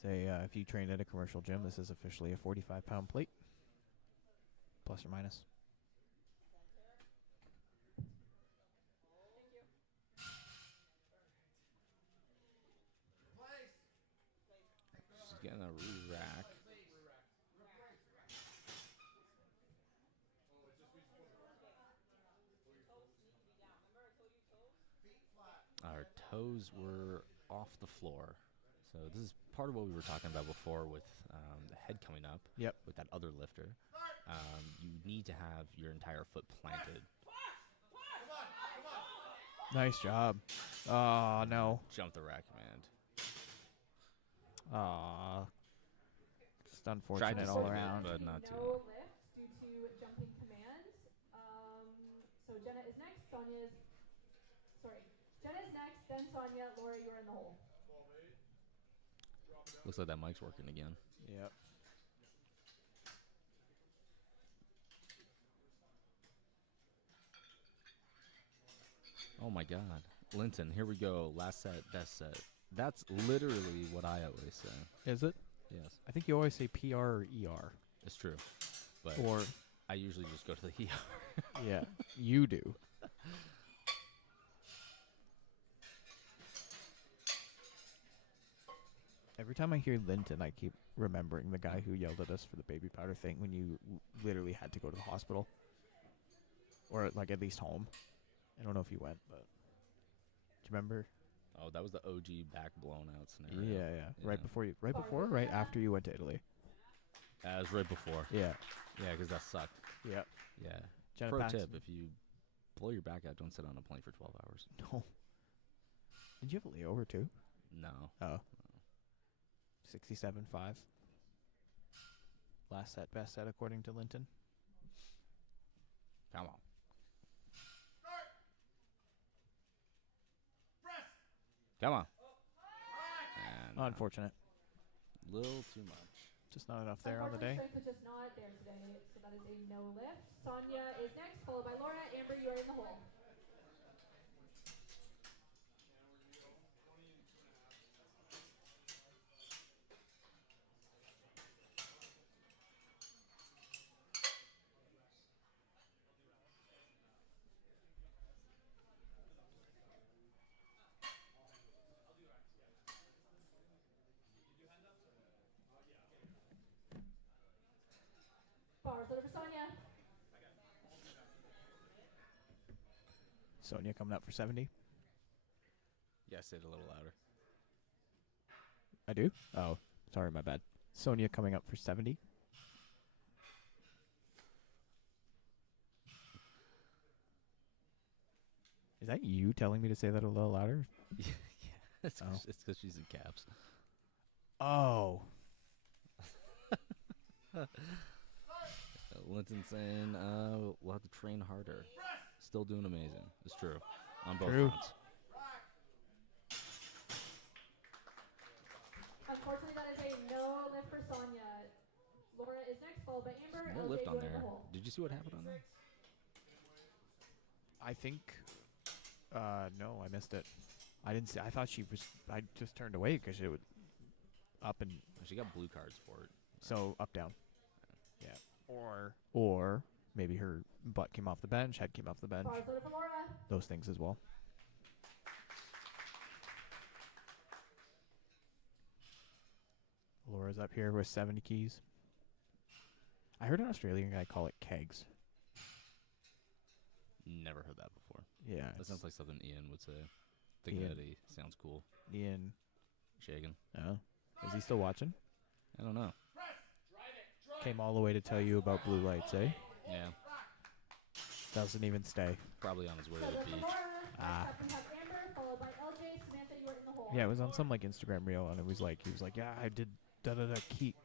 Say if you train at a commercial gym, this is officially a 45-pound plate. plus or minus. She's getting a re-rack. Our toes were off the floor. So this is part of what we were talking about before with the head coming up. Yep. With that other lifter. You need to have your entire foot planted. Nice job. Oh, no. Jump the rack command. Aw. Just Tried unfortunate to all save it, around. but not too No much. lift due to jumping commands. So Jenna is next. Jenna's next, then Sonia. Laura, you're in the hole. Looks like that mic's working again. Yep. Oh my God. Linton, here we go. Last set, best set. That's literally what I always say. Is it? Yes, I think you always say PR or ER. it's true. But Or, I usually just go to the ER. yeah, you do. Every time I hear Linton, I keep remembering the guy who yelled at us for the baby powder thing when you literally had to go to the hospital. Or, like, at least home. I don't know if you went, but... Do you remember? Oh, that was the OG back blown out scenario. Yeah. Right before you... Right before or right after you went to Italy? That was right before. Yeah. Yeah, because that sucked. Yep. Yeah. Jenna Pro Paxton. tip, if you blow your back out, don't sit on a plane for 12 hours. No. Did you have a layover, too? No. Oh. 67.5. Last set, best set, according to Linton. Come on. Come on. And Unfortunate. little too much. Just not enough there on the day. Strength was just not there today, so that is a no lift. Sonia is next, followed by Laura. Amber, you are in the hole. Bars over Sonia. Sonia coming up for 70. Yeah, say it a little louder. I do? Oh, sorry, my bad. Sonia coming up for 70. Is that you telling me to say that a little louder? Yeah, it's Oh. because she's in caps. Oh. Linton saying, we'll have to train harder. Still doing amazing. It's true. On both True. fronts. Unfortunately, that is a no lift for Sonia. Laura is next, followed by Amber. No LJ, lift you on are in there. the hole. Did you see what happened on there? I think... no, I missed it. I didn't see... I thought she was... I just turned away because it would... Up and... She got blue cards for it. So, up, down. Yeah. Or maybe her butt came off the bench, head came off the bench. Bars over for Laura. Those things as well. Laura's up here with 70 keys. I heard an Australian guy call it kegs. Never heard that before. Yeah. That sounds like something Ian would say. Thinking Ian. that he sounds cool. Ian. Shaking. Oh. Is he still watching? I don't know. Came all the way to tell you about blue lights, eh? Yeah. Doesn't even stay. Probably on his way to Seven the for beach. Laura. Ah. Next up we have Amber, followed by LJ. Samantha, you are in the hole. Yeah, it was on some like Instagram reel, and it was like he was like, "Yeah, I did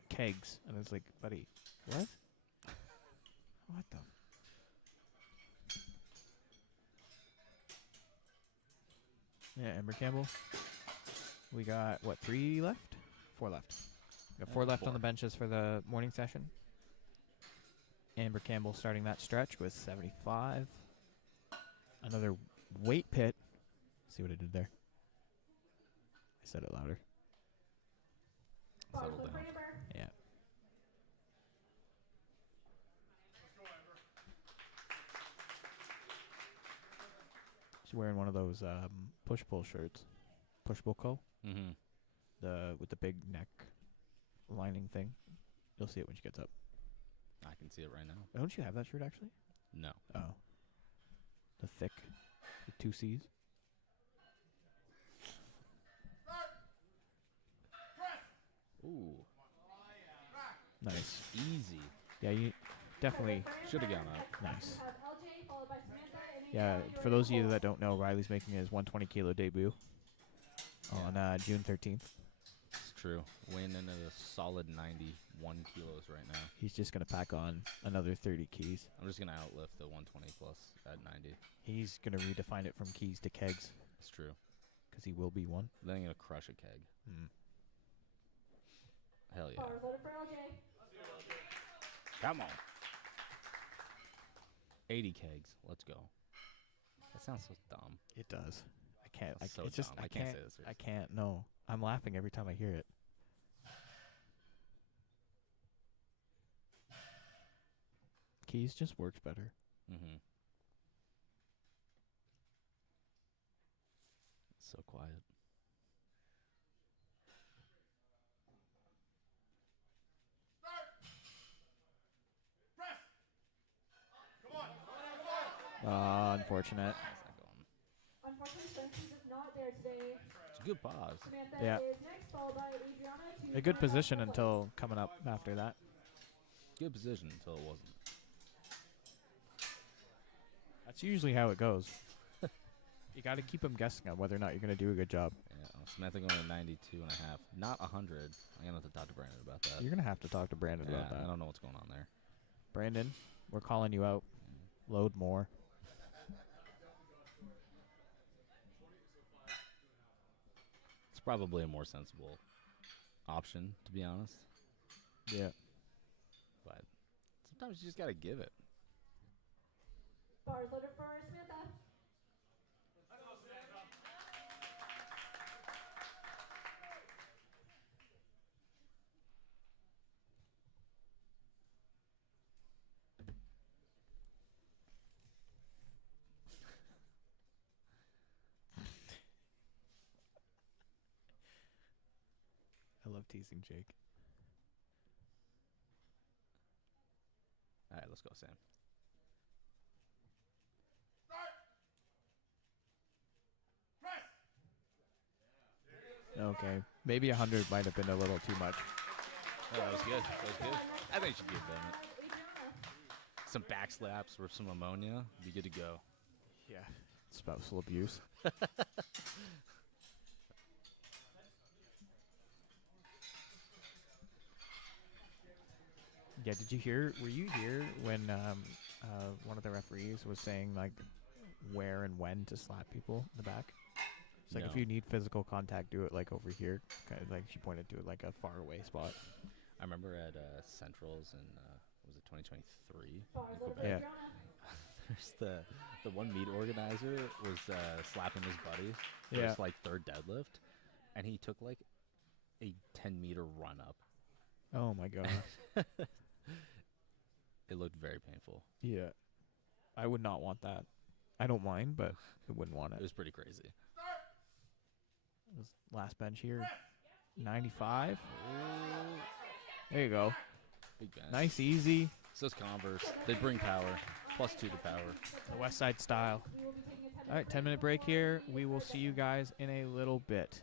kegs," and it's like, buddy, what? What the? Yeah, Amber Campbell. We got what, 3 left? 4 left. We got 4 left on the benches for the morning session. Amber Campbell starting that stretch with 75. Another weight pit. See what I did there? I said it louder. Bars Settle over for down. Amber. Yeah. wearing one of those push-pull shirts. Push-pull co. Mm-hmm. With the big neck lining thing. You'll see it when she gets up. I can see it right now. Don't you have that shirt actually? No. Oh. The thick with 2 C's. Ooh. Nice. Easy. Yeah, you definitely Should have gone up. nice. We have LJ followed by Samantha. And Yeah, Adriana, you're for in those of you hold. that don't know, Riley's making his 120 kilo debut on June 13th. It's true. Weighing in at a solid 91 kilos right now. He's just going to pack on another 30 keys. I'm just going to outlift the 120 plus at 90. He's going to redefine it from keys to kegs It's true. because he will be one. Then I'm going to crush a keg. Mm. Hell yeah. Bars loaded for LJ. Come on. 80 kegs. Let's go. That sounds so dumb. It does. I can't. That's so it's just dumb. I I can't can't. say this. I can't. No, I'm laughing every time I hear it. Keys just works better. Mm-hmm. So quiet. Unfortunate. That's not going. Unfortunately, Spencer is not there today. It's a good pause. Samantha Yeah. is next, followed by Adriana. To A good round out position the flight. until coming up after that. Good position until it wasn't. That's usually how it goes. You got to keep them guessing on whether or not you're going to do a good job. Yeah, Samantha going to 92 and a half. Not 100. I'm going to have to talk to Brandon about that. You're going to have to talk to Brandon Yeah, about that. I don't know what's going on there. Brandon, we're calling you out. Load more. It's probably a more sensible option, to be honest. Yeah. But sometimes you just got to give it. Bars loaded for Samantha. I love teasing Jake. All right, let's go, Sam. Okay. Maybe 100 might have been a little too much. Oh, that was good. That was good. I think you should give them it. Adriana. Some back slaps or some ammonia. Be good to go. Yeah. Spousal abuse. Yeah, did you hear? Were you here when one of the referees was saying like where and when to slap people in the back? It's like if No. you need physical contact, do it like over here. Kind of like she pointed to it like a far away spot. I remember at Centrals in was it 2023? Bars in loaded for Quebec. Yeah. Adriana. There's the one meet organizer was slapping his buddy for Yeah. his like third deadlift, and he took like a 10-meter run up. Oh my god. It looked very painful. Yeah. I would not want that. I don't mind, but I wouldn't want It it. was pretty crazy. This last bench here, 95. There you go. Big bench. Nice, easy. So it's Converse. They bring power. +2 to power. The West Side style. We will be taking a 10-minute All right, 10-minute break here. We will see you guys in a little bit.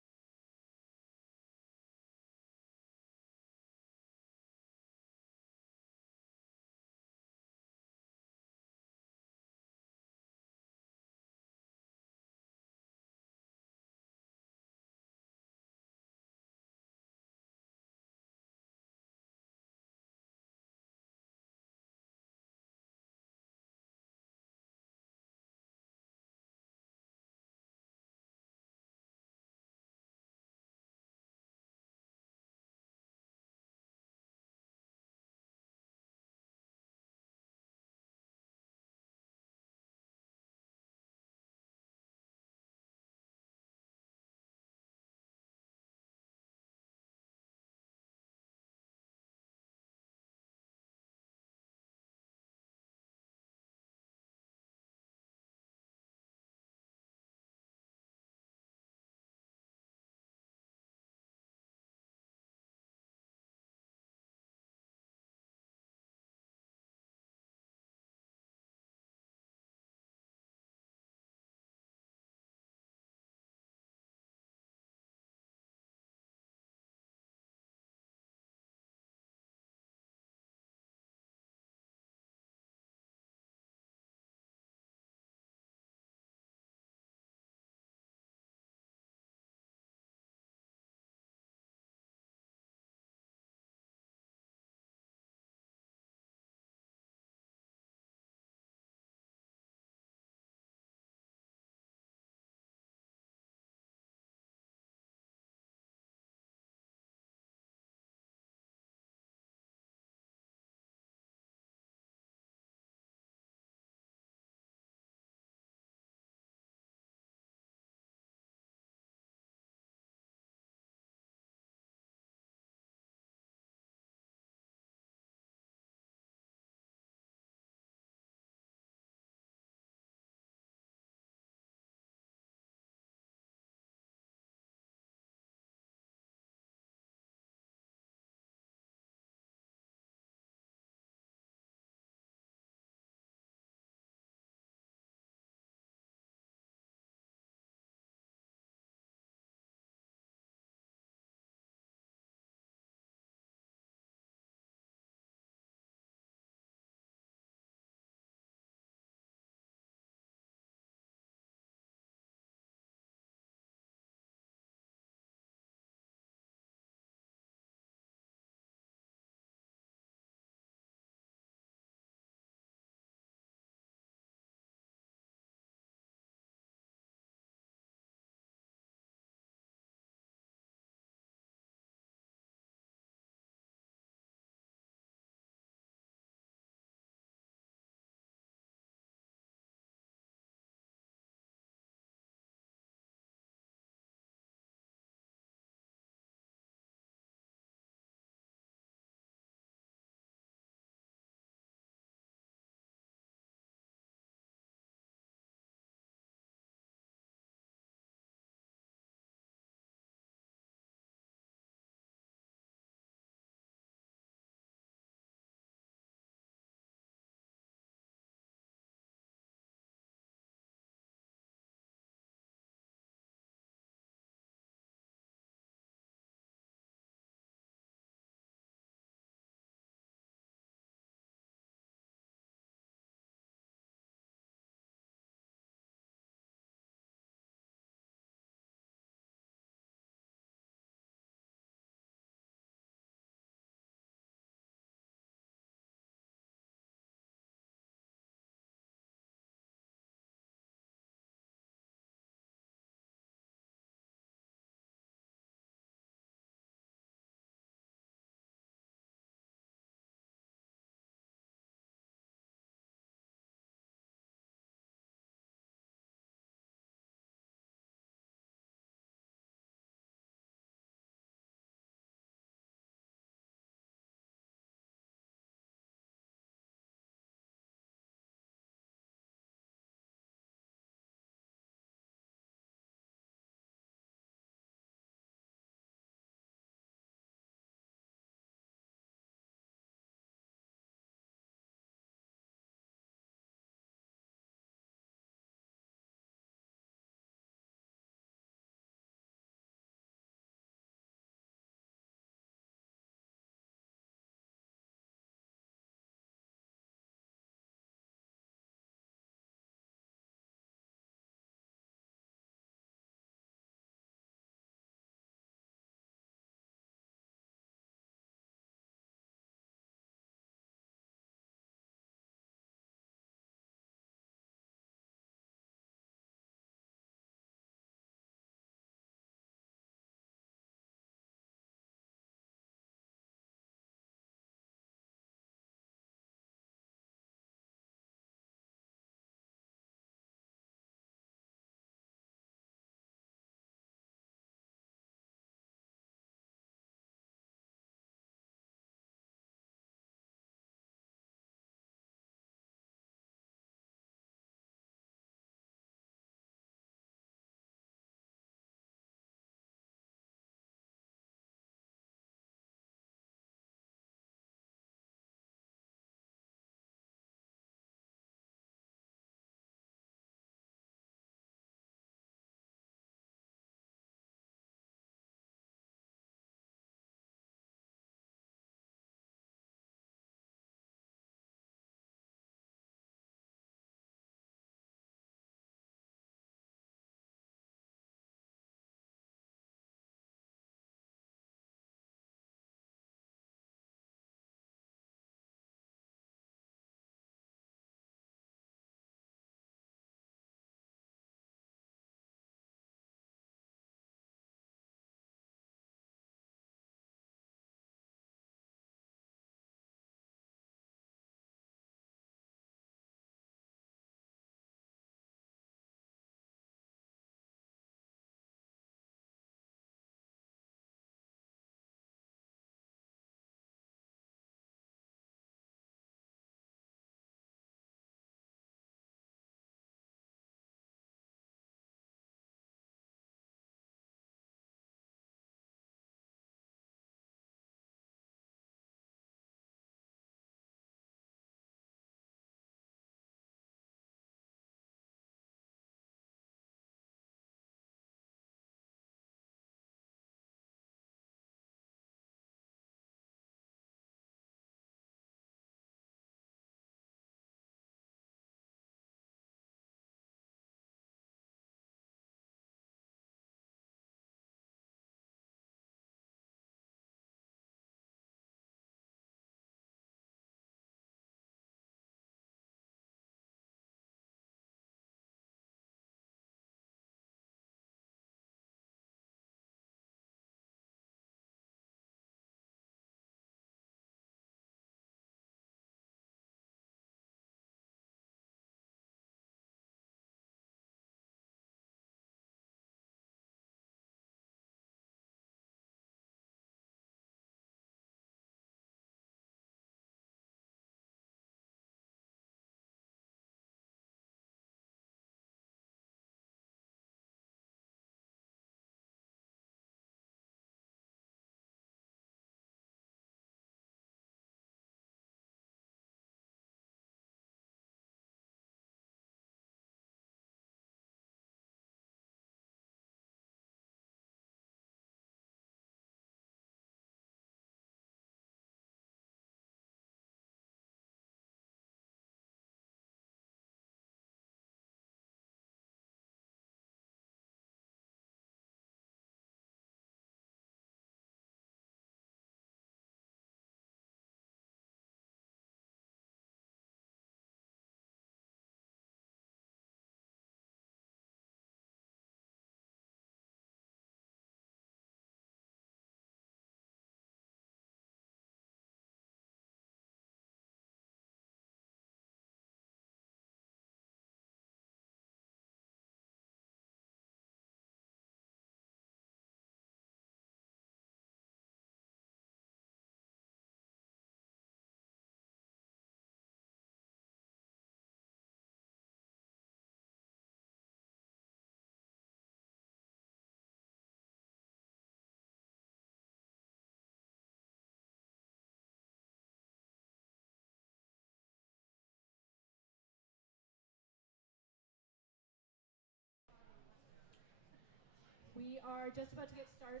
we are just about to get started.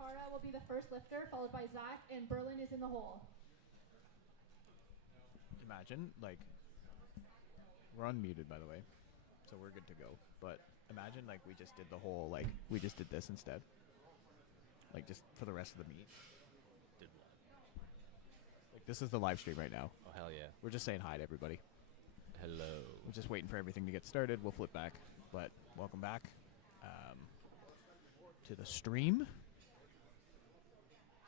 Cara will be the first lifter, followed by Zach, and Berlin is in the hole. Imagine, like, we're unmuted, by the way, so we're good to go. But imagine, like, we just did the whole, like, we just did this instead. Like, just for the rest of the meet. Did what? Like, this is the live stream right now. Oh, hell yeah. We're just saying hi to everybody. Hello. We're just waiting for everything to get started. We'll flip back. But welcome back to the stream. There's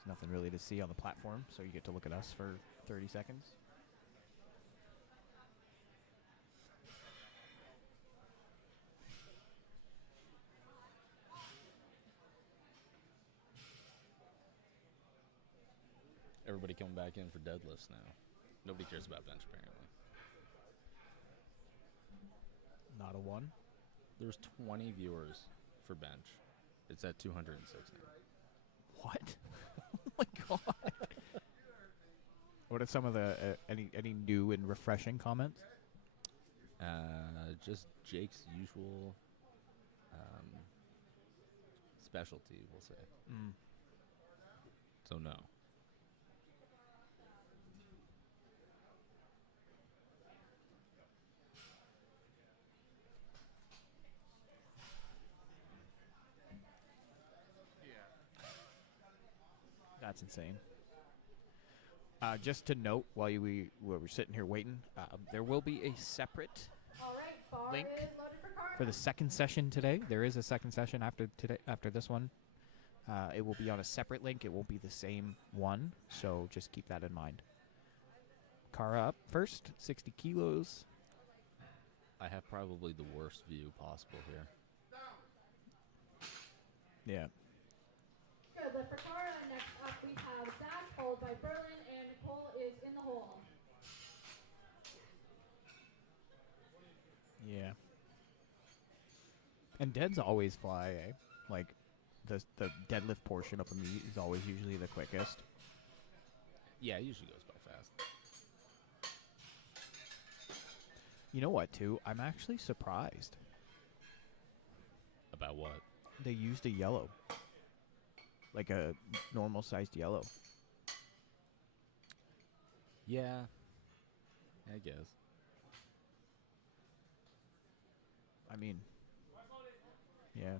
nothing really to see on the platform, so you get to look at us for 30 seconds. Everybody coming back in for deadlifts now. Nobody cares about bench, apparently. Not a one. There's 20 viewers for bench. It's at 260. What? Oh my god. What are some of the any new and refreshing comments? Just Jake's usual specialty, we'll say. So no. That's insane. Just to note, while we were sitting here waiting, there will be a separate All right, bar link is loaded for Cara. for the second session today. There is a second session after today. After this one, it will be on a separate link. It won't be the same one, so just keep that in mind. Cara up first, 60 kilos. I have probably the worst view possible here. Yeah. Good lift for Cara. Next up we have Zach, followed by Berlin, and Nicole is in the hole. Yeah. And deads always fly, eh? Like, the deadlift portion of a meet is always usually the quickest. Yeah, it usually goes by fast. You know what, too? I'm actually surprised. About what? They used a yellow. Like a normal-sized yellow. Yeah, I guess. I mean, yeah.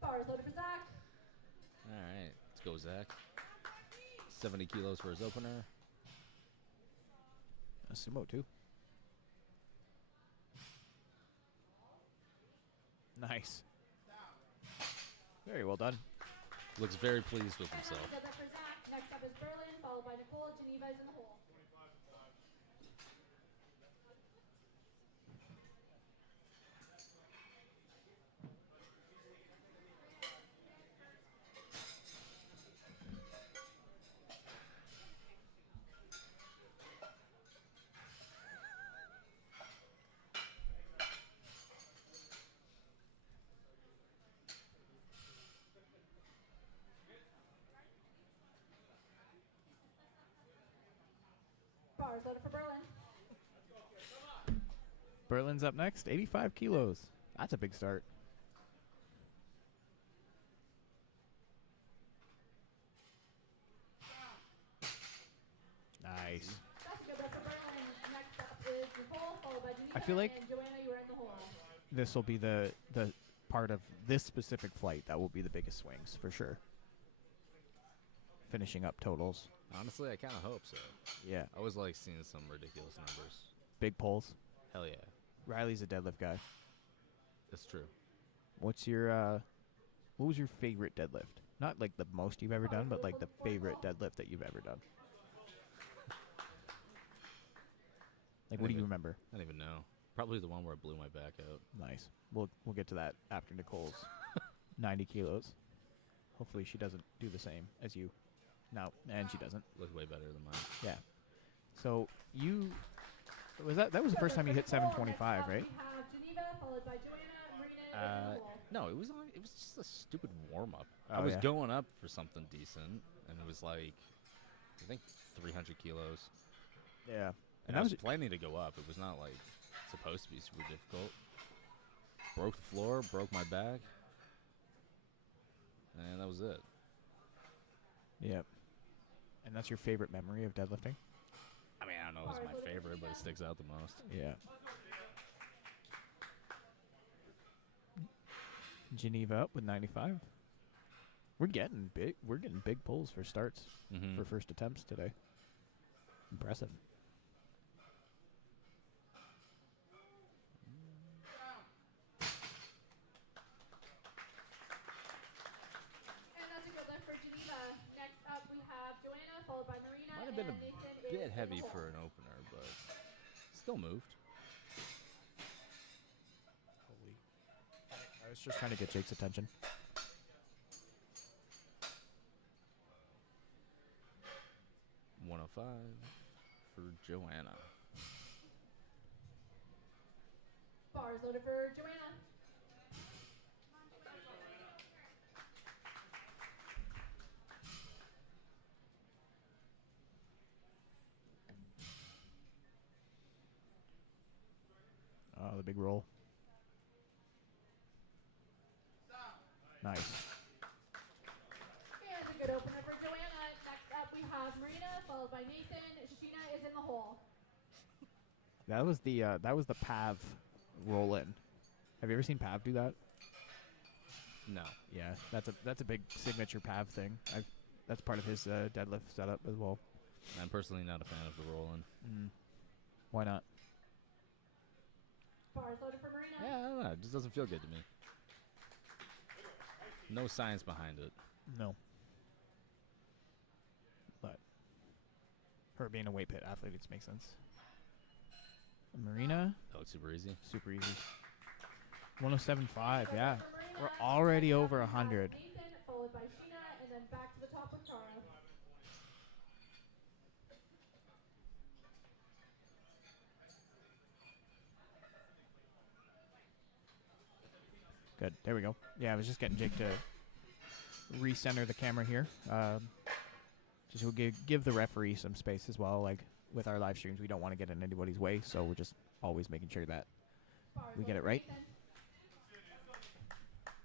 Bar is loaded for Zach. All right, let's go, Zach. 70 kilos for his opener. A sumo, too. Nice. Very well done. Looks very pleased with And himself. that's good lift for Zach. Next up is Berlin, followed by Nicole. Geneva is in the hole. Bar is loaded for Berlin. Berlin's up next, 85 kilos. That's a big start. Nice. That's a good lift for Berlin. Next up is Nicole, followed by Geneva. I feel like and Joanna, you are in the hole. this will be the part of this specific flight that will be the biggest swings, for sure. Finishing up totals. Honestly, I kind of hope so. Yeah. I always like seeing some ridiculous numbers. Big pulls. Hell yeah. Riley's a deadlift guy. That's true. What's your what was your favorite deadlift? Not like the most you've ever done, but like the favorite deadlift that you've ever done. Like, what do you remember? I don't even know. Probably the one where I blew my back out. Nice. We'll get to that after Nicole's 90 kilos. Hopefully she doesn't do the same as you. No, and she doesn't. Looked way better than mine. Yeah. So you was that was the first time you hit 725, right? We have Geneva, followed by Joanna. Marina is in the hole. No, it was just a stupid warm up. Oh, I was yeah. going up for something decent, and it was like I think 300 kilos. Yeah. And I was planning to go up. It was not like supposed to be super difficult. Broke the floor, broke my back, and that was it. Yep. And that's your favorite memory of deadlifting? I mean, I don't know if it's my favorite, but it sticks out the most. Yeah. Geneva up with 95. We're getting big. We're getting big pulls for starts for first attempts today. Impressive. And that's a good lift for Geneva. Next up, we have Joanna, followed by Marina. Might have been and a Nathan bit is in heavy the for hole. an opener, but still moved. Holy. I was just trying to get Jake's attention. .105 for Joanna. Bars loaded for Joanna. Oh, the big roll. Nice. And a good opener for Joanna. Next up, we have Marina, followed by Nathan. Sheena is in the hole. That was the Pav roll in. Have you ever seen Pav do that? No. Yeah, that's a big signature Pav thing. That's part of his deadlift setup as well. I'm personally not a fan of the roll-in. Why not? Bars loaded for Marina. Yeah, I don't know. It just doesn't feel good to me. No science behind it. No. But her being a weight pit athlete, it makes sense. Marina, That looks super easy. super easy. 107.5, yeah. For Marina. We're already Next up, over we have 100. Nathan, followed by Sheena, and then back to the top with Tara. Good. There we go. Yeah, I was just getting Jake to recenter the camera here. Just we'll give the referee some space as well. Like with our live streams, we don't want to get in anybody's way, so we're just always making sure that Bars we get loaded it for right. Nathan.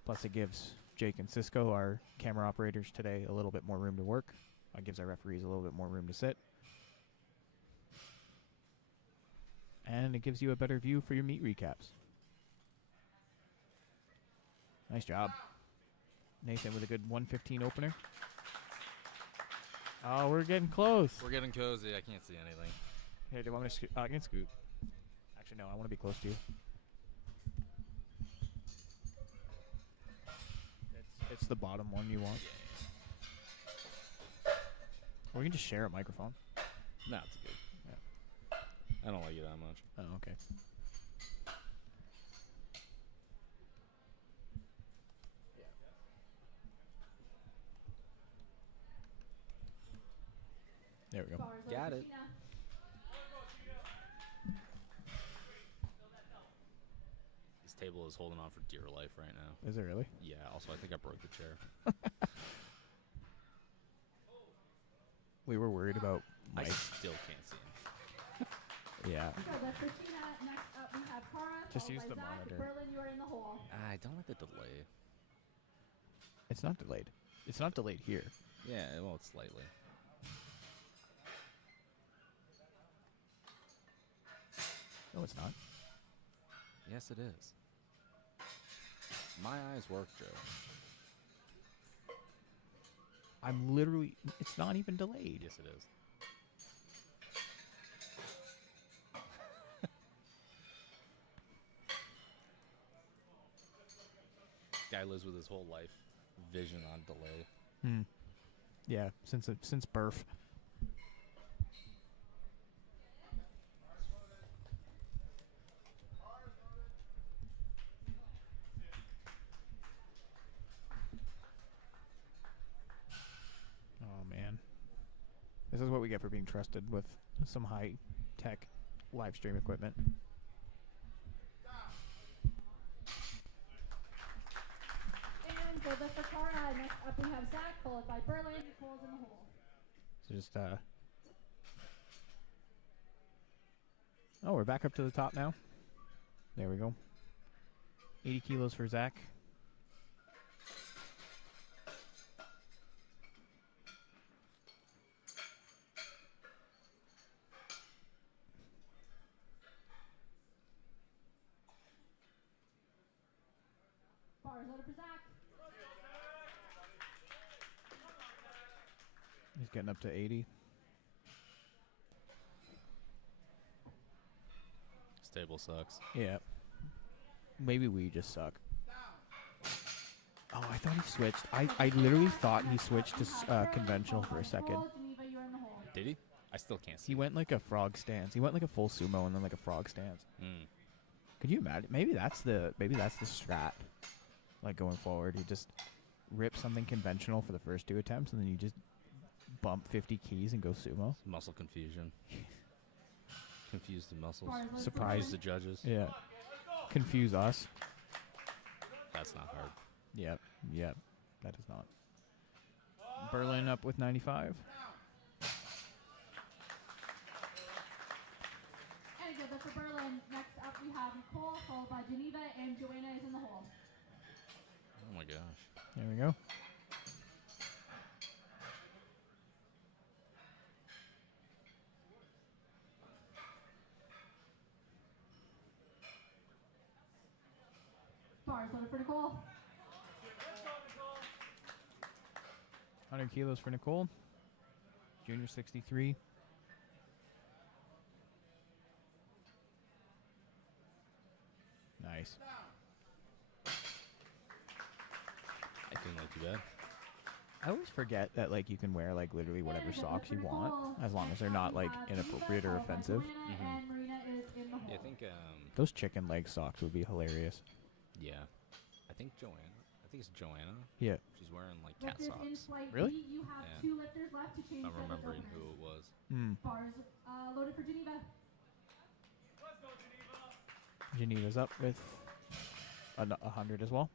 Plus, it gives Jake and Cisco, our camera operators today, a little bit more room to work. It gives our referees a little bit more room to sit. And it gives you a better view for your meet recaps. Nice job. Nathan with a good 115 opener. Oh, we're getting close. We're getting cozy. I can't see anything. Here, do you want me to scoot? I can scoot. Actually, no, I want to be close to you. It's the bottom one you want. Or we can just share a microphone. No, it's good. Yeah. I don't like it that much. Oh, okay. There we go. Bars loaded Got for it. Sheena. This table is holding on for dear life right now. Is it really? Yeah, also, I think I broke the chair. We were worried about I Mike. still can't see him. Yeah. Good lift for Sheena. Next up, we have Cara, Just followed use by the Zach. monitor. Berlin, you are in the hole. I don't like the delay. It's not delayed. It's not delayed here. Yeah, well, it's slightly. No, it's not. Yes, it is. My eyes work, Joe. I'm literally. It's not even delayed. Yes, it is. Guy lives with his whole life vision on delay. Yeah, since birth. Oh man, this is what we get for being trusted with some high tech live stream equipment. And good lift for Cara. Next up, we have Zach, followed by Berlin. Nicole's in the hole. So just Oh, we're back up to the top now. There we go. 80 kilos for Zach. Bars loaded for Zach. He's getting up to 80. Stable sucks. Yeah. Maybe we just suck. Oh, I thought he switched. I literally thought he switched to conventional for a second. Geneva, you're in the hole. Did he? I still can't see. He went like a frog stance. He went like a full sumo and then like a frog stance. Mm. Could you imagine? Maybe that's the strat. Like going forward, you just rip something conventional for the first 2 attempts, and then you just bump 50 keys and go sumo. Muscle confusion. Confuse the muscles. Surprise. Confuse the judges. Yeah. Confuse us. That's not hard. Yep. Yep. That is not. Berlin up with 95. And good look for Berlin. Next up we have Nicole, followed by Geneva, and Joanna is in the hole. Oh my gosh. There we go. Bars loaded for Nicole. 100 kilos for Nicole. Junior 63. Nice. I feel not too bad. I always forget that like you can wear like literally whatever socks you want, as long as they're not like inappropriate or offensive. And Marina is in the hole. Yeah, I think. Those chicken leg socks would be hilarious. Yeah, I think Joanna. I think it's Joanna. Yeah. She's wearing like cat Lifters in socks. flight Really? B, you have Yeah. 2 lifters left to change I'm the remembering openers. who it was. Hmm. Bars loaded for Geneva. Geneva's up with 100 as well.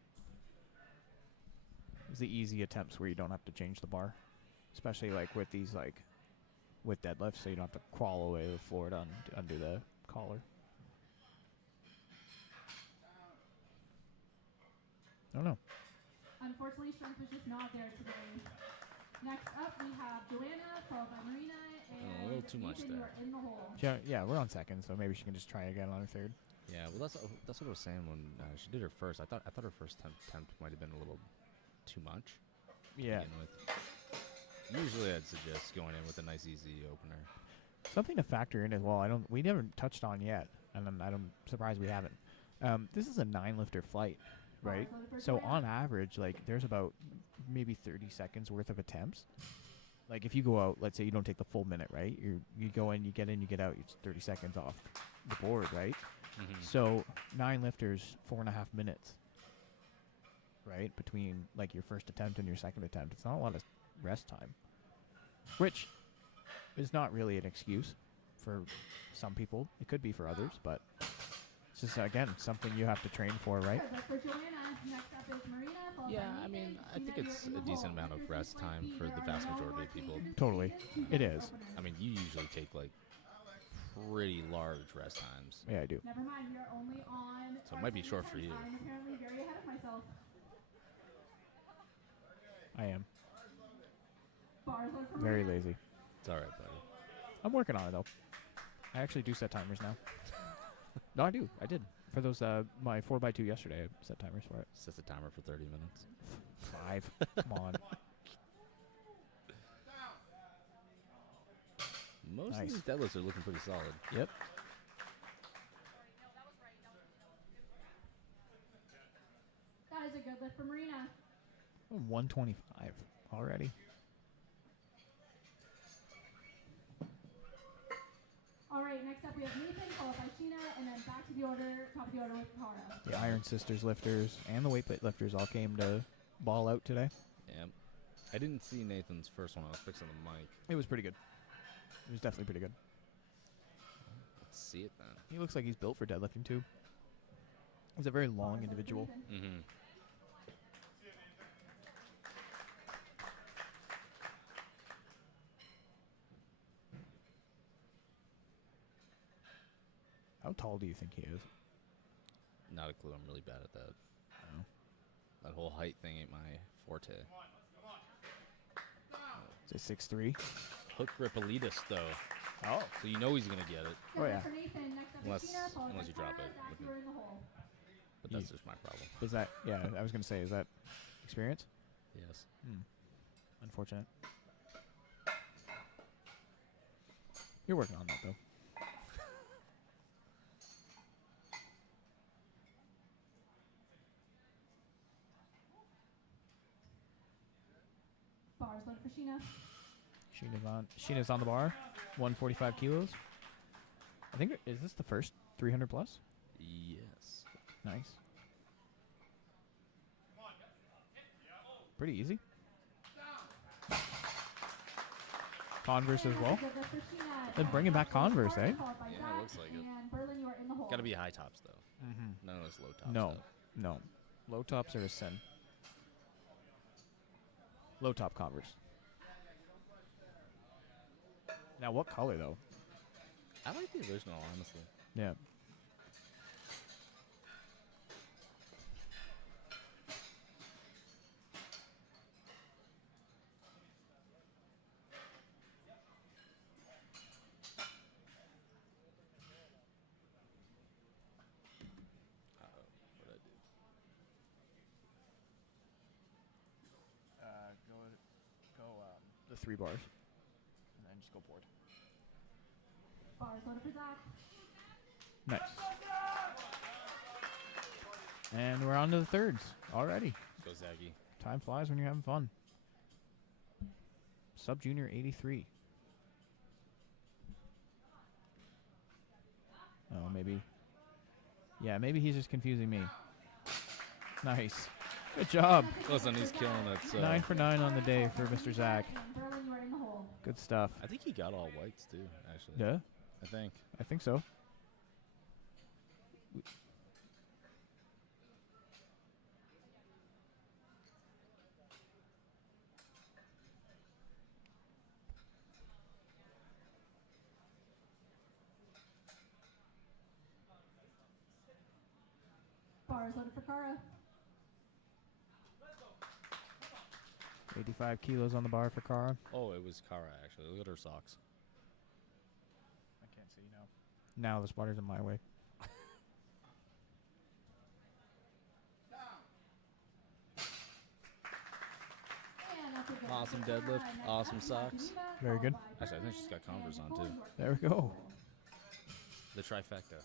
It's the easy attempts where you don't have to change the bar, especially like with these like with deadlifts, so you don't have to crawl away to the floor to undo the collar. I don't know. Unfortunately, strength was just not there today. Next up, we have Joanna, followed by Marina, and a little too much Nathan, there. you're in the hole. Yeah, we're on second, so maybe she can just try again on her third. Yeah, well, that's what I was saying when she did her first. I thought her first attempt might have been a little too much. to Yeah. begin with. Usually, I'd suggest going in with a nice, easy opener. Something to factor in as well. We never touched on yet, and I'm surprised we haven't. This is a 9-lifter flight, right? Bars loaded for So Joanna. on average, like there's about maybe 30 seconds worth of attempts. Like if you go out, let's say you don't take the full minute, right? You go in, you get out, it's 30 seconds off the board, right? Mm-hmm. So 9 lifters, 4.5 minutes, right? Between like your first attempt and your second attempt. It's not a lot of rest time, which is not really an excuse for some people. It could be for others, but it's just, again, something you have to train for, right? Good luck for Joanna. Next up is Marina, followed Yeah, by I mean, Nathan. I think Gina, it's you're a in the decent hole. amount of Lifters in rest flight time B, for there the are vast no majority more of people. changes Totally. to It the is. openers. I mean, you usually take like pretty large rest times. Yeah, I do. Never mind, we are only on. So it might be our short for second you. attempt. I'm apparently very ahead of myself. I am Bars loaded for very Marina. lazy. It's all right, buddy. I'm working on it though. I actually do set timers now. No, I do. I did for those my 4x2 yesterday. I set timers for it. Set the timer for 30 minutes. 5. Come on. Most Nice. of these deadlifts are looking pretty solid. Yep. That is a good lift for Marina. 125 already. All right, next up we have Nathan, followed by Sheena, and then back to the order, top of the order with Tara. The Iron Sisters lifters and the weight plate lifters all came to ball out today. Yeah. I didn't see Nathan's first one. I was fixing the mic. It was pretty good. It was definitely pretty good. Let's see it then. He looks like he's built for deadlifting too. He's a very long Bars loaded for individual. Nathan. Mm-hmm. How tall do you think he is? Not a clue. I'm really bad at that. Oh. That whole height thing ain't my forte. It's a 6'3". Hook grip elitist, though. Oh. So you know he's going to get it. Oh, yeah. Unless you drop it. But that's just my problem. Is that, yeah, I was going to say, is that experience? Yes. Unfortunate. You're working on that, though. Bars loaded for Sheena. Sheena's on the bar. 145 kilos. I think, is this the first 300 plus? Yes. Nice. Pretty easy. Converse as well. Then bringing back Converse, eh? Yeah, it looks like it. Got to be high tops, though. None of those low tops. No, stuff. no. Low tops are a sin. Low top Converse. Now, what color, though? I like the original, honestly. Yeah. What'd I do? Go the 3 bars. And then just go board. Bars loaded for Zach. Nice. And we're on to the thirds already. Let's go, Zaggy. Time flies when you're having fun. Sub Junior 83. Oh, maybe. Yeah, maybe he's just confusing me. Nice. Good job. Listen, he's killing it. So. 9 for 9 on the day for Mr. Zach. Good stuff. I think he got all whites, too, actually. Yeah, I think so. Bars loaded for Kara. 85 kilos on the bar for Kara. Oh, it was Kara, actually. Look at her socks. I can't see now. Now the spotter's in my way. Awesome deadlift. Awesome socks. Very good. Actually, I think she's got Converse on, too. There we go. The trifecta.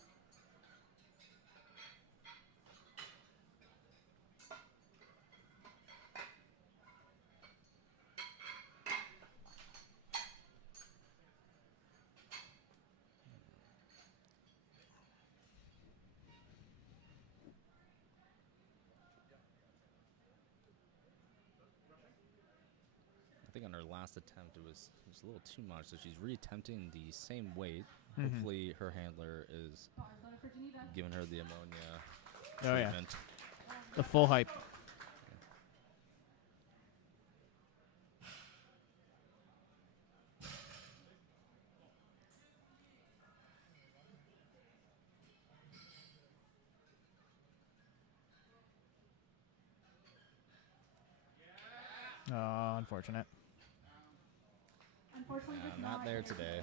I think on her last attempt it was a little too much, so she's reattempting the same weight. Hopefully her handler is giving her the ammonia treatment. Yeah. The full hype. Oh, unfortunate. Unfortunately, not there today.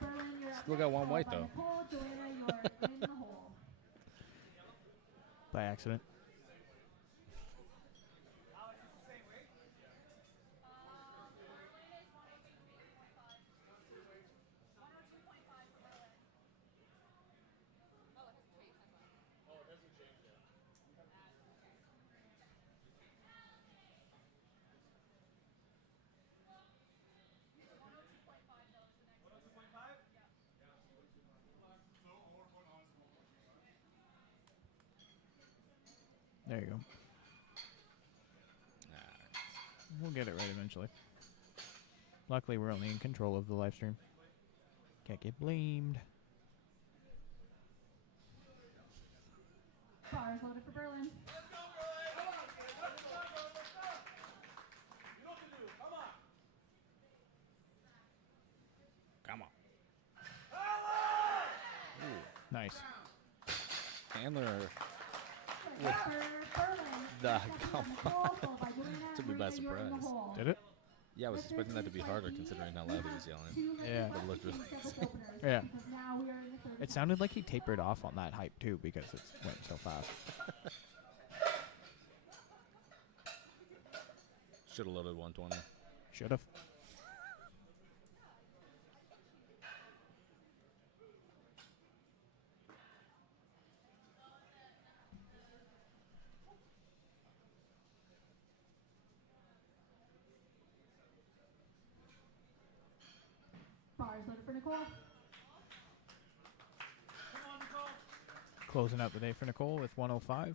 Berlin, Still got one white, though. Joanna, you're in the hole. By accident. There you go. We'll get it right eventually. Luckily, we're only in control of the live stream. Can't get blamed. Bars loaded for Berlin. Come on. Nice. Handler. Come on. Took me by surprise. Did it? Yeah, I was expecting that to be harder considering how loud he was yelling. Yeah. But it looked really easy. Yeah. It sounded like he tapered off on that hype too because it went so fast. Should have loaded 120. Should have. Bars loaded for Nicole. Closing out the day for Nicole with 105.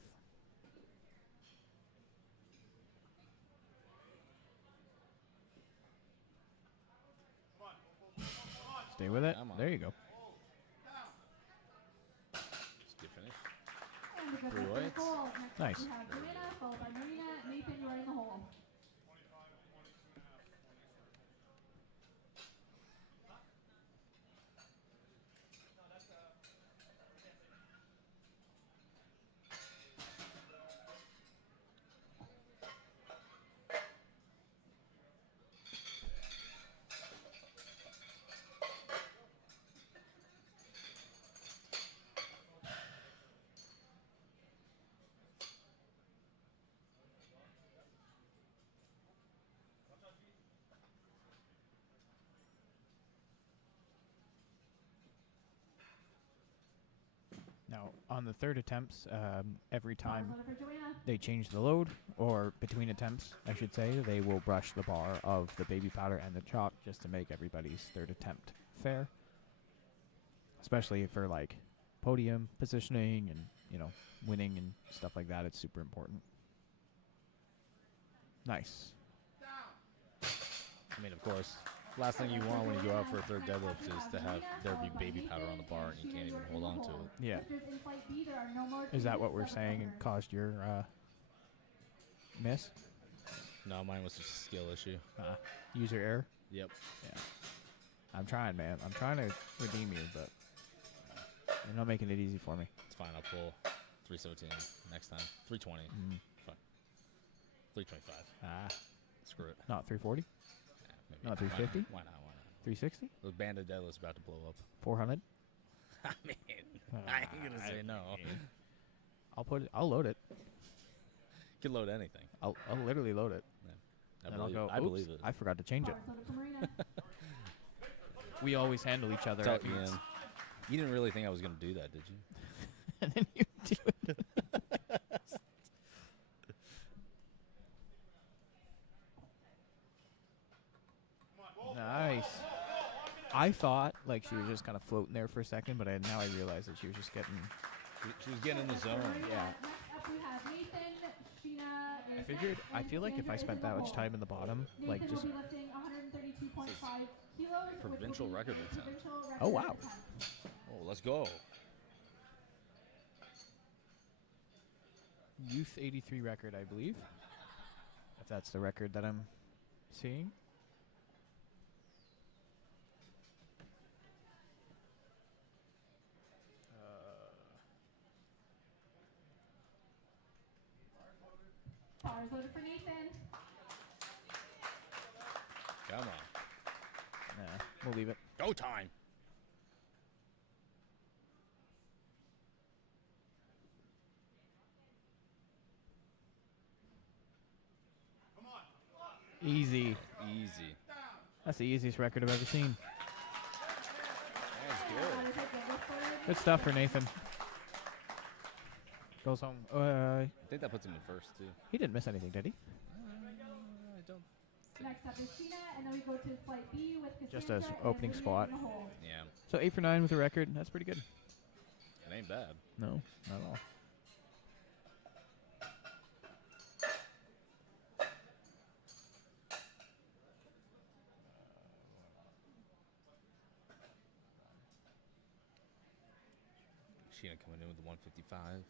Stay with it. Come on. There you go. It's a good finish. And the good Three luck for whites. Nicole. Next Nice. up we have Joanna, followed by Marina. Nathan, you are in the hole. Now, on the third attempts, every Bars time loaded for Joanna. they change the load, or between attempts, I should say, they will brush the bar of the baby powder and the chalk just to make everybody's third attempt fair. Especially for like podium positioning and, you know, winning and stuff like that. It's super important. Nice. I mean, of course, last thing you want when you go out for a third deadlift is to have there be baby powder on the bar and you can't even hold on to it. Yeah. Lifters in flight B, there are no more Is that what we're 207 saying openers. caused your miss? No, mine was just a skill issue. User error? Yep. Yeah. I'm trying, man. I'm trying to redeem you, but you're not making it easy for me. It's fine. I'll pull 317 next time. 320. Fine. 325. Screw it. Not 340? Yeah, maybe. Not 350? Why not? Why not? 360? The banded deadlift's about to blow up. 400? I mean, I ain't gonna say no. I'll load it. You can load anything. I'll literally load it. I And believe, I'll go, I "Oops, believe it. I forgot to change it." Bars loaded for Marina. We always handle each other Tell- at meets. yeah. You didn't really think I was gonna do that, did you? And then you do it. Nice. I thought like she was just kind of floating there for a second, but now I realize that she was just getting. She was getting in the zone. Yeah. Next up we have Nathan. Sheena I is figured. next, I and feel like if I Cassandra is spent in the that much hole. time in the bottom, like Nathan just. will be lifting 132.5 kilos. which will Provincial be record a attempt. provincial record Oh, wow. attempt. Oh, let's go. Youth 83 record, I believe. If that's the record that I'm seeing. Bars loaded for Nathan. Come on. Nah, we'll leave it. Go time. Easy. Easy. That's the easiest record I've ever seen. That's And good. that is a good lift for Good stuff for Nathan. Goes home. I think that puts him in first, too. He didn't miss anything, did he? I don't. Next up is Sheena, and then we go to flight B with Cassandra. Just as and opening Lydia spot. in the hole. Yeah. So 8 for 9 with a record. That's pretty good. It ain't bad. No, not at all. Sheena coming in with the 155.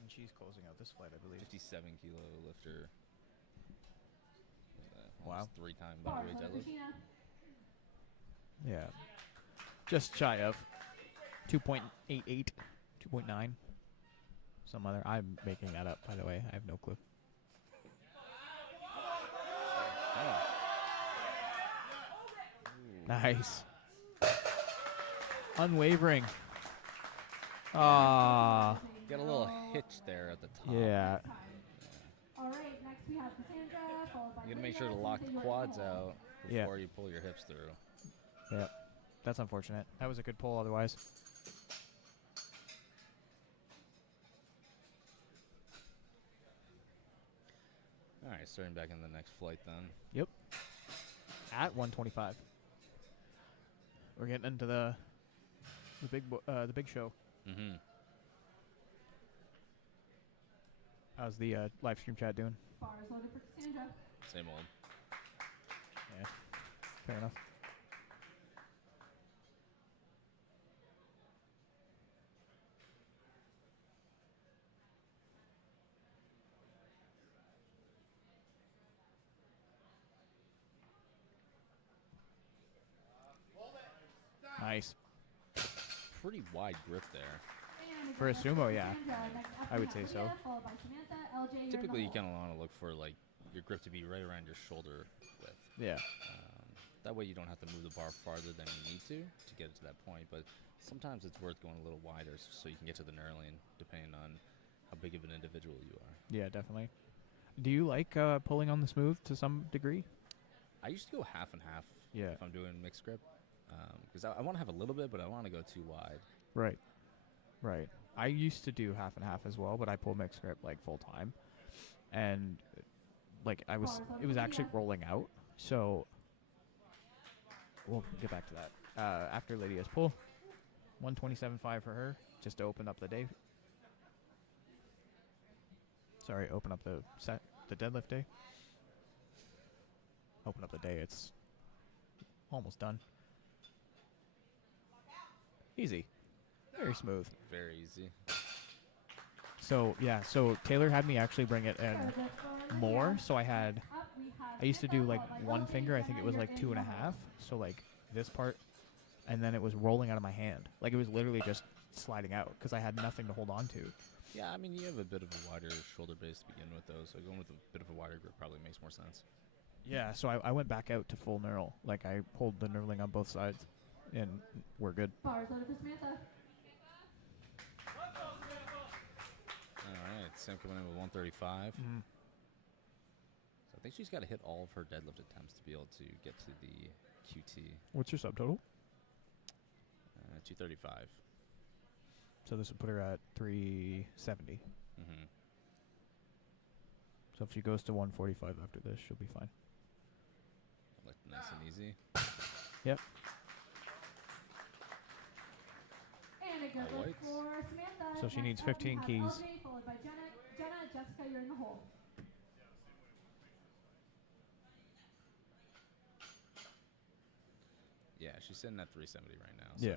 And she's closing out this flight, I believe. 57 kilo lifter. Wow. Almost 3-time Bars bodyweight loaded for deadlift. Sheena. Yeah. Just shy of 2.88, 2.9. Some other. I'm making that up, by the way. I have no clue. Nice. Unwavering. Ah. Got a little hitch there at the top. Yeah. All right, next we have Cassandra, followed by You gotta make Lydia. sure to lock the Since you're in quads hole. out Yeah. before you pull your hips through. Yep. That's unfortunate. That was a good pull otherwise. All right, starting back in the next flight then. Yep. At 125. We're getting into the big show. Mm-hmm. How's the live stream chat doing? Bars loaded for Cassandra. Same old. Yeah. Fair enough. Nice. Pretty wide grip there. And For a again, sumo, yeah. Cassandra. Next up I we would have say so. Lydia, followed by Samantha. LJ, you're in the Typically, you hole. kind of want to look for like your grip to be right around your shoulder width. Yeah. That way, you don't have to move the bar farther than you need to get it to that point. But sometimes it's worth going a little wider so you can get to the knurling, depending on how big of an individual you are. Yeah, definitely. Do you like pulling on the smooth to some degree? I used to go half and half Yeah. if I'm doing mixed grip, because I want to have a little bit, but I want to go too wide. Right. Right. I used to do half and half as well, but I pull mixed grip like full time, and like it was actually rolling out. So we'll get back to that after Lydia's pull. 127.5 for her, just to open up the day. Sorry, open up the set, the deadlift day. Open up the day. It's almost done. Easy. Very smooth. Very easy. So, yeah, so Taylor had me actually bring it in more. So I used to do like one finger. I think it was like 2.5. So like this part, and then it was rolling out of my hand. Like it was literally just sliding out because I had nothing to hold on to. Yeah, I mean, you have a bit of a wider shoulder base to begin with, though, so going with a bit of a wider grip probably makes more sense. Yeah, so I went back out to full knurl. Like I pulled the knurling on both sides, and we're good. Bars loaded for Samantha. All right, Sam coming in with 135. Mm. So I think she's got to hit all of her deadlift attempts to be able to get to the QT. What's your subtotal? 235. So this would put her at 370. Mm-hmm. So if she goes to 145 after this, she'll be fine. Nice and easy. Yep. And a good All lift whites. for Samantha. So she needs Next up, 15 we have keys. LJ, followed by Jenna. Jessica, you're in the hole. Yeah, she's sitting at 370 right now. Yeah.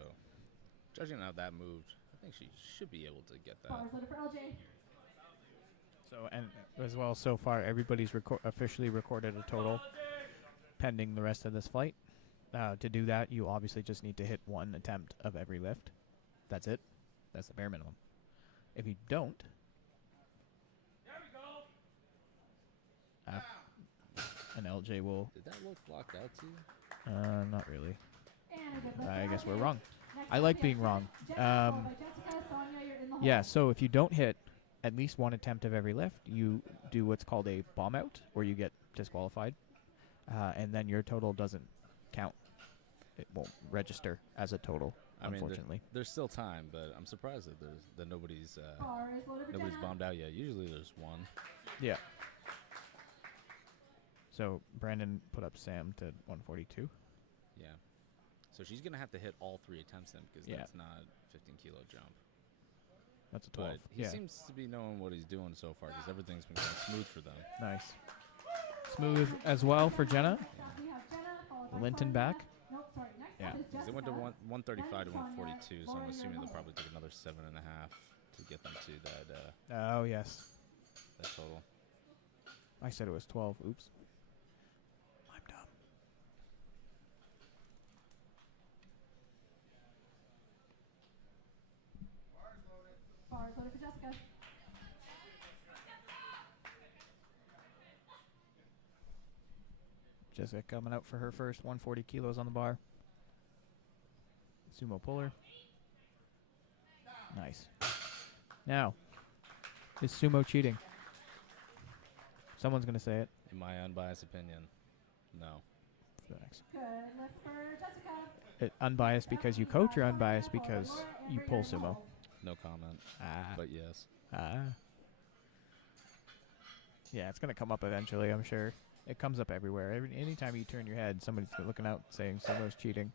So judging how that moved, I think she should be able to get that. Bars loaded for LJ. So, and as well, so far, everybody's officially recorded a total pending the rest of this flight. To do that, you obviously just need to hit one attempt of every lift. That's it. That's the bare minimum. If you don't, an LJ will... Did that look blocked out to you? Not really. And a good lift I for guess LJ. we're wrong. Next I up, like we being have wrong. Jenna, followed by Jessica. Sonia, you're in the hole. Yeah, so if you don't hit at least one attempt of every lift, you do what's called a bomb out, where you get disqualified, and then your total doesn't count. It won't register as a total, I mean, unfortunately. there's still time, but I'm surprised that nobody's Bars loaded for Jenna. bombed out yet. Usually there's one. Yeah. So Brandon put up Sam to 142. Yeah. So she's gonna have to hit all 3 attempts then, because Yeah. that's not 15 kilo jump. That's a 12. But he Yeah, seems to be knowing what he's doing so far, because everything's been going smooth for them. nice. Smooth as well for Jenna. Next up, we have Jenna, followed by Linton Sonia. back. Nope, sorry. Next Yeah. up is Because they went to Jessica. 135 to Sonia, 142, so I'm Lauren, assuming you're in they'll the probably take another 7.5 to get them to that Oh, yes. that total. I said it was 12. Oops. I'm dumb. Jessica coming out for her first 140 kilos on the bar. Sumo puller. Nice. Now, is sumo cheating? Someone's going to say it. In my unbiased opinion, no. Facts. Good lift for Jessica. Unbiased because you coach or unbiased because you pull sumo? No comment. Ah. But yes. Yeah, it's going to come up eventually, I'm sure. It comes up everywhere. Anytime you turn your head, somebody's looking out saying sumo's cheating.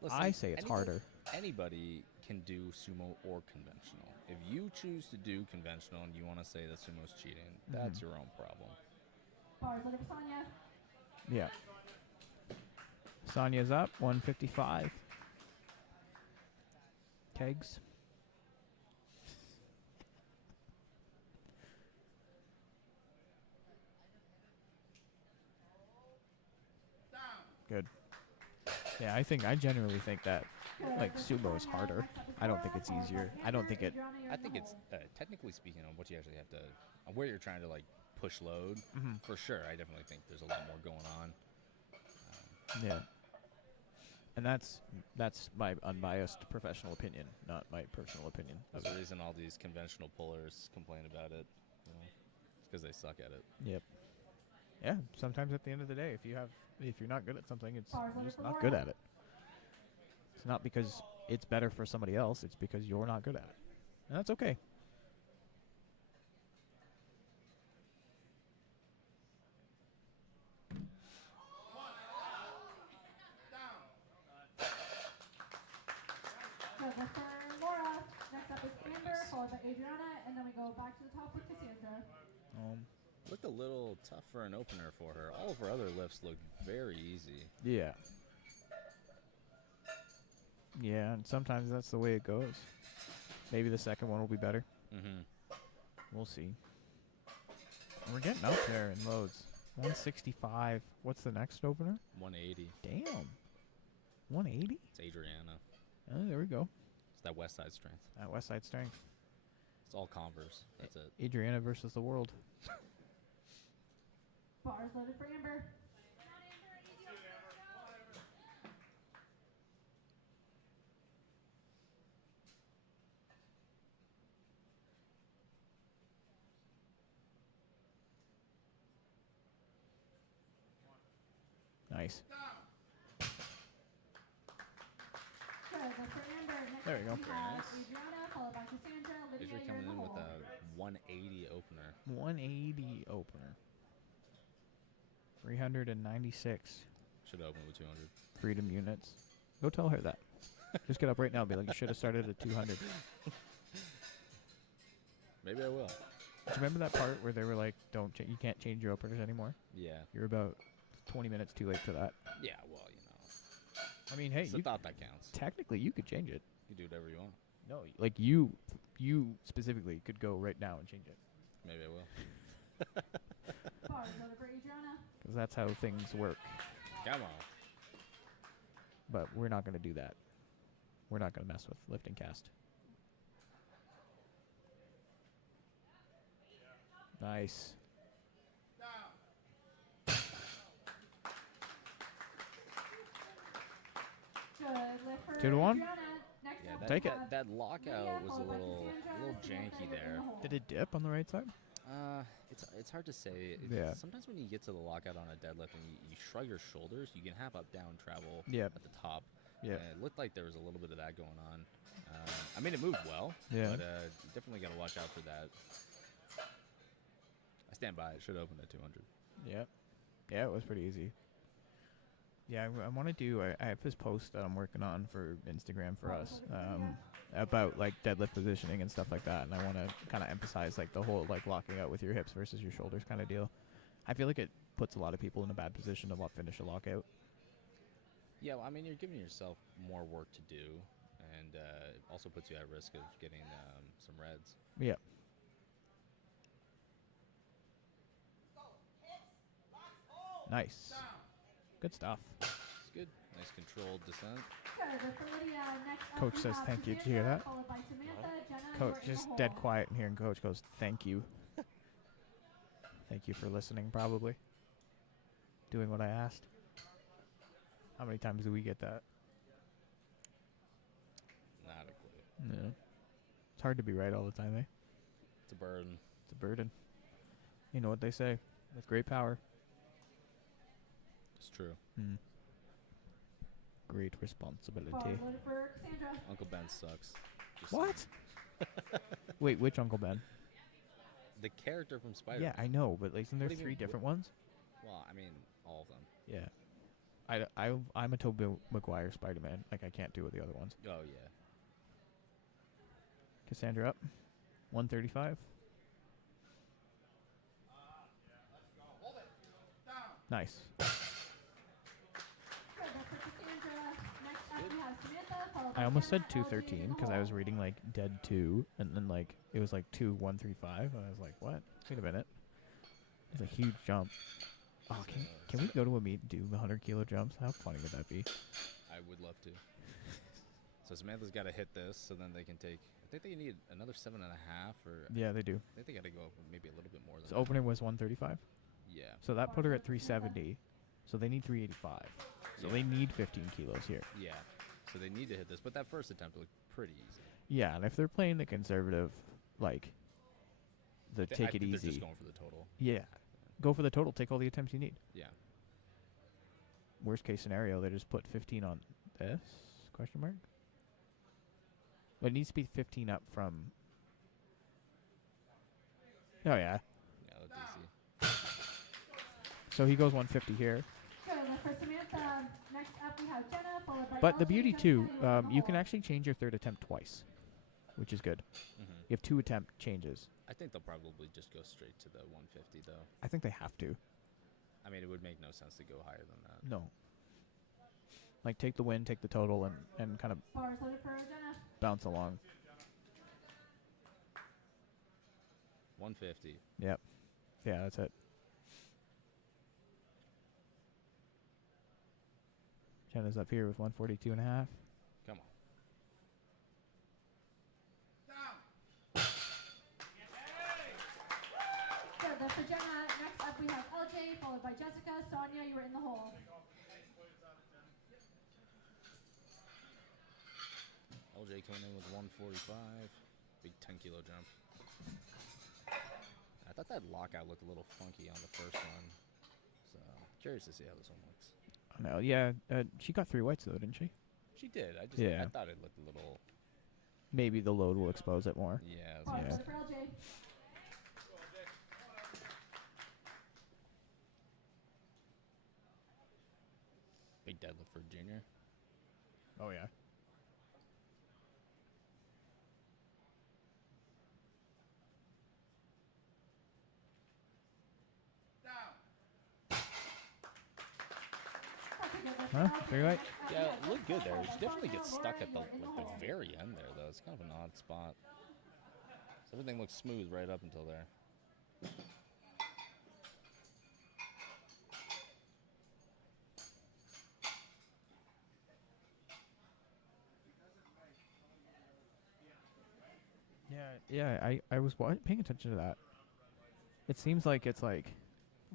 Listen, I say it's harder. Anybody can do sumo or conventional. If you choose to do conventional and you want to say that sumo's cheating, that's your own problem. Bars letter for Sonia. Yeah. Sonia's up, 155. Kegs. Good. Yeah, I generally think that like sumo is harder. I don't think it's easier. I don't think it. I think it's technically speaking on what you actually have to, on where you're trying to like push load. For sure, I definitely think there's a lot more going on. Yeah. And that's my unbiased professional opinion, not my personal opinion. There's a reason all these conventional pullers complain about it. You know? It's because they suck at it. Yep. Yeah. Sometimes at the end of the day, if you're not good at something, you're just not good at it. It's not because it's better for somebody else. It's because you're not good at it, and that's okay. Good lift for Laura. Next up is Amber, followed by Adriana, and then we go back to the top with Cassandra. Looked a little tough for an opener for her. All of her other lifts looked very easy. Yeah. Yeah, and sometimes that's the way it goes. Maybe the second one will be better. We'll see. We're getting up there in loads. 165. What's the next opener? 180. Damn. 180? It's Adriana. Oh, there we go. It's that West Side strength. That West Side strength. It's all Converse. That's it. Adriana versus the world. Bars loaded for Amber. Nice. Good lift for Amber. Next There you up go. we have Adriana, followed by Cassandra. Lydia, Adriana you're coming in with hole. a 180 opener. 180 opener. 396 Should open with 200. freedom units. Go tell her that. Just get up right now and be like, you should have started at 200. Maybe I will. Do you remember that part where they were like, you can't change your openers anymore? Yeah. You're about 20 minutes too late for that. Yeah, well, you know. I mean, hey, It's the thought that counts. technically you could change it. You can do whatever you want. No, like you specifically could go right now and change it. Maybe I will. Bars loaded for Adriana. Because that's how things work. Come on. But we're not going to do that. We're not going to mess with lift and cast. Nice. Good lift for 2 to 1? Adriana. Next Yeah, up that, we Take it. have that lockout Lydia, was a followed by little Cassandra. janky Samantha, you're in there. the hole. Did it dip on the right side? It's hard to say. Yeah. Sometimes when you get to the lockout on a deadlift and you shrug your shoulders, you can have up down travel Yep. at the top. Yeah. And it looked like there was a little bit of that going on. I mean, it moved well. Yeah. But you definitely got to watch out for that. I stand by it. Should open at 200. Yep. Yeah, it was pretty easy. Yeah, I want to do. I have this post that I'm working on for Instagram for us about like deadlift positioning and stuff like that, and I want to kind of emphasize like the whole like locking out with your hips versus your shoulders kind of deal. I feel like it puts a lot of people in a bad position to finish a lockout. Yeah, well, I mean, you're giving yourself more work to do, and it also puts you at risk of getting some reds. Yeah. Nice. Good stuff. It's good. Nice controlled descent. Good lift for Lydia. Next up Coach we says have thank you. Did you hear Cassandra, that? followed by Samantha, Jenna, Coach you're in just the dead hole. quiet in here, and Coach goes, "Thank you." Thank you for listening, probably. doing what I asked. How many times do we get that? Not a clue. Yeah. It's hard to be right all the time, eh? It's a burden. It's a burden. You know what they say. With great power. It's true. Great responsibility. Bar loaded for Cassandra. Uncle Ben sucks. Just What? Wait, which Uncle Ben? the character from Spider-Man. Yeah, I know, but like, isn't there What do you three mean, different ones? Well, I mean, all of them. Yeah. I'm a Tobey Maguire Spider-Man. Like, I can't do with the other ones. Oh, yeah. Cassandra up. 135. Nice. Good, that's for Cassandra. Next up we have Samantha, followed by I almost said Jenna, LJ, 213 in the because I hole. was reading like Dead 2, and then like it was like 2135, and I was like, what? Wait a minute. It's a huge jump. Oh, can we go to a meet and do the 100-kilo jumps? How funny would that be? I would love to. So Samantha's got to hit this, so then they can take. I think they need another 7.5, or Yeah, they do. I think they got to go maybe a little bit more than So opening was 135. Yeah. So that put her at 370. So they need 385. So Yeah. they need 15 kilos here. Yeah. So they need to hit this, but that first attempt looked pretty easy. Yeah, and if they're playing the conservative, like the I take it think easy. They're just going for the total. Yeah, go for the total. Take all the attempts you need. Yeah. Worst case scenario, they just put 15 on this question mark. But it needs to be 15 up from. Oh yeah. Yeah, that's easy. So he goes 150 here. Good, that's for Samantha. Next up we have Jenna, followed by But the LJ, beauty Jessica, too, you are in the you can hole. actually change your third attempt twice, which is good. Mm-hmm. You have 2 attempt changes. I think they'll probably just go straight to the 150, though. I think they have to. I mean, it would make no sense to go higher than that. No. Like take the win, take the total, and kind of Bars loaded for Jenna. bounce along. 150. Yep. Yeah, that's it. Jenna's up here with 142 and a half. Come on. Good, that's for Jenna. Next up we have LJ, followed by Jessica. Sonia, you were in the hole. LJ coming in with 145. Big 10-kilo jump. I thought that lockout looked a little funky on the first one. So, curious to see how this one looks. I know. Yeah, she got 3 whites though, didn't she? She did. I Yeah. thought it looked a little. Maybe the load will expose it more. Yeah. Bars Yeah. loaded for LJ. Big deadlift for junior. Oh yeah. That's a good lift for Huh? LJ. Very right. Next up, we Yeah, have it looked good Jessica, there. followed She by definitely Sonia. gets stuck at the, Laura, you are in like, hole. the very end there, though. It's kind of an odd spot. So everything looks smooth right up until there. Yeah, I was paying attention to that. It seems like it's like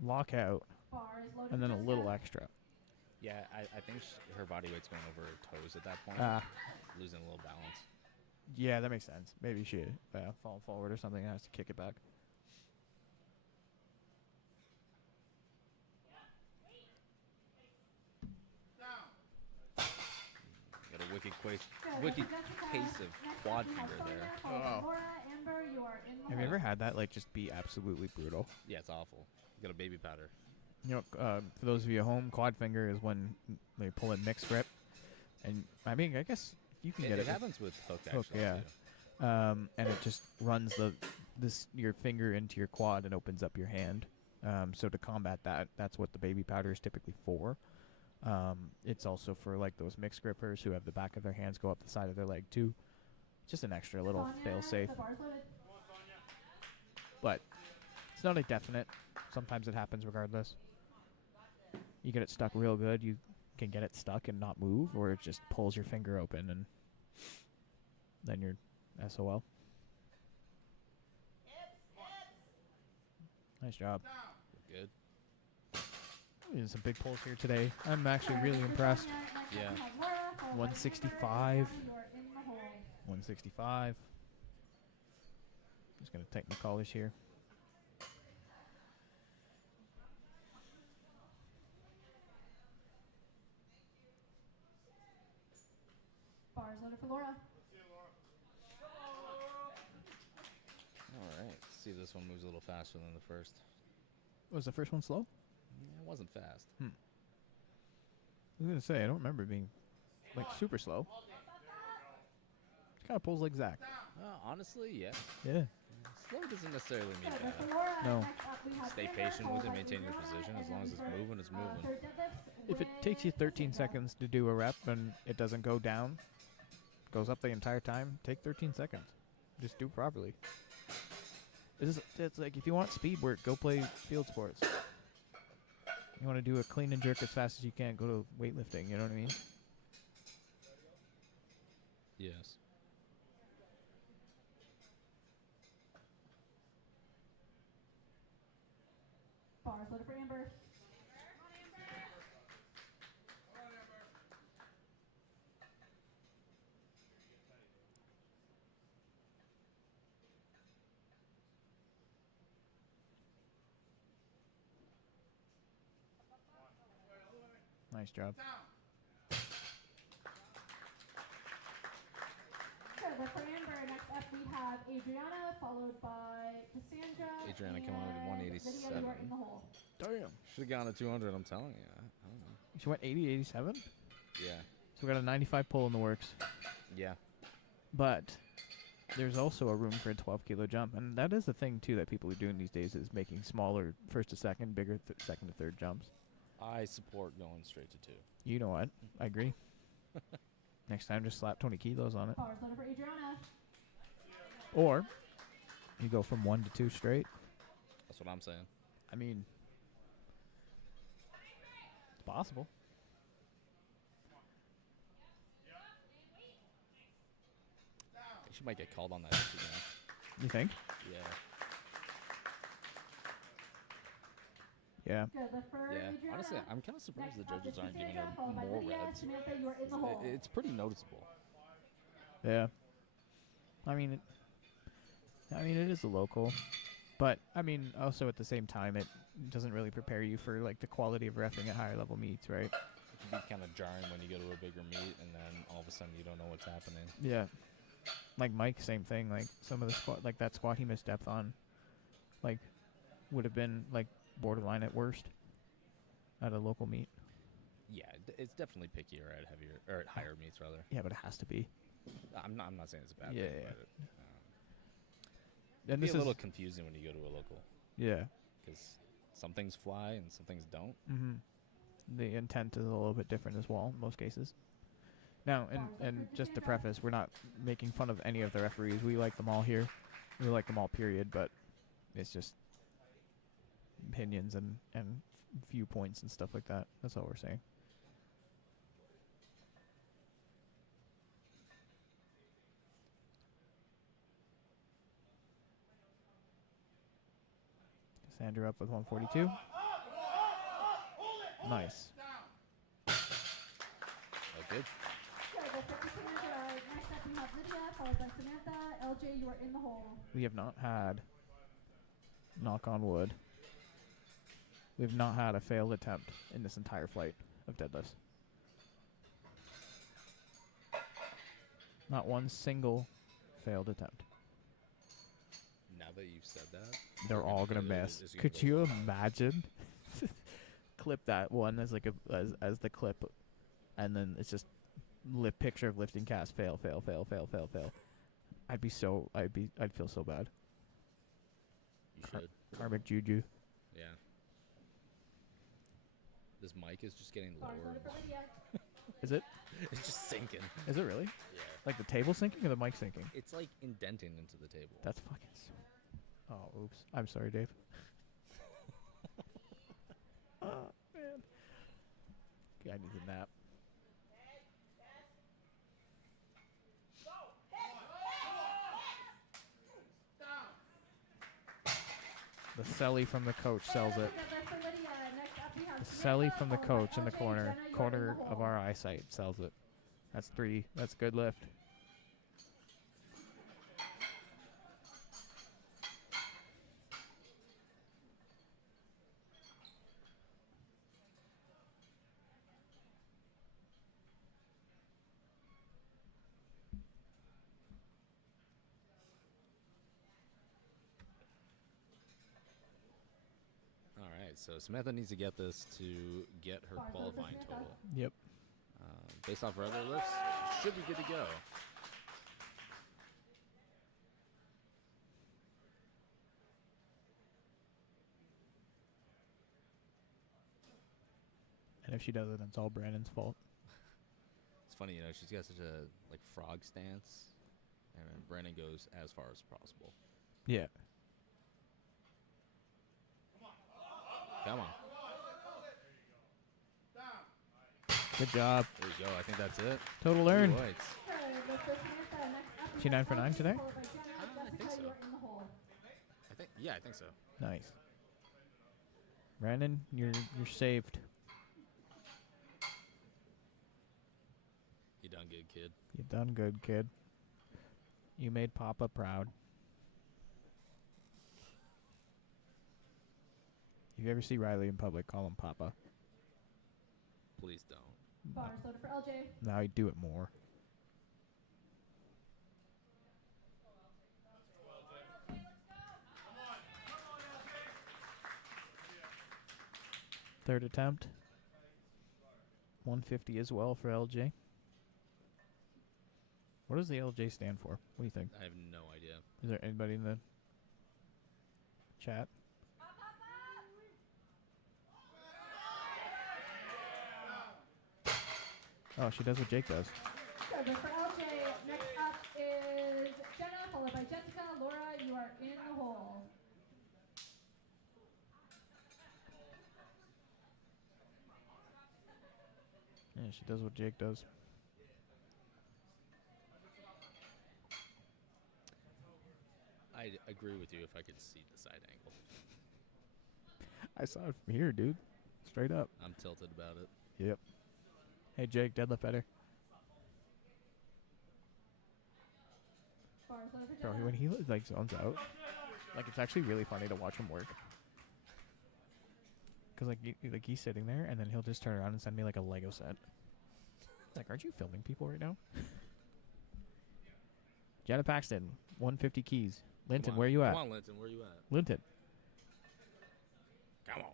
lockout Bars loaded and then for a Jessica. little extra. Yeah, I think her body weight's going over her toes at that point. Ah, Losing a little balance. yeah, that makes sense. Maybe she fall forward or something and has to kick it back. Got a wicked Good, wicked that's for Jessica. case of Next quad up we have finger Sonia, there. followed by Oh. Laura, Amber, you are in the Have you hole. ever had that like just be absolutely brutal? Yeah, it's awful. You got a baby powder. You know, for those of you at home, quad finger is when they pull in mixed grip, and I mean, I guess you can It, get it it. with- happens with hook, Hook, actually. yeah. Too. And it just runs your finger into your quad and opens up your hand. So to combat that, that's what the baby powder is typically for. It's also for like those mixed grippers who have the back of their hands go up the side of their leg too. Just an extra little Sonia, fail safe, the bar's loaded. but it's not a definite. Sometimes it happens regardless. You get it stuck real good, you can get it stuck and not move, or it just pulls your finger open and then you're SOL. Nice job. Good. There's some big pulls here today. I'm actually really impressed. Yeah. 165. 165. Just going to tighten the collars here. Bars loaded for Laura. All right. See if this one moves a little faster than the first. Was the first one slow? Yeah, it wasn't fast. I was going to say, I don't remember it being, like, super slow. It kind of pulls like Zach. Honestly, yeah. Yeah. Slow doesn't necessarily mean bad. No. Stay patient with it, maintain your position. As long as it's moving, it's moving. If it takes you 13 seconds to do a rep and it doesn't go down, goes up the entire time, take 13 seconds. Just do it properly. It's like if you want speed work, go play field sports. You want to do a clean and jerk as fast as you can, go to weightlifting, you know what I mean? Yes. Bars loaded for Amber. Nice job. Good work for Amber. Next up we have Adriana, followed by Cassandra. Adriana coming out at and 187. Lydia, you are in the hole. Damn. Should have gone to 200, I'm telling you. I don't know. She went 80, 87? Yeah. So we got a 95 pull in the works. Yeah. But there's also a room for a 12 kilo jump. And that is the thing, too, that people are doing these days is making smaller first to second, bigger second to third jumps. I support going straight to 2. You know what? I agree. Next time, just slap 20 kilos on it. Bars loaded for Adriana. Or you go from 1 to 2 straight. That's what I'm saying. I mean, it's possible. I think she might get called on that issue now. You think? Yeah. Yeah. Good lift for Yeah. Adriana. Honestly, I'm kind of surprised the Next up judges is aren't giving Cassandra, her followed by more Lydia. reds. Samantha, you are in the hole. It's pretty noticeable. Yeah. I mean, it is a local, but I mean, also at the same time, it doesn't really prepare you for like the quality of reffing at higher level meets, right? It can be kind of jarring when you go to a bigger meet and then all of a sudden you don't know what's happening. Yeah. Like Mike, same thing. Like some of the squat, like that squat he missed depth on, like would have been like borderline at worst at a local meet. Yeah, it's definitely pickier at heavier or at higher meets rather. Yeah, but it has to be. I'm not saying it's a bad Yeah, thing, yeah. but And it'd be this a is little confusing when you go to a local yeah. because some things fly and some things don't. Mm-hmm. The intent is a little bit different as well in most cases. Now, and just to preface, we're not making fun of any of the referees. We like them all here. We like them all, period. But it's just opinions and viewpoints and stuff like that. That's all we're saying. Cassandra up with 142. Nice. Oh, good. Good lift for Cassandra. Next up we have Lydia, followed by Samantha. LJ, you are in the hole. We have not had, knock on wood, we've not had a failed attempt in this entire flight of deadlifts. Not one single failed attempt. Now that you've said that, They're all gonna miss. Could you imagine? Clip that one as like as the clip, and then it's just picture of lifting cast fail. I'd feel so bad. You should. Karmic juju. Yeah. This mic is just getting Bars lower. loaded for Lydia. Is it? It's just sinking. Is it really? Yeah. Like the table sinking or the mic sinking? It's like indenting into the table. That's fucking. Oh, oops. I'm sorry, Dave. Oh, man. Guy needs a nap. The celly from the coach sells it. Good lift for Lydia. Next up we have Selly from the followed by coach in the LJ. corner. Jenna, you're in Corner the of hole. our eyesight sells it. That's 3. That's good lift. All right, so Samantha needs to get this to get her Bars over for qualifying Samantha. total. Yep. Based off her other lifts, should be good to go. And if she doesn't, it's all Brandon's fault. It's funny, you know, she's got such a like frog stance, and then Brandon goes as far as possible. Yeah. Come on. Good job. There you go. I think that's it. Total 3 earned. whites. Good lift for Samantha. Next up, we She have 9 for 9 LJ, today? followed by Jenna. I think Jessica, so. you're in the hole. Yeah, I think so. Nice. Brandon, you're saved. You done good, kid. You done good, kid. You made Papa proud. If you ever see Riley in public, call him Papa. Please don't. Bars loaded for LJ. Now he'd do it more. Third attempt. 150 as well for LJ. What does the LJ stand for? What do you think? I have no idea. Is there anybody in the chat? Oh, she does what Jake does. Good lift for LJ. Next up is Jenna, followed by Jessica. Laura, you are in the hole. Yeah, she does what Jake does. I'd agree with you if I could see the side angle. I saw it from here, dude. Straight up. I'm tilted about it. Yep. Hey, Jake, deadlift better. Bars loaded for Bro, Jenna. when he like zones out, like it's actually really funny to watch him work. Cause like he's sitting there and then he'll just turn around and send me like a Lego set. Like, aren't you filming people right now? Jenna Paxton, 150 keys. Linton, Come on. where you at? Come on, Linton. Where you at? Linton. Come on.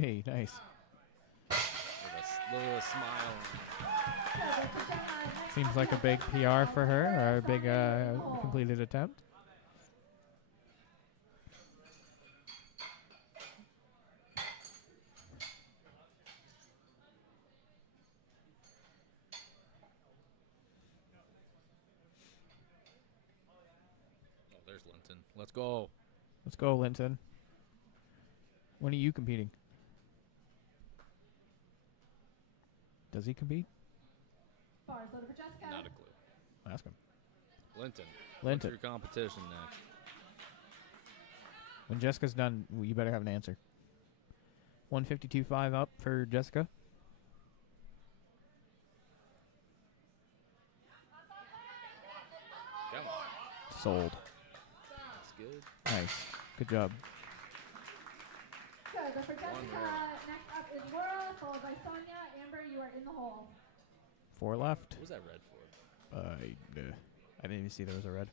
Hey, nice. Little smile. Good lift for Jenna. Next Seems up, like we a have big Laura, PR for her, or a Sonia, big you're in the hole. completed attempt. Oh, there's Linton. Let's go. Let's go, Linton. When are you competing? Does he compete? Bars loaded for Jessica. Not a clue. Ask him. Linton. Linton. What's your competition next? When Jessica's done, you better have an answer. 152.5 up for Jessica. Come on. Sold. That's good. Nice. Good job. Good lift for Jessica. more. Next up is Laura, followed by Sonia. Amber, you are in the hole. 4 left. What was that red for? I didn't even see there was a red.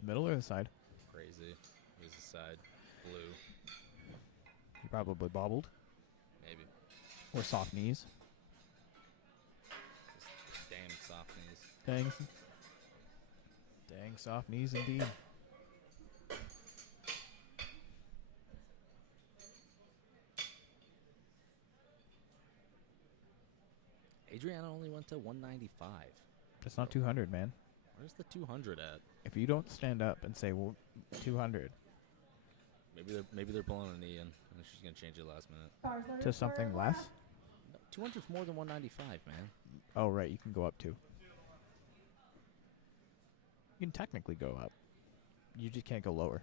The middle or the side? Crazy. Here's the side. Blue. You probably bobbled. Maybe. Or soft knees. Just damn soft knees. Dang. Dang, soft knees indeed. Adriana only went to 195. That's not 200, man. Where's the 200 at? If you don't stand up and say, well, 200 Maybe they're pulling a knee in, and she's gonna change it last minute. Bars loaded to for something Laura. less. No, 200's more than 195, man. Oh, right. You can go up to. You can technically go up. You just can't go lower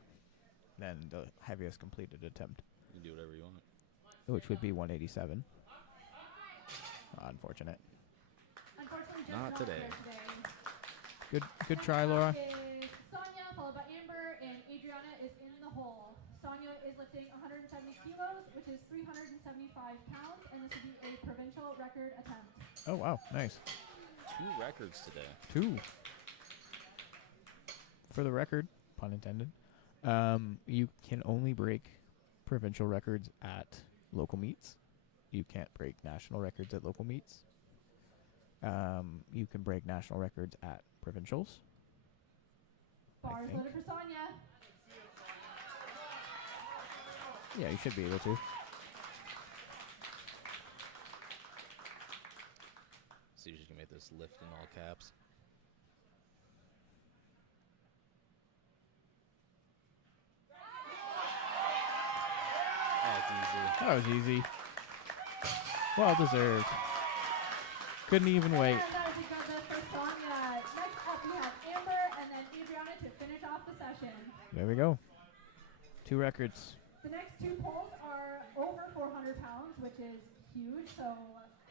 than the heaviest completed attempt. You can do whatever you want. which would be 187. Unfortunate. Unfortunately, just Not today. here today. Good try, Laura. Is Sonia, followed by Amber, and Adriana is in the hole. Sonia is lifting 170 kilos, which is 375 pounds, and this will be a provincial record attempt. Oh, wow. Nice. 2 records today. 2. For the record, pun intended, you can only break provincial records at local meets. You can't break national records at local meets. You can break national records at provincials. Bars loaded for Sonia. Yeah, you should be able to. See if you can make this lift in all caps. That's easy. That was easy. Well deserved. Couldn't even wait. And that is a good lift for Sonia. Next up, we have Amber and then Adriana to finish off the session. There we go. 2 records. The next 2 pulls are over 400 pounds, which is huge, so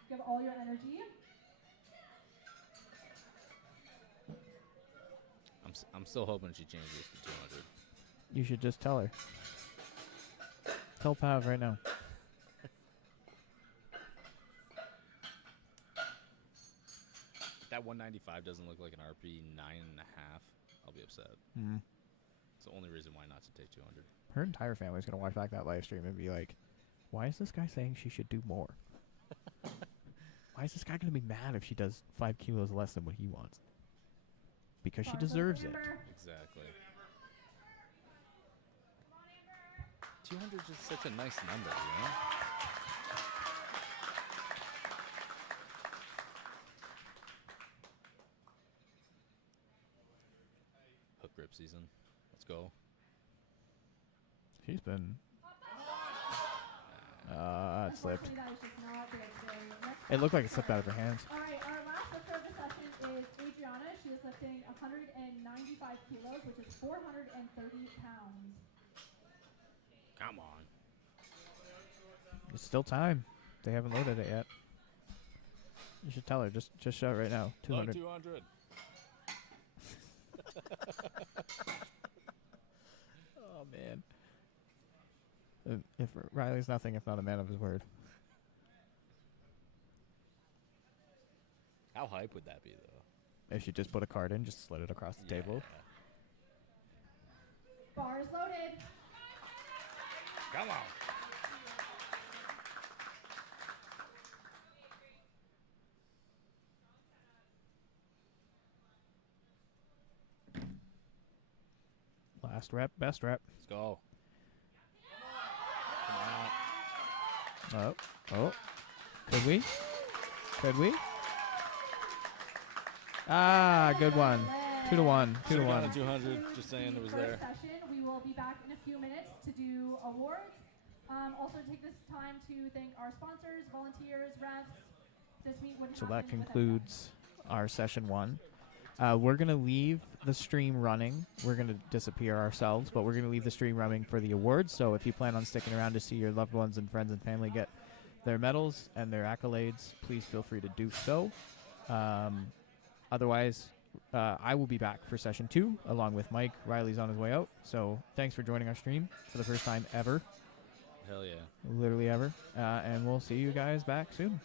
give all your energy. I'm still hoping she changes to 200. You should just tell her. Tell Pav right now. If that 195 doesn't look like an RP 9.5, I'll be upset. Mm. It's the only reason why not to take 200. Her entire family's going to watch back that live stream and be like, why is this guy saying she should do more? Why is this guy going to be mad if she does 5 kilos less than what he wants? Because she deserves it. Exactly. 200 is just such a nice number, you know? Hook grip season. Let's go. She's been... it slipped. Unfortunately, that is just not good today. Next It looked like it slipped out of her hands. All right, our last lifter of the session is Adriana. She is lifting 195 kilos, which is 430 pounds. Come on. It's still time. They haven't loaded it yet. You should tell her. Just shout right now. 200. 200. Oh, man. If Riley's nothing if not a man of his word. How hype would that be, though? If you just put a card in, just slid it across the table. Bars loaded. Come on. Last rep, best rep. Let's go. Come on. Oh. Could we? Ah, good one. 2 to 1. 2 to 1. 200. Just saying it was there. Session. We will be back in a few minutes to do awards. Also take this time to thank our sponsors, volunteers, refs. This week wouldn't So happen that without them. concludes our session 1. We're going to leave the stream running. We're going to disappear ourselves, but we're going to leave the stream running for the awards. So if you plan on sticking around to see your loved ones and friends and family get their medals and their accolades, please feel free to do so. Otherwise, I will be back for session 2 along with Mike. Riley's on his way out. So thanks for joining our stream for the first time ever. Hell yeah. Literally ever. And we'll see you guys back soon.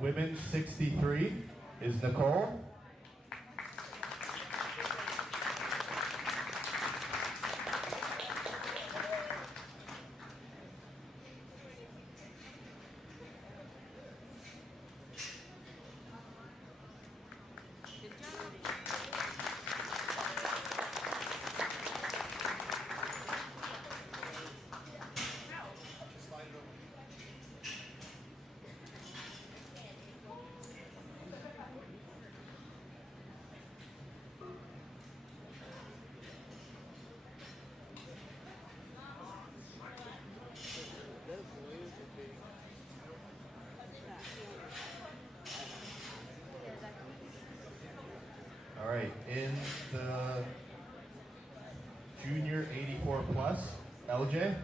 Women's 63 is Nicole. All right, in the junior 84 plus, LJ.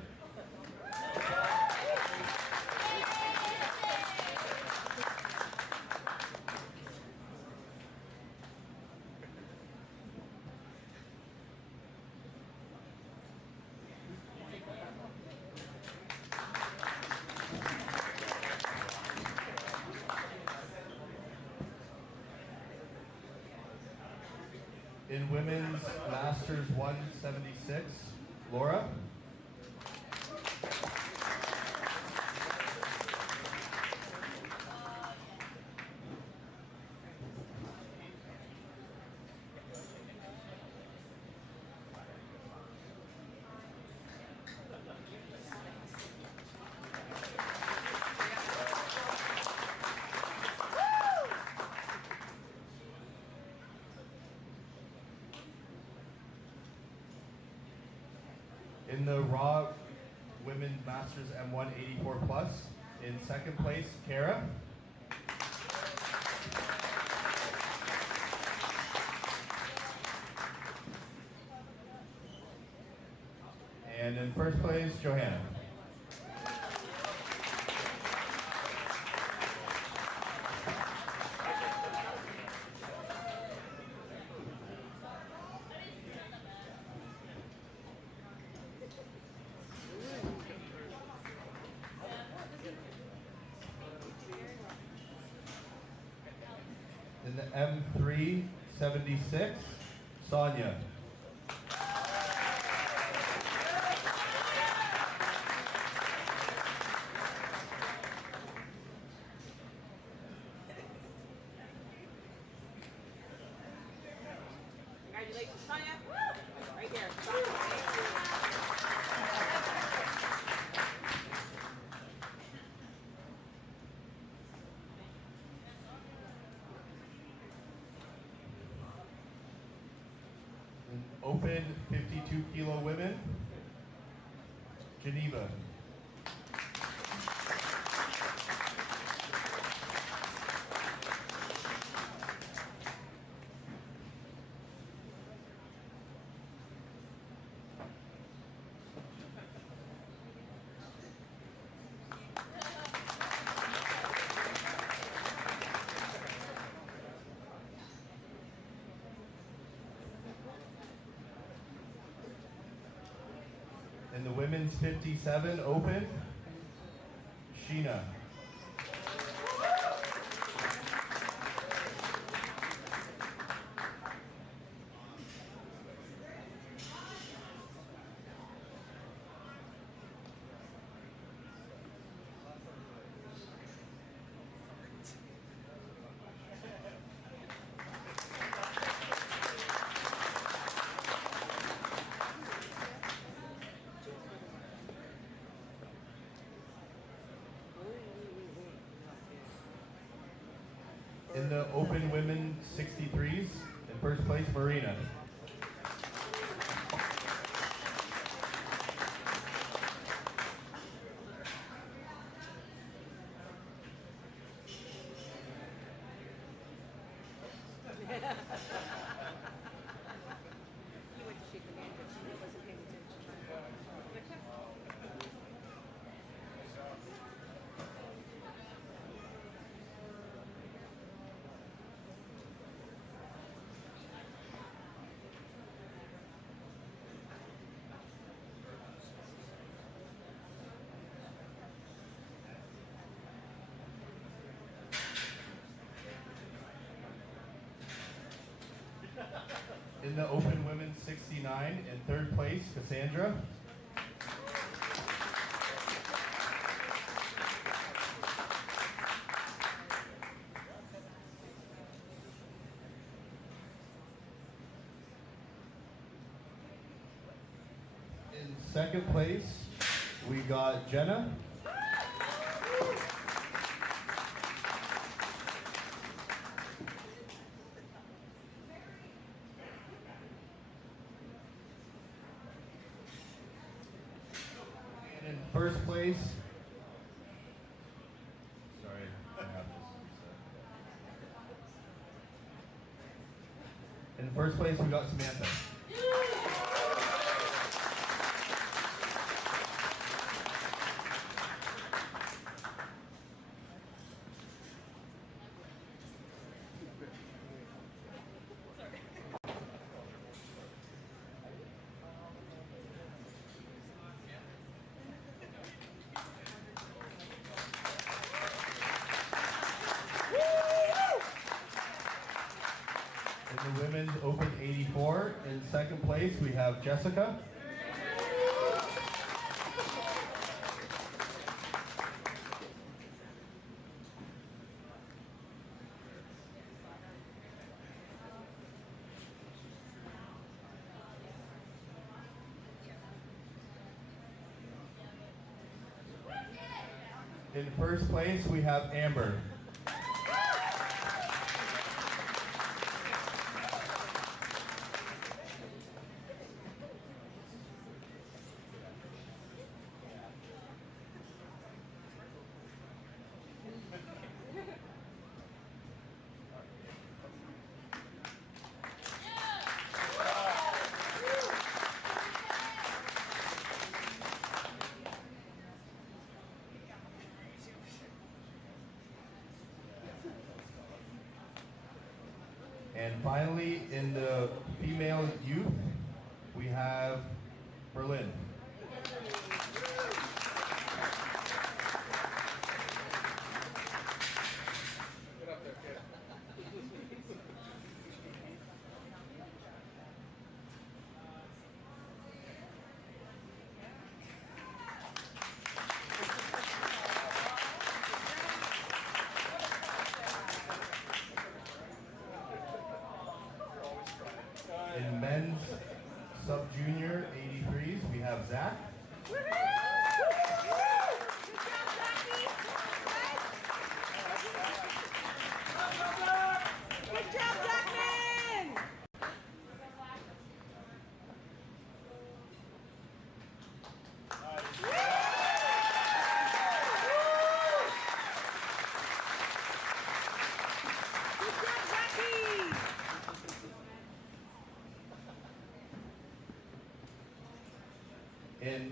In women's Masters 176, Laura. In the Raw Women's Masters M184 Plus, in second place, Kara. And in first place, Johanna. In the M376, Sonia. Congratulations, Sonia. Right here. Open 52 kilo women, Geneva. In the women's 57 open, Sheena. In the open women 63s, in first place, Marina. You went to shake her hand, but she wasn't paying attention. In the open women's 69, in third place, Cassandra. In second place, we got Jenna. And in first place, sorry, I have this reset. In first place, we got Samantha. In the women's open 84, in second place, we have Jessica. In first place, we have Amber. And finally, in the female youth, we have Berlin. In men's sub-junior 83s, we have Zach. Good job, Jackman! Good job, Jackie!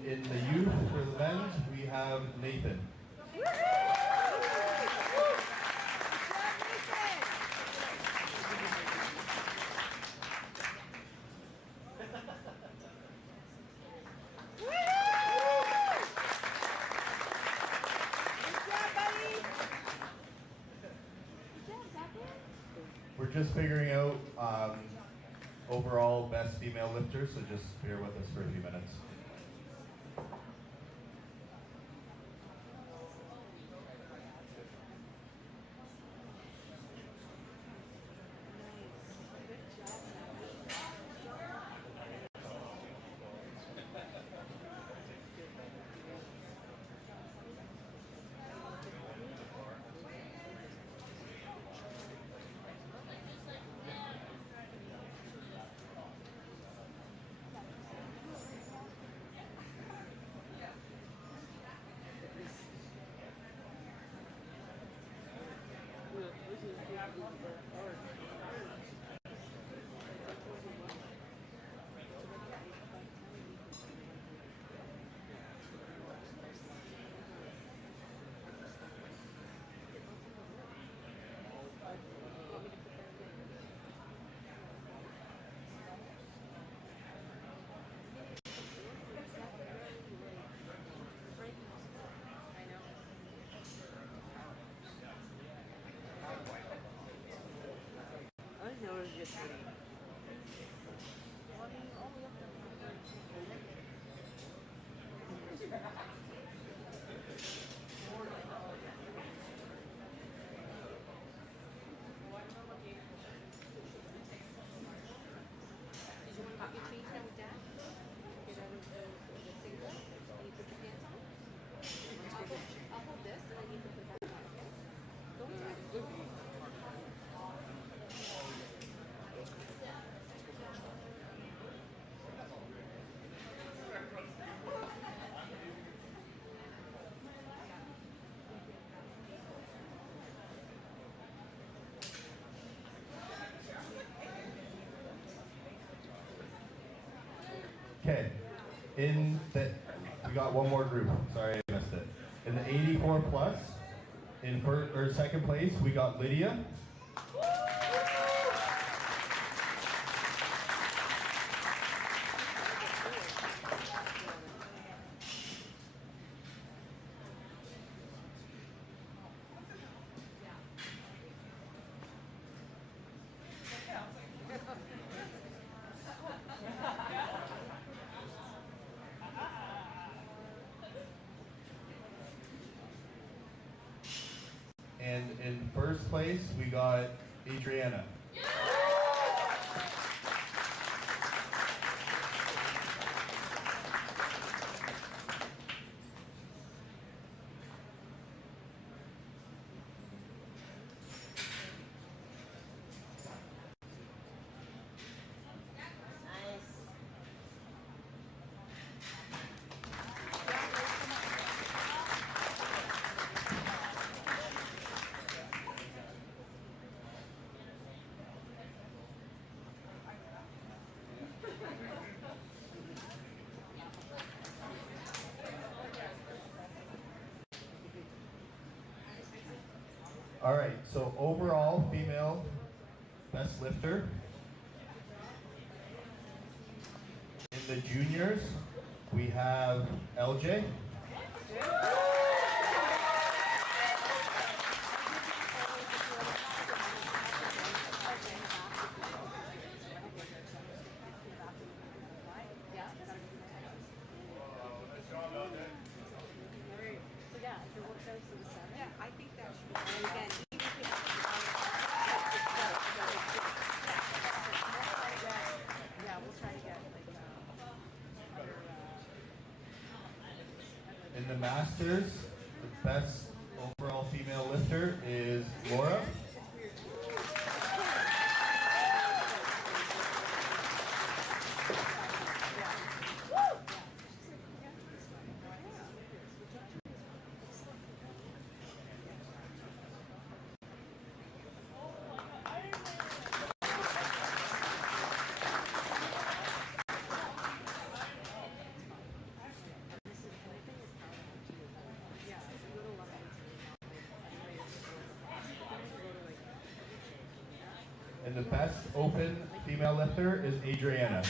In the youth, for the men's, we have Nathan. We're just figuring out overall best female lifters, so just bear with us for a few minutes. We got one more group. Sorry, I missed it. In the 84 plus, in second place, we got Lydia. And in first place, we got Adriana. All right, so overall female best lifter. In the juniors, we have LJ. In the Masters, the best overall female lifter is Laura. And the best open female lifter is Adriana.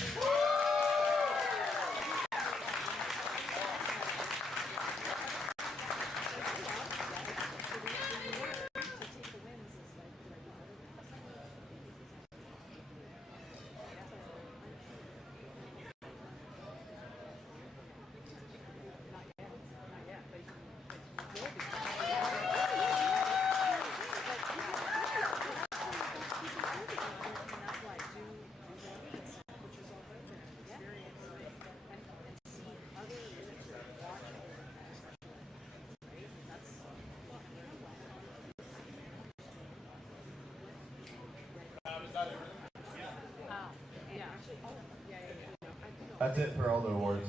That's it for all the awards.